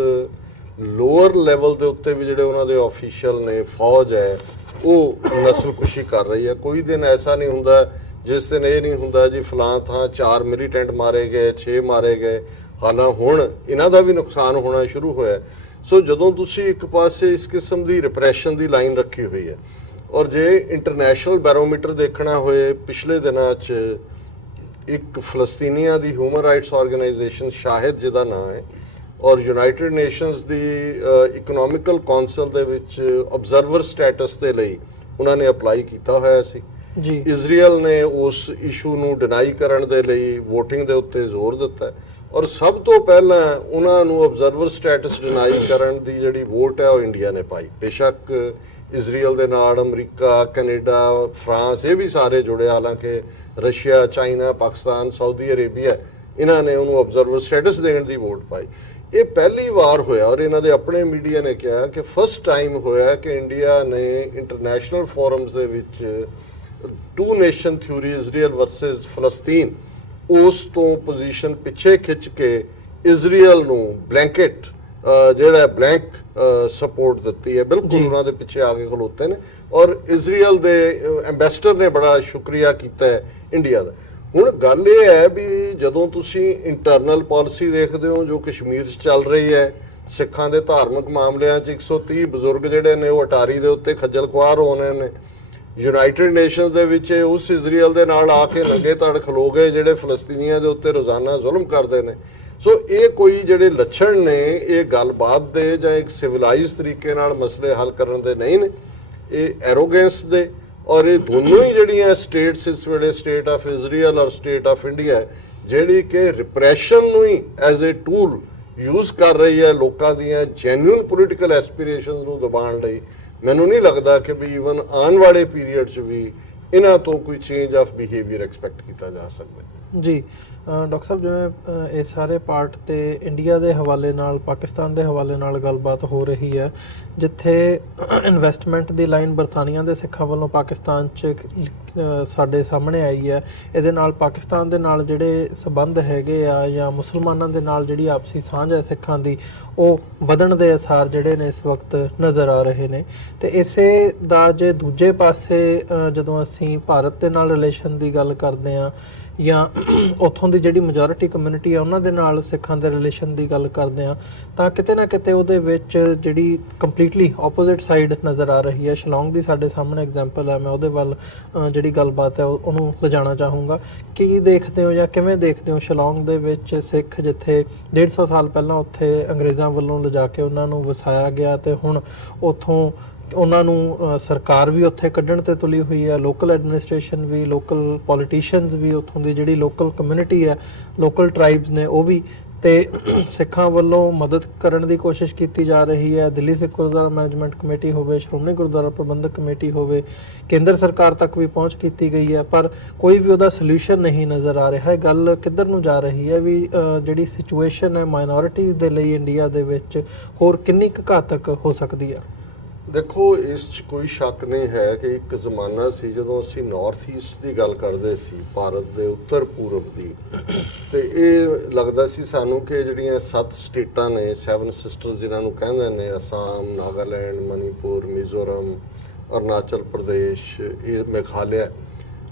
ਲੋਅਰ ਲੈਵਲ ਦੇ ਉੱਤੇ ਵੀ ਜਿਹੜੇ ਉਹਨਾਂ ਦੇ ਆਫੀਸ਼ੀਅਲ ਨੇ, ਫੌਜ ਹੈ, ਉਹ ਨਸਲਕੁਸ਼ੀ ਕਰ ਰਹੀ ਹੈ। ਕੋਈ ਦਿਨ ਐਸਾ ਨਹੀਂ ਹੁੰਦਾ ਜਿਸ ਦਿਨ ਇਹ ਨਹੀਂ ਹੁੰਦਾ ਜੀ ਫਲਾਂ ਥਾਂ 4 ਮਿਲੀਟੈਂਟ ਮਾਰੇ ਗਏ, 6 ਮਾਰੇ ਗਏ, ਹਾਲਾਂ ਹੁਣ ਇਹਨਾਂ ਦਾ ਵੀ ਨੁਕਸਾਨ ਹੋਣਾ ਸ਼ੁਰੂ ਹੋਇਆ। ਸੋ ਜਦੋਂ ਤੁਸੀਂ ਇੱਕ ਪਾਸੇ ਇਸ ਕਿਸਮ ਦੀ ਰਿਪਰੈਸ਼ਨ ਦੀ ਲਾਈਨ ਰੱਖੀ ਹੋਈ ਹੈ, ਔਰ ਜੇ ਇੰਟਰਨੈਸ਼ਨਲ ਬੈਰੋਮੀਟਰ ਦੇਖਣਾ ਹੋਏ ਪਿਛਲੇ ਦਿਨਾਂ 'ਚ ਇੱਕ ਫਲਸਤੀਨੀਆਂ ਦੀ ਹਿਊਮਨ ਰਾਈਟਸ ਆਰਗੇਨਾਈਜੇਸ਼ਨ ਸ਼ਾਹਿਦ ਜਿਹਦਾ ਨਾਮ ਹੈ, ਔਰ ਯੂਨਾਈਟਿਡ ਨੇਸ਼ਨਸ ਦੀ ਇਕਨੋਮਿਕਲ ਕੌਂਸਲ ਦੇ ਵਿੱਚ ਆਬਜ਼ਰਵਰ ਸਟੇਟਸ ਦੇ ਲਈ ਉਹਨਾਂ ਨੇ ਅਪਲਾਈ ਕੀਤਾ ਹੋਇਆ ਸੀ ਜੀ। ਇਜ਼ਰਾਈਲ ਨੇ ਉਸ ਇਸ਼ੂ ਨੂੰ ਡਿਨਾਈ ਕਰਨ ਦੇ ਲਈ VOTING ਦੇ ਉੱਤੇ ਜ਼ੋਰ ਦਿੱਤਾ ਹੈ, ਔਰ ਸਭ ਤੋਂ ਪਹਿਲਾਂ ਉਹਨਾਂ ਨੂੰ ਆਬਜ਼ਰਵਰ ਸਟੇਟਸ ਡਿਨਾਈ ਕਰਨ ਦੀ ਜਿਹੜੀ ਵੋਟ ਹੈ ਉਹ ਇੰਡੀਆ ਨੇ ਪਾਈ। ਬੇਸ਼ੱਕ ਇਜ਼ਰਾਈਲ ਦੇ ਨਾਲ ਅਮਰੀਕਾ, ਕੈਨੇਡਾ, ਫਰਾਂਸ ਇਹ ਵੀ ਸਾਰੇ ਜੁੜੇ, ਹਾਲਾਂਕਿ Russia, China, Pakistan, Saudi Arabia ਇਹਨਾਂ ਨੇ ਉਹਨੂੰ ਆਬਜ਼ਰਵਰ ਸਟੇਟਸ ਦੇਣ ਦੀ ਵੋਟ ਪਾਈ। ਇਹ ਪਹਿਲੀ ਵਾਰ ਹੋਇਆ, ਔਰ ਇਹਨਾਂ ਦੇ ਆਪਣੇ ਮੀਡੀਆ ਨੇ ਕਿਹਾ ਕਿ ਫਸਟ ਟਾਈਮ ਹੋਇਆ ਕਿ ਇੰਡੀਆ ਨੇ ਇੰਟਰਨੈਸ਼ਨਲ ਫੋਰਮਸ ਦੇ ਵਿੱਚ two nation theory Israel versus ਫਲਸਤੀਨ ਉਸ ਤੋਂ ਪੋਜੀਸ਼ਨ ਪਿੱਛੇ ਖਿੱਚ ਕੇ ਇਜ਼ਰਾਈਲ ਨੂੰ ਬਲੈਂਕਟ ਜਿਹੜਾ ਬਲੈਂਕ ਸਪੋਰਟ ਦਿੱਤੀ ਹੈ। ਬਿਲਕੁਲ ਉਹਨਾਂ ਦੇ ਪਿੱਛੇ ਆ ਕੇ ਖਲੋਤੇ ਨੇ, ਔਰ ਇਜ਼ਰਾਈਲ ਦੇ ਐਮਬੈਸਡਰ ਨੇ ਬੜਾ ਸ਼ੁਕਰੀਆ ਕੀਤਾ ਹੈ ਇੰਡੀਆ ਦਾ। ਹੁਣ ਗੱਲ ਇਹ ਹੈ ਵੀ ਜਦੋਂ ਤੁਸੀਂ ਇੰਟਰਨਲ ਪਾਲਿਸੀ ਦੇਖਦੇ ਹੋ ਜੋ ਕਸ਼ਮੀਰ 'ਚ ਚੱਲ ਰਹੀ ਹੈ, ਸਿੱਖਾਂ ਦੇ ਧਾਰਮਿਕ ਮਾਮਲਿਆਂ 'ਚ 130 ਬਜ਼ੁਰਗ ਜਿਹੜੇ ਨੇ ਉਹ ਅਟਾਰੀ ਦੇ ਉੱਤੇ ਖੱਜਲ ਖੁਆਰ ਹੋ ਰਹੇ ਨੇ, ਯੂਨਾਈਟਿਡ ਨੇਸ਼ਨਸ ਦੇ ਵਿੱਚ ਉਸ ਇਜ਼ਰਾਈਲ ਦੇ ਨਾਲ ਆ ਕੇ ਨੰਗੇ ਧੜ ਖਲੋ ਗਏ ਜਿਹੜੇ ਫਲਸਤੀਨੀਆਂ ਦੇ ਉੱਤੇ ਰੋਜ਼ਾਨਾ ਜ਼ੁਲਮ ਕਰਦੇ ਨੇ। ਸੋ ਇਹ ਕੋਈ ਜਿਹੜੇ ਲੱਛਣ ਨੇ ਇਹ ਗੱਲਬਾਤ ਦੇ ਜਾਂ ਇੱਕ ਸਿਵਲਾਈਜ਼ ਤਰੀਕੇ ਨਾਲ ਮਸਲੇ ਹੱਲ ਕਰਨ ਦੇ ਨਹੀਂ ਨੇ, ਇਹ ਐਰੋਗੈਂਸ ਦੇ। ਔਰ ਇਹ ਦੋਨੋਂ ਹੀ ਜਿਹੜੀਆਂ ਸਟੇਟਸ ਇਸ ਵੇਲੇ ਸਟੇਟ ਆਫ ਇਜ਼ਰਾਈਲ ਔਰ ਸਟੇਟ ਆਫ ਇੰਡੀਆ ਜਿਹੜੀ ਕਿ ਰਿਪਰੈਸ਼ਨ ਨੂੰ ਹੀ ਐਜ਼ ਏ ਟੂਲ ਯੂਜ਼ ਕਰ ਰਹੀ ਹੈ ਲੋਕਾਂ ਦੀਆਂ ਜੈਨੂਇਨ ਪੋਲੀਟੀਕਲ ਐਸਪੀਰੇਸ਼ਨਸ ਨੂੰ ਦਬਾਉਣ ਲਈ, ਮੈਨੂੰ ਨਹੀਂ ਲੱਗਦਾ ਕਿ ਵੀ ਈਵਨ ਆਉਣ ਵਾਲੇ ਪੀਰੀਅਡ 'ਚ ਵੀ ਇਹਨਾਂ ਤੋਂ ਕੋਈ ਚੇਂਜ ਆਫ ਬਿਹੇਵੀਅਰ ਐਕਸਪੈਕਟ ਕੀਤਾ ਜਾ ਸਕਦਾ ਜੀ। ਡਾਕਟਰ ਸਾਹਿਬ, ਜਿਵੇਂ ਇਹ ਸਾਰੇ ਪਾਰਟ ਤੇ ਇੰਡੀਆ ਦੇ ਹਵਾਲੇ ਨਾਲ, ਪਾਕਿਸਤਾਨ ਦੇ ਹਵਾਲੇ ਨਾਲ ਗੱਲਬਾਤ ਹੋ ਰਹੀ ਹੈ, ਜਿੱਥੇ ਇਨਵੈਸਟਮੈਂਟ ਦੀ ਲਾਈਨ ਬਰਤਾਨੀਆ ਦੇ ਸਿੱਖਾਂ ਵੱਲੋਂ ਪਾਕਿਸਤਾਨ 'ਚ ਸਾਡੇ ਸਾਹਮਣੇ ਆਈ ਹੈ, ਇਹਦੇ ਨਾਲ ਪਾਕਿਸਤਾਨ ਦੇ ਨਾਲ ਜਿਹੜੇ ਸਬੰਧ ਹੈਗੇ ਆ ਜਾਂ ਮੁਸਲਮਾਨਾਂ ਦੇ ਨਾਲ ਜਿਹੜੀ ਆਪਸੀ ਸਾਂਝ ਹੈ ਸਿੱਖਾਂ ਦੀ, ਉਹ ਵਧਣ ਦੇ ਅਸਾਰ ਜਿਹੜੇ ਨੇ ਇਸ ਵਕਤ ਨਜ਼ਰ ਆ ਰਹੇ ਨੇ। ਤੇ ਇਸੇ ਦਾ ਜੇ ਦੂਜੇ ਪਾਸੇ ਜਦੋਂ ਅਸੀਂ ਭਾਰਤ ਦੇ ਨਾਲ ਰਿਲੇਸ਼ਨ ਦੀ ਗੱਲ ਕਰਦੇ ਹਾਂ ਜਾਂ ਉੱਥੋਂ ਦੀ ਜਿਹੜੀ ਮੈਜੋਰਿਟੀ ਕਮਿਊਨਿਟੀ ਆ ਉਹਨਾਂ ਦੇ ਨਾਲ ਸਿੱਖਾਂ ਦੇ ਰਿਲੇਸ਼ਨ ਦੀ ਗੱਲ ਕਰਦੇ ਆ, ਤਾਂ ਕਿਤੇ ਨਾ ਕਿਤੇ ਉਹਦੇ ਵਿੱਚ ਜਿਹੜੀ ਕੰਪਲੀਟਲੀ ਆਪੋਜ਼ਿਟ ਸਾਈਡ ਨਜ਼ਰ ਆ ਰਹੀ ਹੈ। ਸ਼ਿਲੌਂਗ ਦੀ ਸਾਡੇ ਸਾਹਮਣੇ ਐਗਜ਼ਾਮਪਲ ਹੈ, ਮੈਂ ਉਹਦੇ ਵੱਲ ਜਿਹੜੀ ਗੱਲਬਾਤ ਹੈ ਉਹਨੂੰ ਲਿਜਾਣਾ ਚਾਹੂੰਗਾ। ਕੀ ਦੇਖਦੇ ਹੋ ਜਾਂ ਕਿਵੇਂ ਦੇਖਦੇ ਹੋ ਸ਼ਿਲੌਂਗ ਦੇ ਵਿੱਚ ਸਿੱਖ ਜਿੱਥੇ 150 ਸਾਲ ਪਹਿਲਾਂ ਉੱਥੇ ਅੰਗਰੇਜ਼ਾਂ ਵੱਲੋਂ ਲਿਜਾ ਕੇ ਉਹਨਾਂ ਨੂੰ ਵਸਾਇਆ ਗਿਆ ਤੇ ਹੁਣ ਉੱਥੋਂ ਉਹਨਾਂ ਨੂੰ ਸਰਕਾਰ ਵੀ ਉੱਥੇ ਕੱਢਣ ਤੇ ਤੁਲੀ ਹੋਈ ਹੈ, ਲੋਕਲ ਐਡਮਿਨਿਸਟ੍ਰੇਸ਼ਨ ਵੀ, ਲੋਕਲ ਪੋਲੀਟੀਸ਼ੀਅਨਸ ਵੀ, ਉੱਥੋਂ ਦੀ ਜਿਹੜੀ ਲੋਕਲ ਕਮਿਊਨਿਟੀ ਹੈ, ਲੋਕਲ ਟ੍ਰਾਈਬਸ ਨੇ ਉਹ ਵੀ, ਤੇ ਸਿੱਖਾਂ ਵੱਲੋਂ ਮਦਦ ਕਰਨ ਦੀ ਕੋਸ਼ਿਸ਼ ਕੀਤੀ ਜਾ ਰਹੀ ਹੈ। ਦਿੱਲੀ ਸਿੱਖ ਗੁਰਦੁਆਰਾ ਮੈਨੇਜਮੈਂਟ ਕਮੇਟੀ ਹੋਵੇ, ਸ਼੍ਰੋਮਣੀ ਗੁਰਦੁਆਰਾ ਪ੍ਰਬੰਧਕ ਕਮੇਟੀ ਹੋਵੇ, ਕੇਂਦਰ ਸਰਕਾਰ ਤੱਕ ਵੀ ਪਹੁੰਚ ਕੀਤੀ ਗਈ ਹੈ, ਪਰ ਕੋਈ ਵੀ ਉਹਦਾ ਸੋਲੂਸ਼ਨ ਨਹੀਂ ਨਜ਼ਰ ਆ ਰਿਹਾ ਹੈ। ਗੱਲ ਕਿੱਧਰ ਨੂੰ ਜਾ ਰਹੀ ਹੈ ਵੀ ਜਿਹੜੀ ਸਿਚੁਏਸ਼ਨ ਹੈ ਮਾਈਨੋਰਿਟੀਜ਼ ਦੇ ਲਈ ਇੰਡੀਆ ਦੇ ਵਿੱਚ ਹੋਰ ਕਿੰਨੀ ਕੁ ਘਾਤਕ ਹੋ ਸਕਦੀ ਹੈ? ਦੇਖੋ, ਇਸ 'ਚ ਕੋਈ ਸ਼ੱਕ ਨਹੀਂ ਹੈ ਕਿ ਇੱਕ ਜ਼ਮਾਨਾ ਸੀ ਜਦੋਂ ਅਸੀਂ ਨਾਰਥ ਈਸਟ ਦੀ ਗੱਲ ਕਰਦੇ ਸੀ, ਭਾਰਤ ਦੇ ਉੱਤਰ ਪੂਰਬ ਦੀ, ਤੇ ਇਹ ਲੱਗਦਾ ਸੀ ਸਾਨੂੰ ਕਿ ਜਿਹੜੀਆਂ 7 ਸਟੇਟਾਂ ਨੇ, 7 ਸਿਸਟਰਸ ਜਿਨ੍ਹਾਂ ਨੂੰ ਕਹਿੰਦੇ ਨੇ, ਅਸਾਮ, ਨਾਗਾਲੈਂਡ, ਮਨੀਪੁਰ, ਮਿਜ਼ੋਰਮ, ਅਰੁਣਾਚਲ ਪ੍ਰਦੇਸ਼, ਇਹ ਮੇਘਾਲਿਆ,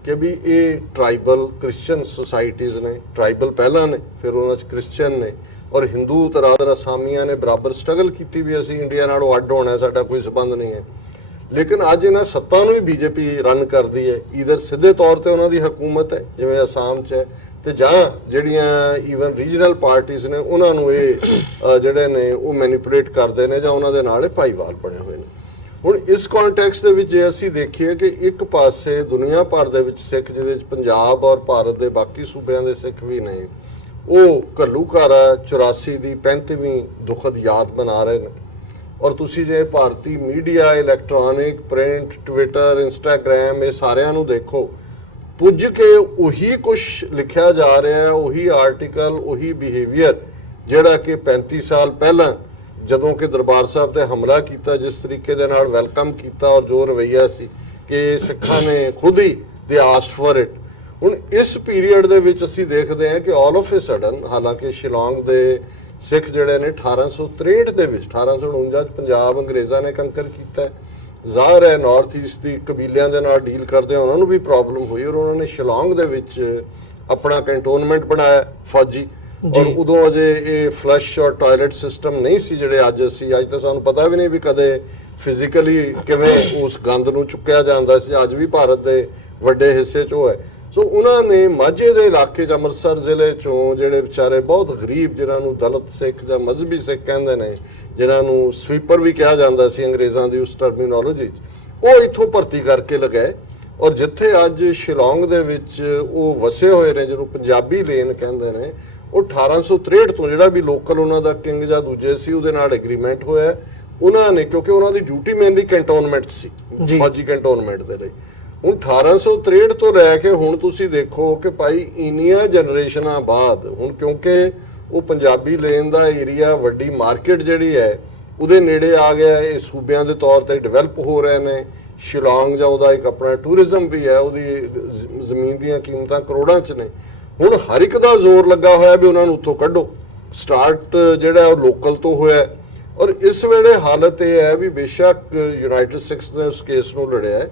ਕਿ ਵੀ ਇਹ ਟਰਾਈਬਲ ਕ੍ਰਿਸਚੀਅਨ ਸੁਸਾਇਟੀਜ਼ ਨੇ। ਟਰਾਈਬਲ ਪਹਿਲਾਂ ਨੇ, ਫਿਰ ਉਹਨਾਂ 'ਚ ਕ੍ਰਿਸਚੀਅਨ ਨੇ, ਔਰ ਹਿੰਦੂ ਤਰਾਦਰ ਅਸਾਮੀਆਂ ਨੇ ਬਰਾਬਰ ਸਟਰਗਲ ਕੀਤੀ ਵੀ ਅਸੀਂ ਇੰਡੀਆ ਨਾਲੋਂ ਅੱਡ ਹੋਣਾ, ਸਾਡਾ ਕੋਈ ਸੰਬੰਧ ਨਹੀਂ ਹੈ। ਲੇਕਿਨ ਅੱਜ ਇਹਨਾਂ ਸੱਤਾ ਨੂੰ ਹੀ ਬੀਜੇਪੀ ਰਨ ਕਰਦੀ ਹੈ, ਈਧਰ ਸਿੱਧੇ ਤੌਰ ਤੇ ਉਹਨਾਂ ਦੀ ਹਕੂਮਤ ਹੈ ਜਿਵੇਂ ਅਸਾਮ 'ਚ ਹੈ, ਤੇ ਜਾਂ ਜਿਹੜੀਆਂ ਈਵਨ ਰੀਜਨਲ ਪਾਰਟੀਆਂ ਨੇ ਉਹਨਾਂ ਨੂੰ ਇਹ ਜਿਹੜੇ ਨੇ ਉਹ ਮੈਨੀਪੂਲੇਟ ਕਰਦੇ ਨੇ ਜਾਂ ਉਹਨਾਂ ਦੇ ਨਾਲ ਇਹ ਭਾਈਵਾਲ ਬਣੇ ਹੋਏ ਨੇ। ਹੁਣ ਇਸ ਕੰਟੈਕਸਟ ਦੇ ਵਿੱਚ ਜੇ ਅਸੀਂ ਦੇਖੀਏ ਕਿ ਇੱਕ ਪਾਸੇ ਦੁਨੀਆ ਭਰ ਦੇ ਵਿੱਚ ਸਿੱਖ, ਜਿਹਦੇ ਵਿੱਚ ਪੰਜਾਬ ਔਰ ਭਾਰਤ ਦੇ ਬਾਕੀ ਸੂਬਿਆਂ ਦੇ ਸਿੱਖ ਵੀ ਨੇ, ਉਹ ਘੱਲੂਘਾਰਾ 84 ਦੀ 35ਵੀਂ ਦੁਖਦ ਯਾਦ ਮਨਾ ਰਹੇ ਨੇ, ਔਰ ਤੁਸੀਂ ਜੇ ਭਾਰਤੀ media, electronic, print, Twitter, Instagram, ਇਹ ਸਾਰਿਆਂ ਨੂੰ ਦੇਖੋ, ਪੁੱਜ ਕੇ ਉਹੀ ਕੁਝ ਲਿਖਿਆ ਜਾ ਰਿਹਾ ਹੈ, ਉਹੀ ਆਰਟੀਕਲ, ਉਹੀ ਬਿਹੇਵੀਅਰ ਜਿਹੜਾ ਕਿ 35 ਸਾਲ ਪਹਿਲਾਂ ਜਦੋਂ ਕਿ ਦਰਬਾਰ ਸਾਹਿਬ ਤੇ ਹਮਲਾ ਕੀਤਾ, ਜਿਸ ਤਰੀਕੇ ਦੇ ਨਾਲ ਵੈਲਕਮ ਕੀਤਾ ਔਰ ਜੋ ਰਵੱਈਆ ਸੀ ਕਿ ਸਿੱਖਾਂ ਨੇ ਖੁਦ ਹੀ ਦੇ ਆਸਕਡ ਫॉर ਇਟ। ਹੁਣ ਇਸ ਪੀਰੀਅਡ ਦੇ ਵਿੱਚ ਅਸੀਂ ਦੇਖਦੇ ਹਾਂ ਕਿ ਆਲ ਆਫ ਅ ਸਡਨ, ਹਾਲਾਂਕਿ ਸ਼ਿਲੌਂਗ ਦੇ ਸਿੱਖ ਜਿਹੜੇ ਨੇ 1863 ਦੇ ਵਿੱਚ, 1849 ਚ ਪੰਜਾਬ ਅੰਗਰੇਜ਼ਾਂ ਨੇ ਕੰਕਰ ਕੀਤਾ ਹੈ। ਜ਼ਾਹਰ ਹੈ ਨਾਰਥ ਈਸਟ ਦੀ ਕਬੀਲਿਆਂ ਦੇ ਨਾਲ ਡੀਲ ਕਰਦੇ ਉਹਨਾਂ ਨੂੰ ਵੀ ਪ੍ਰੋਬਲਮ ਹੋਈ ਔਰ ਉਹਨਾਂ ਨੇ ਸ਼ਿਲੌਂਗ ਦੇ ਵਿੱਚ ਆਪਣਾ ਕੰਟੋਨਮੈਂਟ ਬਣਾਇਆ ਫੌਜੀ। ਔਰ ਉਦੋਂ ਅਜੇ ਇਹ ਫਲਸ਼ ਔਰ ਟਾਇਲਟ ਸਿਸਟਮ ਨਹੀਂ ਸੀ ਜਿਹੜੇ ਅੱਜ ਤਾਂ ਸਾਨੂੰ ਪਤਾ ਵੀ ਨਹੀਂ ਵੀ ਕਦੇ ਫਿਜ਼ੀਕਲੀ ਕਿਵੇਂ ਉਸ ਗੰਦ ਨੂੰ ਚੁੱਕਿਆ ਜਾਂਦਾ ਸੀ। ਅੱਜ ਵੀ ਭਾਰਤ ਦੇ ਵੱਡੇ ਹਿੱਸੇ 'ਚ ਉਹ ਹੈ। ਸੋ ਉਹਨਾਂ ਨੇ ਮਾਝੇ ਦੇ ਇਲਾਕੇ 'ਚ, ਅੰਮ੍ਰਿਤਸਰ ਜ਼ਿਲ੍ਹੇ 'ਚੋਂ, ਜਿਹੜੇ ਵਿਚਾਰੇ ਬਹੁਤ ਗਰੀਬ, ਜਿਨ੍ਹਾਂ ਨੂੰ ਦਲਿਤ ਸਿੱਖ ਜਾਂ ਮਜ਼ਹਬੀ ਸਿੱਖ ਕਹਿੰਦੇ ਨੇ, ਜਿਨ੍ਹਾਂ ਨੂੰ ਸਵੀਪਰ ਵੀ ਕਿਹਾ ਜਾਂਦਾ ਸੀ ਅੰਗਰੇਜ਼ਾਂ ਦੀ ਉਸ ਟਰਮੀਨੋਲੋਜੀ 'ਚ, ਉਹ ਇੱਥੋਂ ਭਰਤੀ ਕਰਕੇ ਲਗਾਏ। ਔਰ ਜਿੱਥੇ ਅੱਜ ਸ਼ਿਲੌਂਗ ਦੇ ਵਿੱਚ ਉਹ ਵਸੇ ਹੋਏ ਨੇ, ਜਿਹਨੂੰ ਪੰਜਾਬੀ ਲੇਨ ਕਹਿੰਦੇ ਨੇ, ਉਹ 1863 ਤੋਂ ਜਿਹੜਾ ਵੀ ਲੋਕਲ ਉਹਨਾਂ ਦਾ ਕਿੰਗ ਜਾਂ ਦੂਜੇ ਸੀ ਉਹਦੇ ਨਾਲ ਐਗਰੀਮੈਂਟ ਹੋਇਆ ਉਹਨਾਂ ਨੇ, ਕਿਉਂਕਿ ਉਹਨਾਂ ਦੀ ਡਿਊਟੀ ਮੇਨਲੀ ਕੈਂਟੋਨਮੈਂਟ ਸੀ, ਫੌਜੀ ਕੈਂਟੋਨਮੈਂਟ ਦੇ ਲਈ। ਹੁਣ 1863 ਤੋਂ ਲੈ ਕੇ ਹੁਣ ਤੁਸੀਂ ਦੇਖੋ ਕਿ ਭਾਈ ਇੰਨੀਆਂ ਜਨਰੇਸ਼ਨਾਂ ਬਾਅਦ, ਹੁਣ ਕਿਉਂਕਿ ਉਹ ਪੰਜਾਬੀ ਲੇਨ ਦਾ ਏਰੀਆ, ਵੱਡੀ ਮਾਰਕੀਟ ਜਿਹੜੀ ਹੈ ਉਹਦੇ ਨੇੜੇ ਆ ਗਿਆ, ਇਹ ਸੂਬਿਆਂ ਦੇ ਤੌਰ ਤੇ ਡਿਵੈਲਪ ਹੋ ਰਹੇ ਨੇ। ਸ਼ਿਲੌਂਗ ਜਾਂ ਉਹਦਾ ਇੱਕ ਆਪਣਾ ਟੂਰਿਜ਼ਮ ਵੀ ਹੈ, ਉਹਦੀ ਜ਼ਮੀਨ ਦੀਆਂ ਕੀਮਤਾਂ ਕਰੋੜਾਂ 'ਚ ਨੇ। ਹੁਣ ਹਰ ਇੱਕ ਦਾ ਜ਼ੋਰ ਲੱਗਾ ਹੋਇਆ ਵੀ ਉਹਨਾਂ ਨੂੰ ਉੱਥੋਂ ਕੱਢੋ। ਸਟਾਰਟ ਜਿਹੜਾ ਉਹ ਲੋਕਲ ਤੋਂ ਹੋਇਆ ਔਰ ਇਸ ਵੇਲੇ ਹਾਲਤ ਇਹ ਹੈ ਵੀ ਬੇਸ਼ੱਕ ਯੂਨਾਈਟਿਡ ਸਿੱਖਸ ਨੇ ਉਸ ਕੇਸ ਨੂੰ ਲੜਿਆ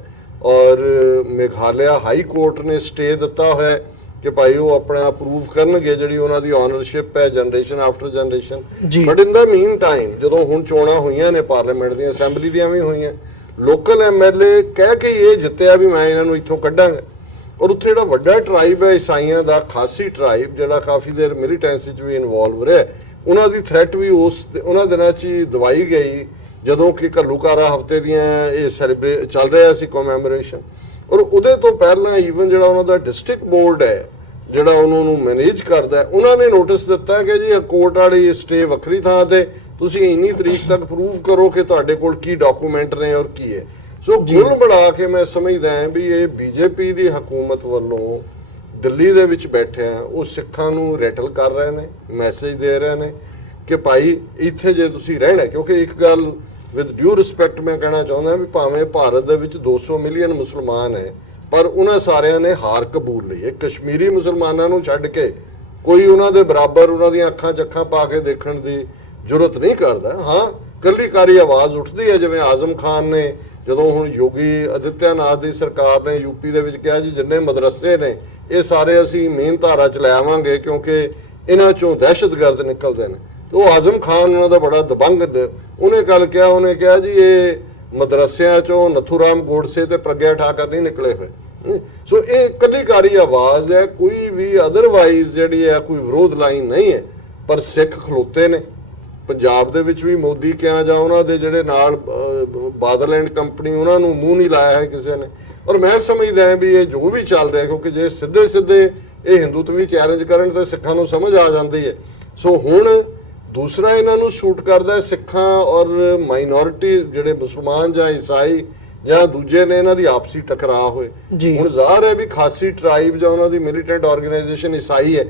ਔਰ ਮੇਘਾਲਿਆ ਹਾਈ ਕੋਰਟ ਨੇ ਸਟੇ ਦਿੱਤਾ ਹੋਇਆ ਕਿ ਭਾਈ ਉਹ ਆਪਣਾ ਅਪਰੂਵ ਕਰਨਗੇ ਜਿਹੜੀ ਉਹਨਾਂ ਦੀ ਓਨਰਸ਼ਿਪ ਹੈ generation after generation. But in the mean time ਜਦੋਂ ਹੁਣ ਚੋਣਾਂ ਹੋਈਆਂ ਨੇ ਪਾਰਲੀਮੈਂਟ ਦੀਆਂ, ਅਸੈਂਬਲੀ ਦੀਆਂ ਵੀ ਹੋਈਆਂ, ਲੋਕਲ ਐਮਐਲਏ ਕਹਿ ਕੇ ਇਹ ਜਿੱਤਿਆ ਵੀ ਮੈਂ ਇਹਨਾਂ ਨੂੰ ਇੱਥੋਂ ਕੱਢਾਂਗਾ। ਔਰ ਉੱਥੇ ਜਿਹੜਾ ਵੱਡਾ ਟਰਾਈਬ ਹੈ ਈਸਾਈਆਂ ਦਾ, ਖਾਸੀ ਟਰਾਈਬ, ਜਿਹੜਾ ਕਾਫੀ ਦੇਰ ਮਿਲੀਟੈਂਸੀ 'ਚ ਵੀ ਇਨਵੋਲਵ ਰਿਹਾ, ਉਹਨਾਂ ਦੀ ਥ੍ਰੈਟ ਵੀ ਉਹਨਾਂ ਦਿਨਾਂ 'ਚ ਹੀ ਦਵਾਈ ਗਈ ਜਦੋਂ ਕਿ ਘੱਲੂਘਾਰਾ ਹਫਤੇ ਦੀਆਂ ਇਹ ਚੱਲ ਰਿਹਾ ਸੀ ਕਮੈਮੋਰੇਸ਼ਨ। ਔਰ ਉਹਦੇ ਤੋਂ ਪਹਿਲਾਂ ਈਵਨ ਜਿਹੜਾ ਉਹਨਾਂ ਦਾ ਡਿਸਟ੍ਰਿਕਟ ਬੋਰਡ ਹੈ ਜਿਹੜਾ ਉਹਨਾਂ ਨੂੰ ਮੈਨੇਜ ਕਰਦਾ, ਉਹਨਾਂ ਨੇ ਨੋਟਿਸ ਦਿੱਤਾ ਕਿ ਜੀ ਕੋਰਟ ਵਾਲੀ ਸਟੇ ਵੱਖਰੀ ਥਾਂ ਤੇ, ਤੁਸੀਂ ਇੰਨੀ ਤਰੀਕ ਤੱਕ ਪ੍ਰੂਵ ਕਰੋ ਕਿ ਤੁਹਾਡੇ ਕੋਲ ਕੀ ਡਾਕੂਮੈਂਟ ਨੇ ਔਰ ਕੀ ਹੈ। ਸੋ ਕੁੱਲ ਮਿਲਾ ਕੇ ਮੈਂ ਸਮਝਦਾ ਹਾਂ ਵੀ ਇਹ ਬੀਜੇਪੀ ਦੀ ਹਕੂਮਤ ਵੱਲੋਂ ਦਿੱਲੀ ਦੇ ਵਿੱਚ ਬੈਠਿਆ ਉਹ ਸਿੱਖਾਂ ਨੂੰ ਰੈਟਲ ਕਰ ਰਹੇ ਨੇ, ਮੈਸੇਜ ਦੇ ਰਹੇ ਨੇ ਕਿ ਭਾਈ ਇੱਥੇ ਜੇ ਤੁਸੀਂ ਰਹਿਣਾ, ਕਿਉਂਕਿ ਇੱਕ ਗੱਲ ਵਿਦ ਡਿਊ ਰਿਸਪੈਕਟ ਮੈਂ ਕਹਿਣਾ ਚਾਹੁੰਦਾ ਵੀ ਭਾਵੇਂ ਭਾਰਤ ਦੇ ਵਿੱਚ 200 ਮਿਲੀਅਨ ਮੁਸਲਮਾਨ ਹੈ ਪਰ ਉਹਨਾਂ ਸਾਰਿਆਂ ਨੇ ਹਾਰ ਕਬੂਲ ਲਈ ਹੈ। ਕਸ਼ਮੀਰੀ ਮੁਸਲਮਾਨਾਂ ਨੂੰ ਛੱਡ ਕੇ ਕੋਈ ਉਹਨਾਂ ਦੇ ਬਰਾਬਰ ਉਹਨਾਂ ਦੀਆਂ ਅੱਖਾਂ 'ਚ ਅੱਖਾਂ ਪਾ ਕੇ ਦੇਖਣ ਦੀ ਜ਼ਰੂਰਤ ਨਹੀਂ ਕਰਦਾ। ਹਾਂ, ਕੱਲੀ ਕਾਰੀ ਆਵਾਜ਼ ਉੱਠਦੀ ਹੈ, ਜਿਵੇਂ ਆਜ਼ਮ ਖਾਨ ਨੇ ਜਦੋਂ ਹੁਣ ਯੋਗੀ ਆਦਿੱਤਿਆਨਾਥ ਦੀ ਸਰਕਾਰ ਨੇ ਯੂਪੀ ਦੇ ਵਿੱਚ ਕਿਹਾ ਜੀ ਜਿੰਨੇ ਮਦਰਸੇ ਨੇ ਇਹ ਸਾਰੇ ਅਸੀਂ ਮੇਨ ਧਾਰਾ 'ਚ ਲੈ ਆਵਾਂਗੇ ਕਿਉਂਕਿ ਇਹਨਾਂ 'ਚੋਂ ਦਹਿਸ਼ਤਗਰਦ ਨਿਕਲਦੇ ਨੇ। ਤੇ ਉਹ ਆਜ਼ਮ ਖਾਨ ਉਹਨਾਂ ਦਾ ਬੜਾ ਦਬੰਗ, ਉਹਨੇ ਗੱਲ ਕਿਹਾ, ਉਹਨੇ ਕਿਹਾ ਜੀ ਇਹ ਮਦਰਸਿਆਂ 'ਚੋਂ ਨਥੂਰਾਮ ਗੋਡਸੇ ਤੇ ਪ੍ਰਗਿਆ ਠਾਕਰ ਨਹੀਂ ਨਿਕਲੇ ਹੋਏ। ਸੋ ਇਹ ਕੱਲੀ ਕਾਰੀ ਆਵਾਜ਼ ਹੈ, ਕੋਈ ਵੀ ਅਦਰਵਾਈਜ਼ ਜਿਹੜੀ ਹੈ ਕੋਈ ਵਿਰੋਧ ਲਾਈਨ ਨਹੀਂ ਹੈ। ਪਰ ਸਿੱਖ ਖਲੋਤੇ ਨੇ ਪੰਜਾਬ ਦੇ ਵਿੱਚ ਵੀ, ਮੋਦੀ ਕਿਹਾ ਜਾਂ ਉਹਨਾਂ ਦੇ ਜਿਹੜੇ ਨਾਲ ਬਾਦਲ ਐਂਡ ਕੰਪਨੀ, ਉਹਨਾਂ ਨੂੰ ਮੂੰਹ ਨਹੀਂ ਲਾਇਆ ਹੈ ਕਿਸੇ ਨੇ। ਔਰ ਮੈਂ ਸਮਝਦਾ ਹਾਂ ਵੀ ਇਹ ਜੋ ਵੀ ਚੱਲ ਰਿਹਾ, ਕਿਉਂਕਿ ਜੇ ਸਿੱਧੇ ਸਿੱਧੇ ਇਹ ਹਿੰਦੂਤਵੀ ਚੈਲੰਜ ਕਰਨ ਤਾਂ ਸਿੱਖਾਂ ਨੂੰ ਸਮਝ ਆ ਜਾਂਦੀ ਹੈ। ਸੋ ਹੁਣ ਦੂਸਰਾ ਇਹਨਾਂ ਨੂੰ ਸ਼ੂਟ ਕਰਦਾ ਸਿੱਖਾਂ ਔਰ ਮਾਈਨੋਰਿਟੀ ਜਿਹੜੇ ਮੁਸਲਮਾਨ ਜਾਂ ਈਸਾਈ ਜਾਂ ਦੂਜੇ ਨੇ, ਇਹਨਾਂ ਦੀ ਆਪਸੀ ਟਕਰਾਅ ਹੋਏ। ਹੁਣ ਜ਼ਾਹਰ ਹੈ ਵੀ ਖਾਸੀ ਟਰਾਈਬ ਜਾਂ ਉਹਨਾਂ ਦੀ ਮਿਲੀਟੈਂਟ ਆਰਗੇਨਾਈਜੇਸ਼ਨ ਈਸਾਈ ਹੈ,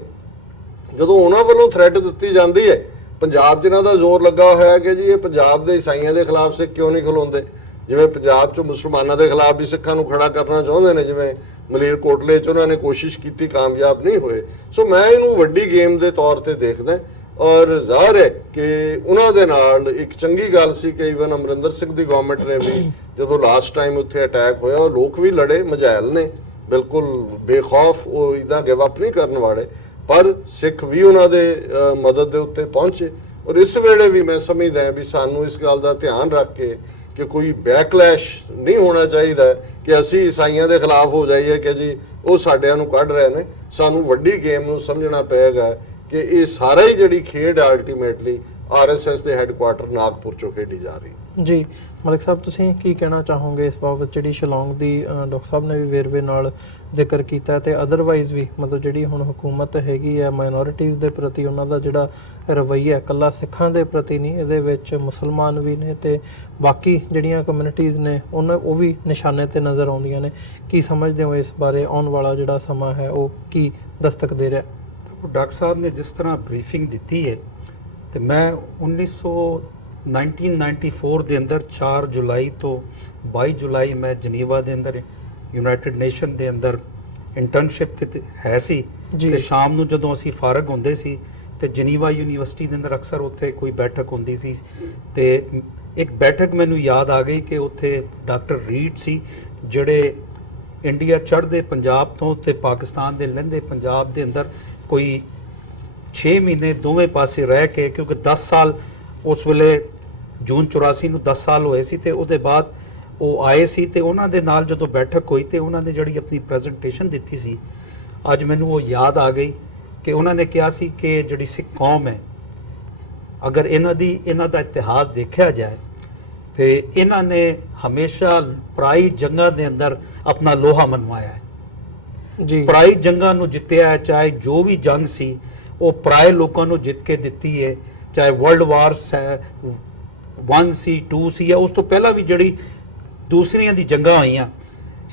ਜਦੋਂ ਉਹਨਾਂ ਵੱਲੋਂ ਥ੍ਰੈਟ ਦਿੱਤੀ ਜਾਂਦੀ ਹੈ, ਪੰਜਾਬ 'ਚ ਇਹਨਾਂ ਦਾ ਜ਼ੋਰ ਲੱਗਾ ਹੋਇਆ ਕਿ ਜੀ ਇਹ ਪੰਜਾਬ ਦੇ ਈਸਾਈਆਂ ਦੇ ਖਿਲਾਫ ਸਿੱਖ ਕਿਉਂ ਨਹੀਂ ਖਲੋਂਦੇ, ਜਿਵੇਂ ਪੰਜਾਬ 'ਚ ਮੁਸਲਮਾਨਾਂ ਦੇ ਖਿਲਾਫ ਵੀ ਸਿੱਖਾਂ ਨੂੰ ਖੜਾ ਕਰਨਾ ਚਾਹੁੰਦੇ ਨੇ, ਜਿਵੇਂ ਮਲੇਰਕੋਟਲੇ 'ਚ ਉਹਨਾਂ ਨੇ ਕੋਸ਼ਿਸ਼ ਕੀਤੀ, ਕਾਮਯਾਬ ਨਹੀਂ ਹੋਏ। ਸੋ ਮੈਂ ਇਹਨੂੰ ਵੱਡੀ ਗੇਮ ਦੇ ਤੌਰ ਤੇ ਦੇਖਦਾ ਔਰ ਜ਼ਾਹਰ ਹੈ ਕਿ ਉਹਨਾਂ ਦੇ ਨਾਲ ਇੱਕ ਚੰਗੀ ਗੱਲ ਸੀ ਕਿ ਈਵਨ ਅਮਰਿੰਦਰ ਸਿੰਘ ਦੀ ਗਵਰਨਮੈਂਟ ਨੇ ਵੀ ਜਦੋਂ ਲਾਸਟ ਟਾਈਮ ਉੱਥੇ ਅਟੈਕ ਹੋਇਆ ਉਹ ਲੋਕ ਵੀ ਲੜੇ, ਮਜਾਇਲ ਨੇ, ਬਿਲਕੁਲ ਬੇਖੌਫ, ਉਹ ਇਦਾਂ ਗਿਵ ਅਪ ਨਹੀਂ ਕਰਨ ਵਾਲੇ, ਪਰ ਸਿੱਖ ਵੀ ਉਹਨਾਂ ਦੇ ਮਦਦ ਦੇ ਉੱਤੇ ਪਹੁੰਚੇ। ਔਰ ਇਸ ਵੇਲੇ ਵੀ ਮੈਂ ਸਮਝਦਾ ਵੀ ਸਾਨੂੰ ਇਸ ਗੱਲ ਦਾ ਧਿਆਨ ਰੱਖ ਕੇ ਕਿ ਕੋਈ ਬੈਕਲੈਸ਼ ਨਹੀਂ ਹੋਣਾ ਚਾਹੀਦਾ ਕਿ ਅਸੀਂ ਈਸਾਈਆਂ ਦੇ ਖਿਲਾਫ ਹੋ ਜਾਈਏ ਕਿ ਜੀ ਉਹ ਸਾਡਿਆਂ ਨੂੰ ਕੱਢ ਰਹੇ ਨੇ। ਸਾਨੂੰ ਵੱਡੀ ਗੇਮ ਨੂੰ ਸਮਝਣਾ ਪਏਗਾ ਕਿ ਇਹ ਸਾਰਾ ਹੀ ਜਿਹੜੀ ਖੇਡ ਅਲਟੀਮੇਟਲੀ ਆਰਐਸਐਸ ਦੇ ਹੈੱਡਕੁਆਟਰ ਨਾਗਪੁਰ ਚੋਂ ਖੇਡੀ ਜਾ ਰਹੀ ਹੈ। ਜੀ ਮਲਿਕ ਸਾਹਿਬ, ਤੁਸੀਂ ਕੀ ਕਹਿਣਾ ਚਾਹੋਗੇ ਇਸ ਬਾਬਤ, ਜਿਹੜੀ ਸ਼ਿਲੌਂਗ ਦੀ ਡਾਕਟਰ ਸਾਹਿਬ ਨੇ ਵੀ ਵੇਰਵੇ ਨਾਲ ਜ਼ਿਕਰ ਕੀਤਾ ਤੇ ਅਦਰਵਾਈਜ਼ ਵੀ ਮਤਲਬ ਜਿਹੜੀ ਹੁਣ ਹਕੂਮਤ ਹੈਗੀ ਹੈ ਮਾਈਨੋਰਿਟੀਜ਼ ਦੇ ਪ੍ਰਤੀ ਉਹਨਾਂ ਦਾ ਜਿਹੜਾ ਰਵੱਈਆ ਇਕੱਲਾ ਸਿੱਖਾਂ ਦੇ ਪ੍ਰਤੀ ਨਹੀਂ, ਇਹਦੇ ਵਿੱਚ ਮੁਸਲਮਾਨ ਵੀ ਨੇ ਤੇ ਬਾਕੀ ਜਿਹੜੀਆਂ ਕਮਿਊਨਿਟੀਜ਼ ਨੇ ਉਹ ਵੀ ਨਿਸ਼ਾਨੇ ਤੇ ਨਜ਼ਰ ਆਉਂਦੀਆਂ ਨੇ। ਕੀ ਸਮਝਦੇ ਹੋ ਇਸ ਬਾਰੇ? ਆਉਣ ਵਾਲਾ ਜਿਹੜਾ ਸਮਾਂ ਹੈ ਉਹ ਕੀ ਦਸਤਕ ਦੇ ਰਿਹਾ? ਡਾਕਟਰ ਸਾਹਿਬ ਨੇ ਜਿਸ ਤਰ੍ਹਾਂ ਬਰੀਫਿੰਗ ਦਿੱਤੀ ਹੈ, ਤੇ ਮੈਂ 1994 ਦੇ ਅੰਦਰ 4 ਜੁਲਾਈ ਤੋਂ 22 ਜੁਲਾਈ ਮੈਂ ਜਨੀਵਾ ਦੇ ਅੰਦਰ ਯੂਨਾਈਟਿਡ ਨੇਸ਼ਨ ਦੇ ਅੰਦਰ ਇੰਟਰਨਸ਼ਿਪ ਤੇ ਹੈ ਸੀ। ਜੀ। ਤੇ ਸ਼ਾਮ ਨੂੰ ਜਦੋਂ ਅਸੀਂ ਫਾਰਗ ਹੁੰਦੇ ਸੀ ਤੇ ਜਨੀਵਾ ਯੂਨੀਵਰਸਿਟੀ ਦੇ ਅੰਦਰ ਅਕਸਰ ਉੱਥੇ ਕੋਈ ਬੈਠਕ ਹੁੰਦੀ ਸੀ, ਤੇ ਇੱਕ ਬੈਠਕ ਮੈਨੂੰ ਯਾਦ ਆ ਗਈ ਕਿ ਉੱਥੇ ਡਾਕਟਰ ਰੀਡ ਸੀ, ਜਿਹੜੇ ਇੰਡੀਆ ਚੜ੍ਹਦੇ ਪੰਜਾਬ ਤੋਂ ਤੇ ਪਾਕਿਸਤਾਨ ਦੇ ਲਹਿੰਦੇ ਪੰਜਾਬ ਦੇ ਅੰਦਰ ਕੋਈ 6 ਮਹੀਨੇ ਦੋਵੇਂ ਪਾਸੇ ਰਹਿ ਕੇ, ਕਿਉਂਕਿ 10 ਸਾਲ ਉਸ ਵੇਲੇ ਜੂਨ 84 ਨੂੰ 10 ਸਾਲ ਹੋਏ ਸੀ, ਤੇ ਉਹਦੇ ਬਾਅਦ ਉਹ ਆਏ ਸੀ, ਤੇ ਉਹਨਾਂ ਦੇ ਨਾਲ ਜਦੋਂ ਬੈਠਕ ਹੋਈ ਤੇ ਉਹਨਾਂ ਨੇ ਜਿਹੜੀ ਆਪਣੀ ਪ੍ਰੈਜੈਂਟੇਸ਼ਨ ਦਿੱਤੀ ਸੀ, ਅੱਜ ਮੈਨੂੰ ਉਹ ਯਾਦ ਆ ਗਈ ਕਿ ਉਹਨਾਂ ਨੇ ਕਿਹਾ ਸੀ ਕਿ ਜਿਹੜੀ ਸਿੱਖ ਕੌਮ ਹੈ, ਅਗਰ ਇਹਨਾਂ ਦਾ ਇਤਿਹਾਸ ਦੇਖਿਆ ਜਾਏ ਤੇ ਇਹਨਾਂ ਨੇ ਹਮੇਸ਼ਾ ਪਰਾਈ ਜੰਗਾਂ ਦੇ ਅੰਦਰ ਆਪਣਾ ਲੋਹਾ ਮਨਵਾਇਆ ਹੈ। ਜੀ। ਪਰਾਈ ਜੰਗਾਂ ਨੂੰ ਜਿੱਤਿਆ ਹੈ, ਚਾਹੇ ਜੋ ਵੀ ਜੰਗ ਸੀ ਉਹ ਪਰਾਏ ਲੋਕਾਂ ਨੂੰ ਜਿੱਤ ਕੇ ਦਿੱਤੀ ਹੈ, ਚਾਹੇ ਵਰਲਡ ਵਾਰ 1 ਸੀ 2 ਸੀ ਜਾਂ ਉਸ ਤੋਂ ਪਹਿਲਾਂ ਵੀ ਜਿਹੜੀ ਦੂਸਰੀਆਂ ਦੀ ਜੰਗਾਂ ਹੋਈਆਂ।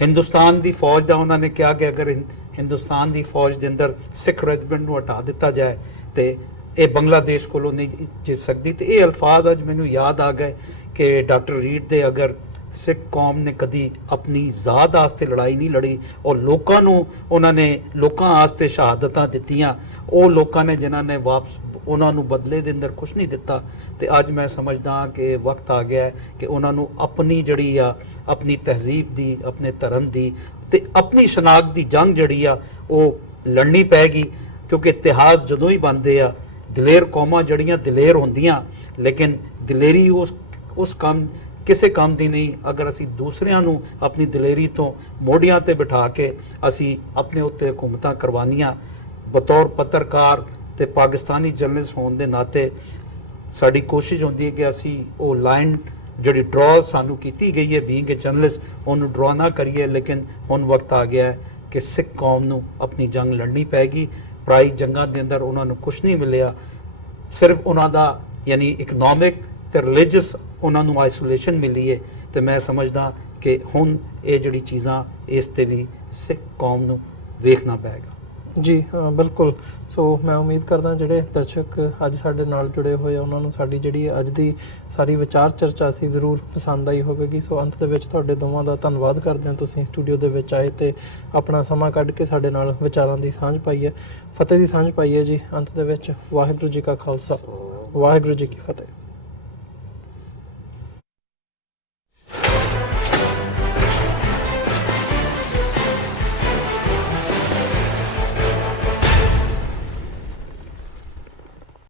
ਹਿੰਦੁਸਤਾਨ ਦੀ ਫੌਜ ਦਾ ਉਹਨਾਂ ਨੇ ਕਿਹਾ ਕਿ ਅਗਰ ਹਿੰਦੁਸਤਾਨ ਦੀ ਫੌਜ ਦੇ ਅੰਦਰ ਸਿੱਖ ਰੈਜੀਮੈਂਟ ਨੂੰ ਹਟਾ ਦਿੱਤਾ ਜਾਏ ਤੇ ਇਹ ਬੰਗਲਾਦੇਸ਼ ਕੋਲੋਂ ਨਹੀਂ ਜਿੱਤ ਸਕਦੀ। ਤੇ ਇਹ ਅਲਫਾਜ਼ ਅੱਜ ਮੈਨੂੰ ਯਾਦ ਆ ਗਏ ਕਿ ਡਾਕਟਰ ਰੀਡ ਦੇ ਅਗਰ ਸਿੱਖ ਕੌਮ ਨੇ ਕਦੀ ਆਪਣੀ ਜ਼ਾਤ ਵਾਸਤੇ ਲੜਾਈ ਨਹੀਂ ਲੜੀ ਔਰ ਲੋਕਾਂ ਨੂੰ ਉਹਨਾਂ ਨੇ ਲੋਕਾਂ ਵਾਸਤੇ ਸ਼ਹਾਦਤਾਂ ਦਿੱਤੀਆਂ, ਉਹ ਲੋਕਾਂ ਨੇ ਜਿਨ੍ਹਾਂ ਨੇ ਵਾਪਸ ਉਹਨਾਂ ਨੂੰ ਬਦਲੇ ਦੇ ਅੰਦਰ ਕੁਝ ਨਹੀਂ ਦਿੱਤਾ। ਤੇ ਅੱਜ ਮੈਂ ਸਮਝਦਾ ਕਿ ਵਕਤ ਆ ਗਿਆ ਹੈ ਕਿ ਉਹਨਾਂ ਨੂੰ ਆਪਣੀ ਜਿਹੜੀ ਆ ਆਪਣੀ ਤਹਿਜ਼ੀਬ ਦੀ, ਆਪਣੇ ਧਰਮ ਦੀ ਤੇ ਆਪਣੀ ਸ਼ਨਾਖਤ ਦੀ ਜੰਗ ਜਿਹੜੀ ਆ ਉਹ ਲੜਨੀ ਪੈਗੀ, ਕਿਉਂਕਿ ਇਤਿਹਾਸ ਜਦੋਂ ਹੀ ਬਣਦੇ ਆ ਦਲੇਰ ਕੌਮਾਂ ਜਿਹੜੀਆਂ ਦਲੇਰ ਹੁੰਦੀਆਂ, ਲੇਕਿਨ ਦਲੇਰੀ ਉਸ ਕੰਮ ਕਿਸੇ ਕੰਮ ਦੀ ਨਹੀਂ ਅਗਰ ਅਸੀਂ ਦੂਸਰਿਆਂ ਨੂੰ ਆਪਣੀ ਦਲੇਰੀ ਤੋਂ ਮੋਢਿਆਂ ਤੇ ਬਿਠਾ ਕੇ ਅਸੀਂ ਆਪਣੇ ਉੱਤੇ ਹਕੂਮਤਾਂ ਕਰਵਾਨੀਆਂ। ਬਤੌਰ ਪੱਤਰਕਾਰ ਤੇ ਪਾਕਿਸਤਾਨੀ ਜਰਨਲਿਸਟ ਹੋਣ ਦੇ ਨਾਤੇ ਸਾਡੀ ਕੋਸ਼ਿਸ਼ ਹੁੰਦੀ ਹੈ ਕਿ ਅਸੀਂ ਉਹ ਲਾਈਨ ਜਿਹੜੀ ਡਰਾ ਸਾਨੂੰ ਕੀਤੀ ਗਈ ਹੈ ਬੀਇੰਗ ਅ ਜਰਨਲਿਸਟ, ਉਹਨੂੰ ਡਰਾ ਨਾ ਕਰੀਏ। ਲੇਕਿਨ ਹੁਣ ਵਕਤ ਆ ਗਿਆ ਹੈ ਕਿ ਸਿੱਖ ਕੌਮ ਨੂੰ ਆਪਣੀ ਜੰਗ ਲੜਨੀ ਪੈਗੀ। ਪਰਾਈ ਜੰਗਾਂ ਦੇ ਅੰਦਰ ਉਹਨਾਂ ਨੂੰ ਕੁਝ ਨਹੀਂ ਮਿਲਿਆ, ਸਿਰਫ ਉਹਨਾਂ ਦਾ ਯਾਨੀ ਇਕਨੋਮਿਕ ਤੇ ਰਿਲੀਜੀਅਸ ਉਹਨਾਂ ਨੂੰ ਆਈਸੋਲੇਸ਼ਨ ਮਿਲੀ ਹੈ। ਤੇ ਮੈਂ ਸਮਝਦਾ ਕਿ ਹੁਣ ਇਹ ਜਿਹੜੀ ਚੀਜ਼ਾਂ ਇਸ ਤੇ ਵੀ ਸਿੱਖ ਕੌਮ ਨੂੰ ਵੇਖਣਾ ਪਏਗਾ। ਜੀ ਬਿਲਕੁਲ। ਸੋ ਮੈਂ ਉਮੀਦ ਕਰਦਾ ਜਿਹੜੇ ਦਰਸ਼ਕ ਅੱਜ ਸਾਡੇ ਨਾਲ ਜੁੜੇ ਹੋਏ ਆ ਉਹਨਾਂ ਨੂੰ ਸਾਡੀ ਜਿਹੜੀ ਅੱਜ ਦੀ ਸਾਰੀ ਵਿਚਾਰ ਚਰਚਾ ਸੀ ਜ਼ਰੂਰ ਪਸੰਦ ਆਈ ਹੋਵੇਗੀ। ਸੋ ਅੰਤ ਦੇ ਵਿੱਚ ਤੁਹਾਡੇ ਦੋਵਾਂ ਦਾ ਧੰਨਵਾਦ ਕਰਦੇ ਹਾਂ, ਤੁਸੀਂ ਸਟੂਡੀਓ ਦੇ ਵਿੱਚ ਆਏ ਤੇ ਆਪਣਾ ਸਮਾਂ ਕੱਢ ਕੇ ਸਾਡੇ ਨਾਲ ਵਿਚਾਰਾਂ ਦੀ ਸਾਂਝ ਪਾਈ ਹੈ, ਫਤਿਹ ਦੀ ਸਾਂਝ ਪਾਈ ਹੈ ਜੀ। ਅੰਤ ਦੇ ਵਿੱਚ ਵਾਹਿਗੁਰੂ ਜੀ ਕਾ ਖਾਲਸਾ, ਵਾਹਿਗੁਰੂ ਜੀ ਕੀ ਫਤਿਹ।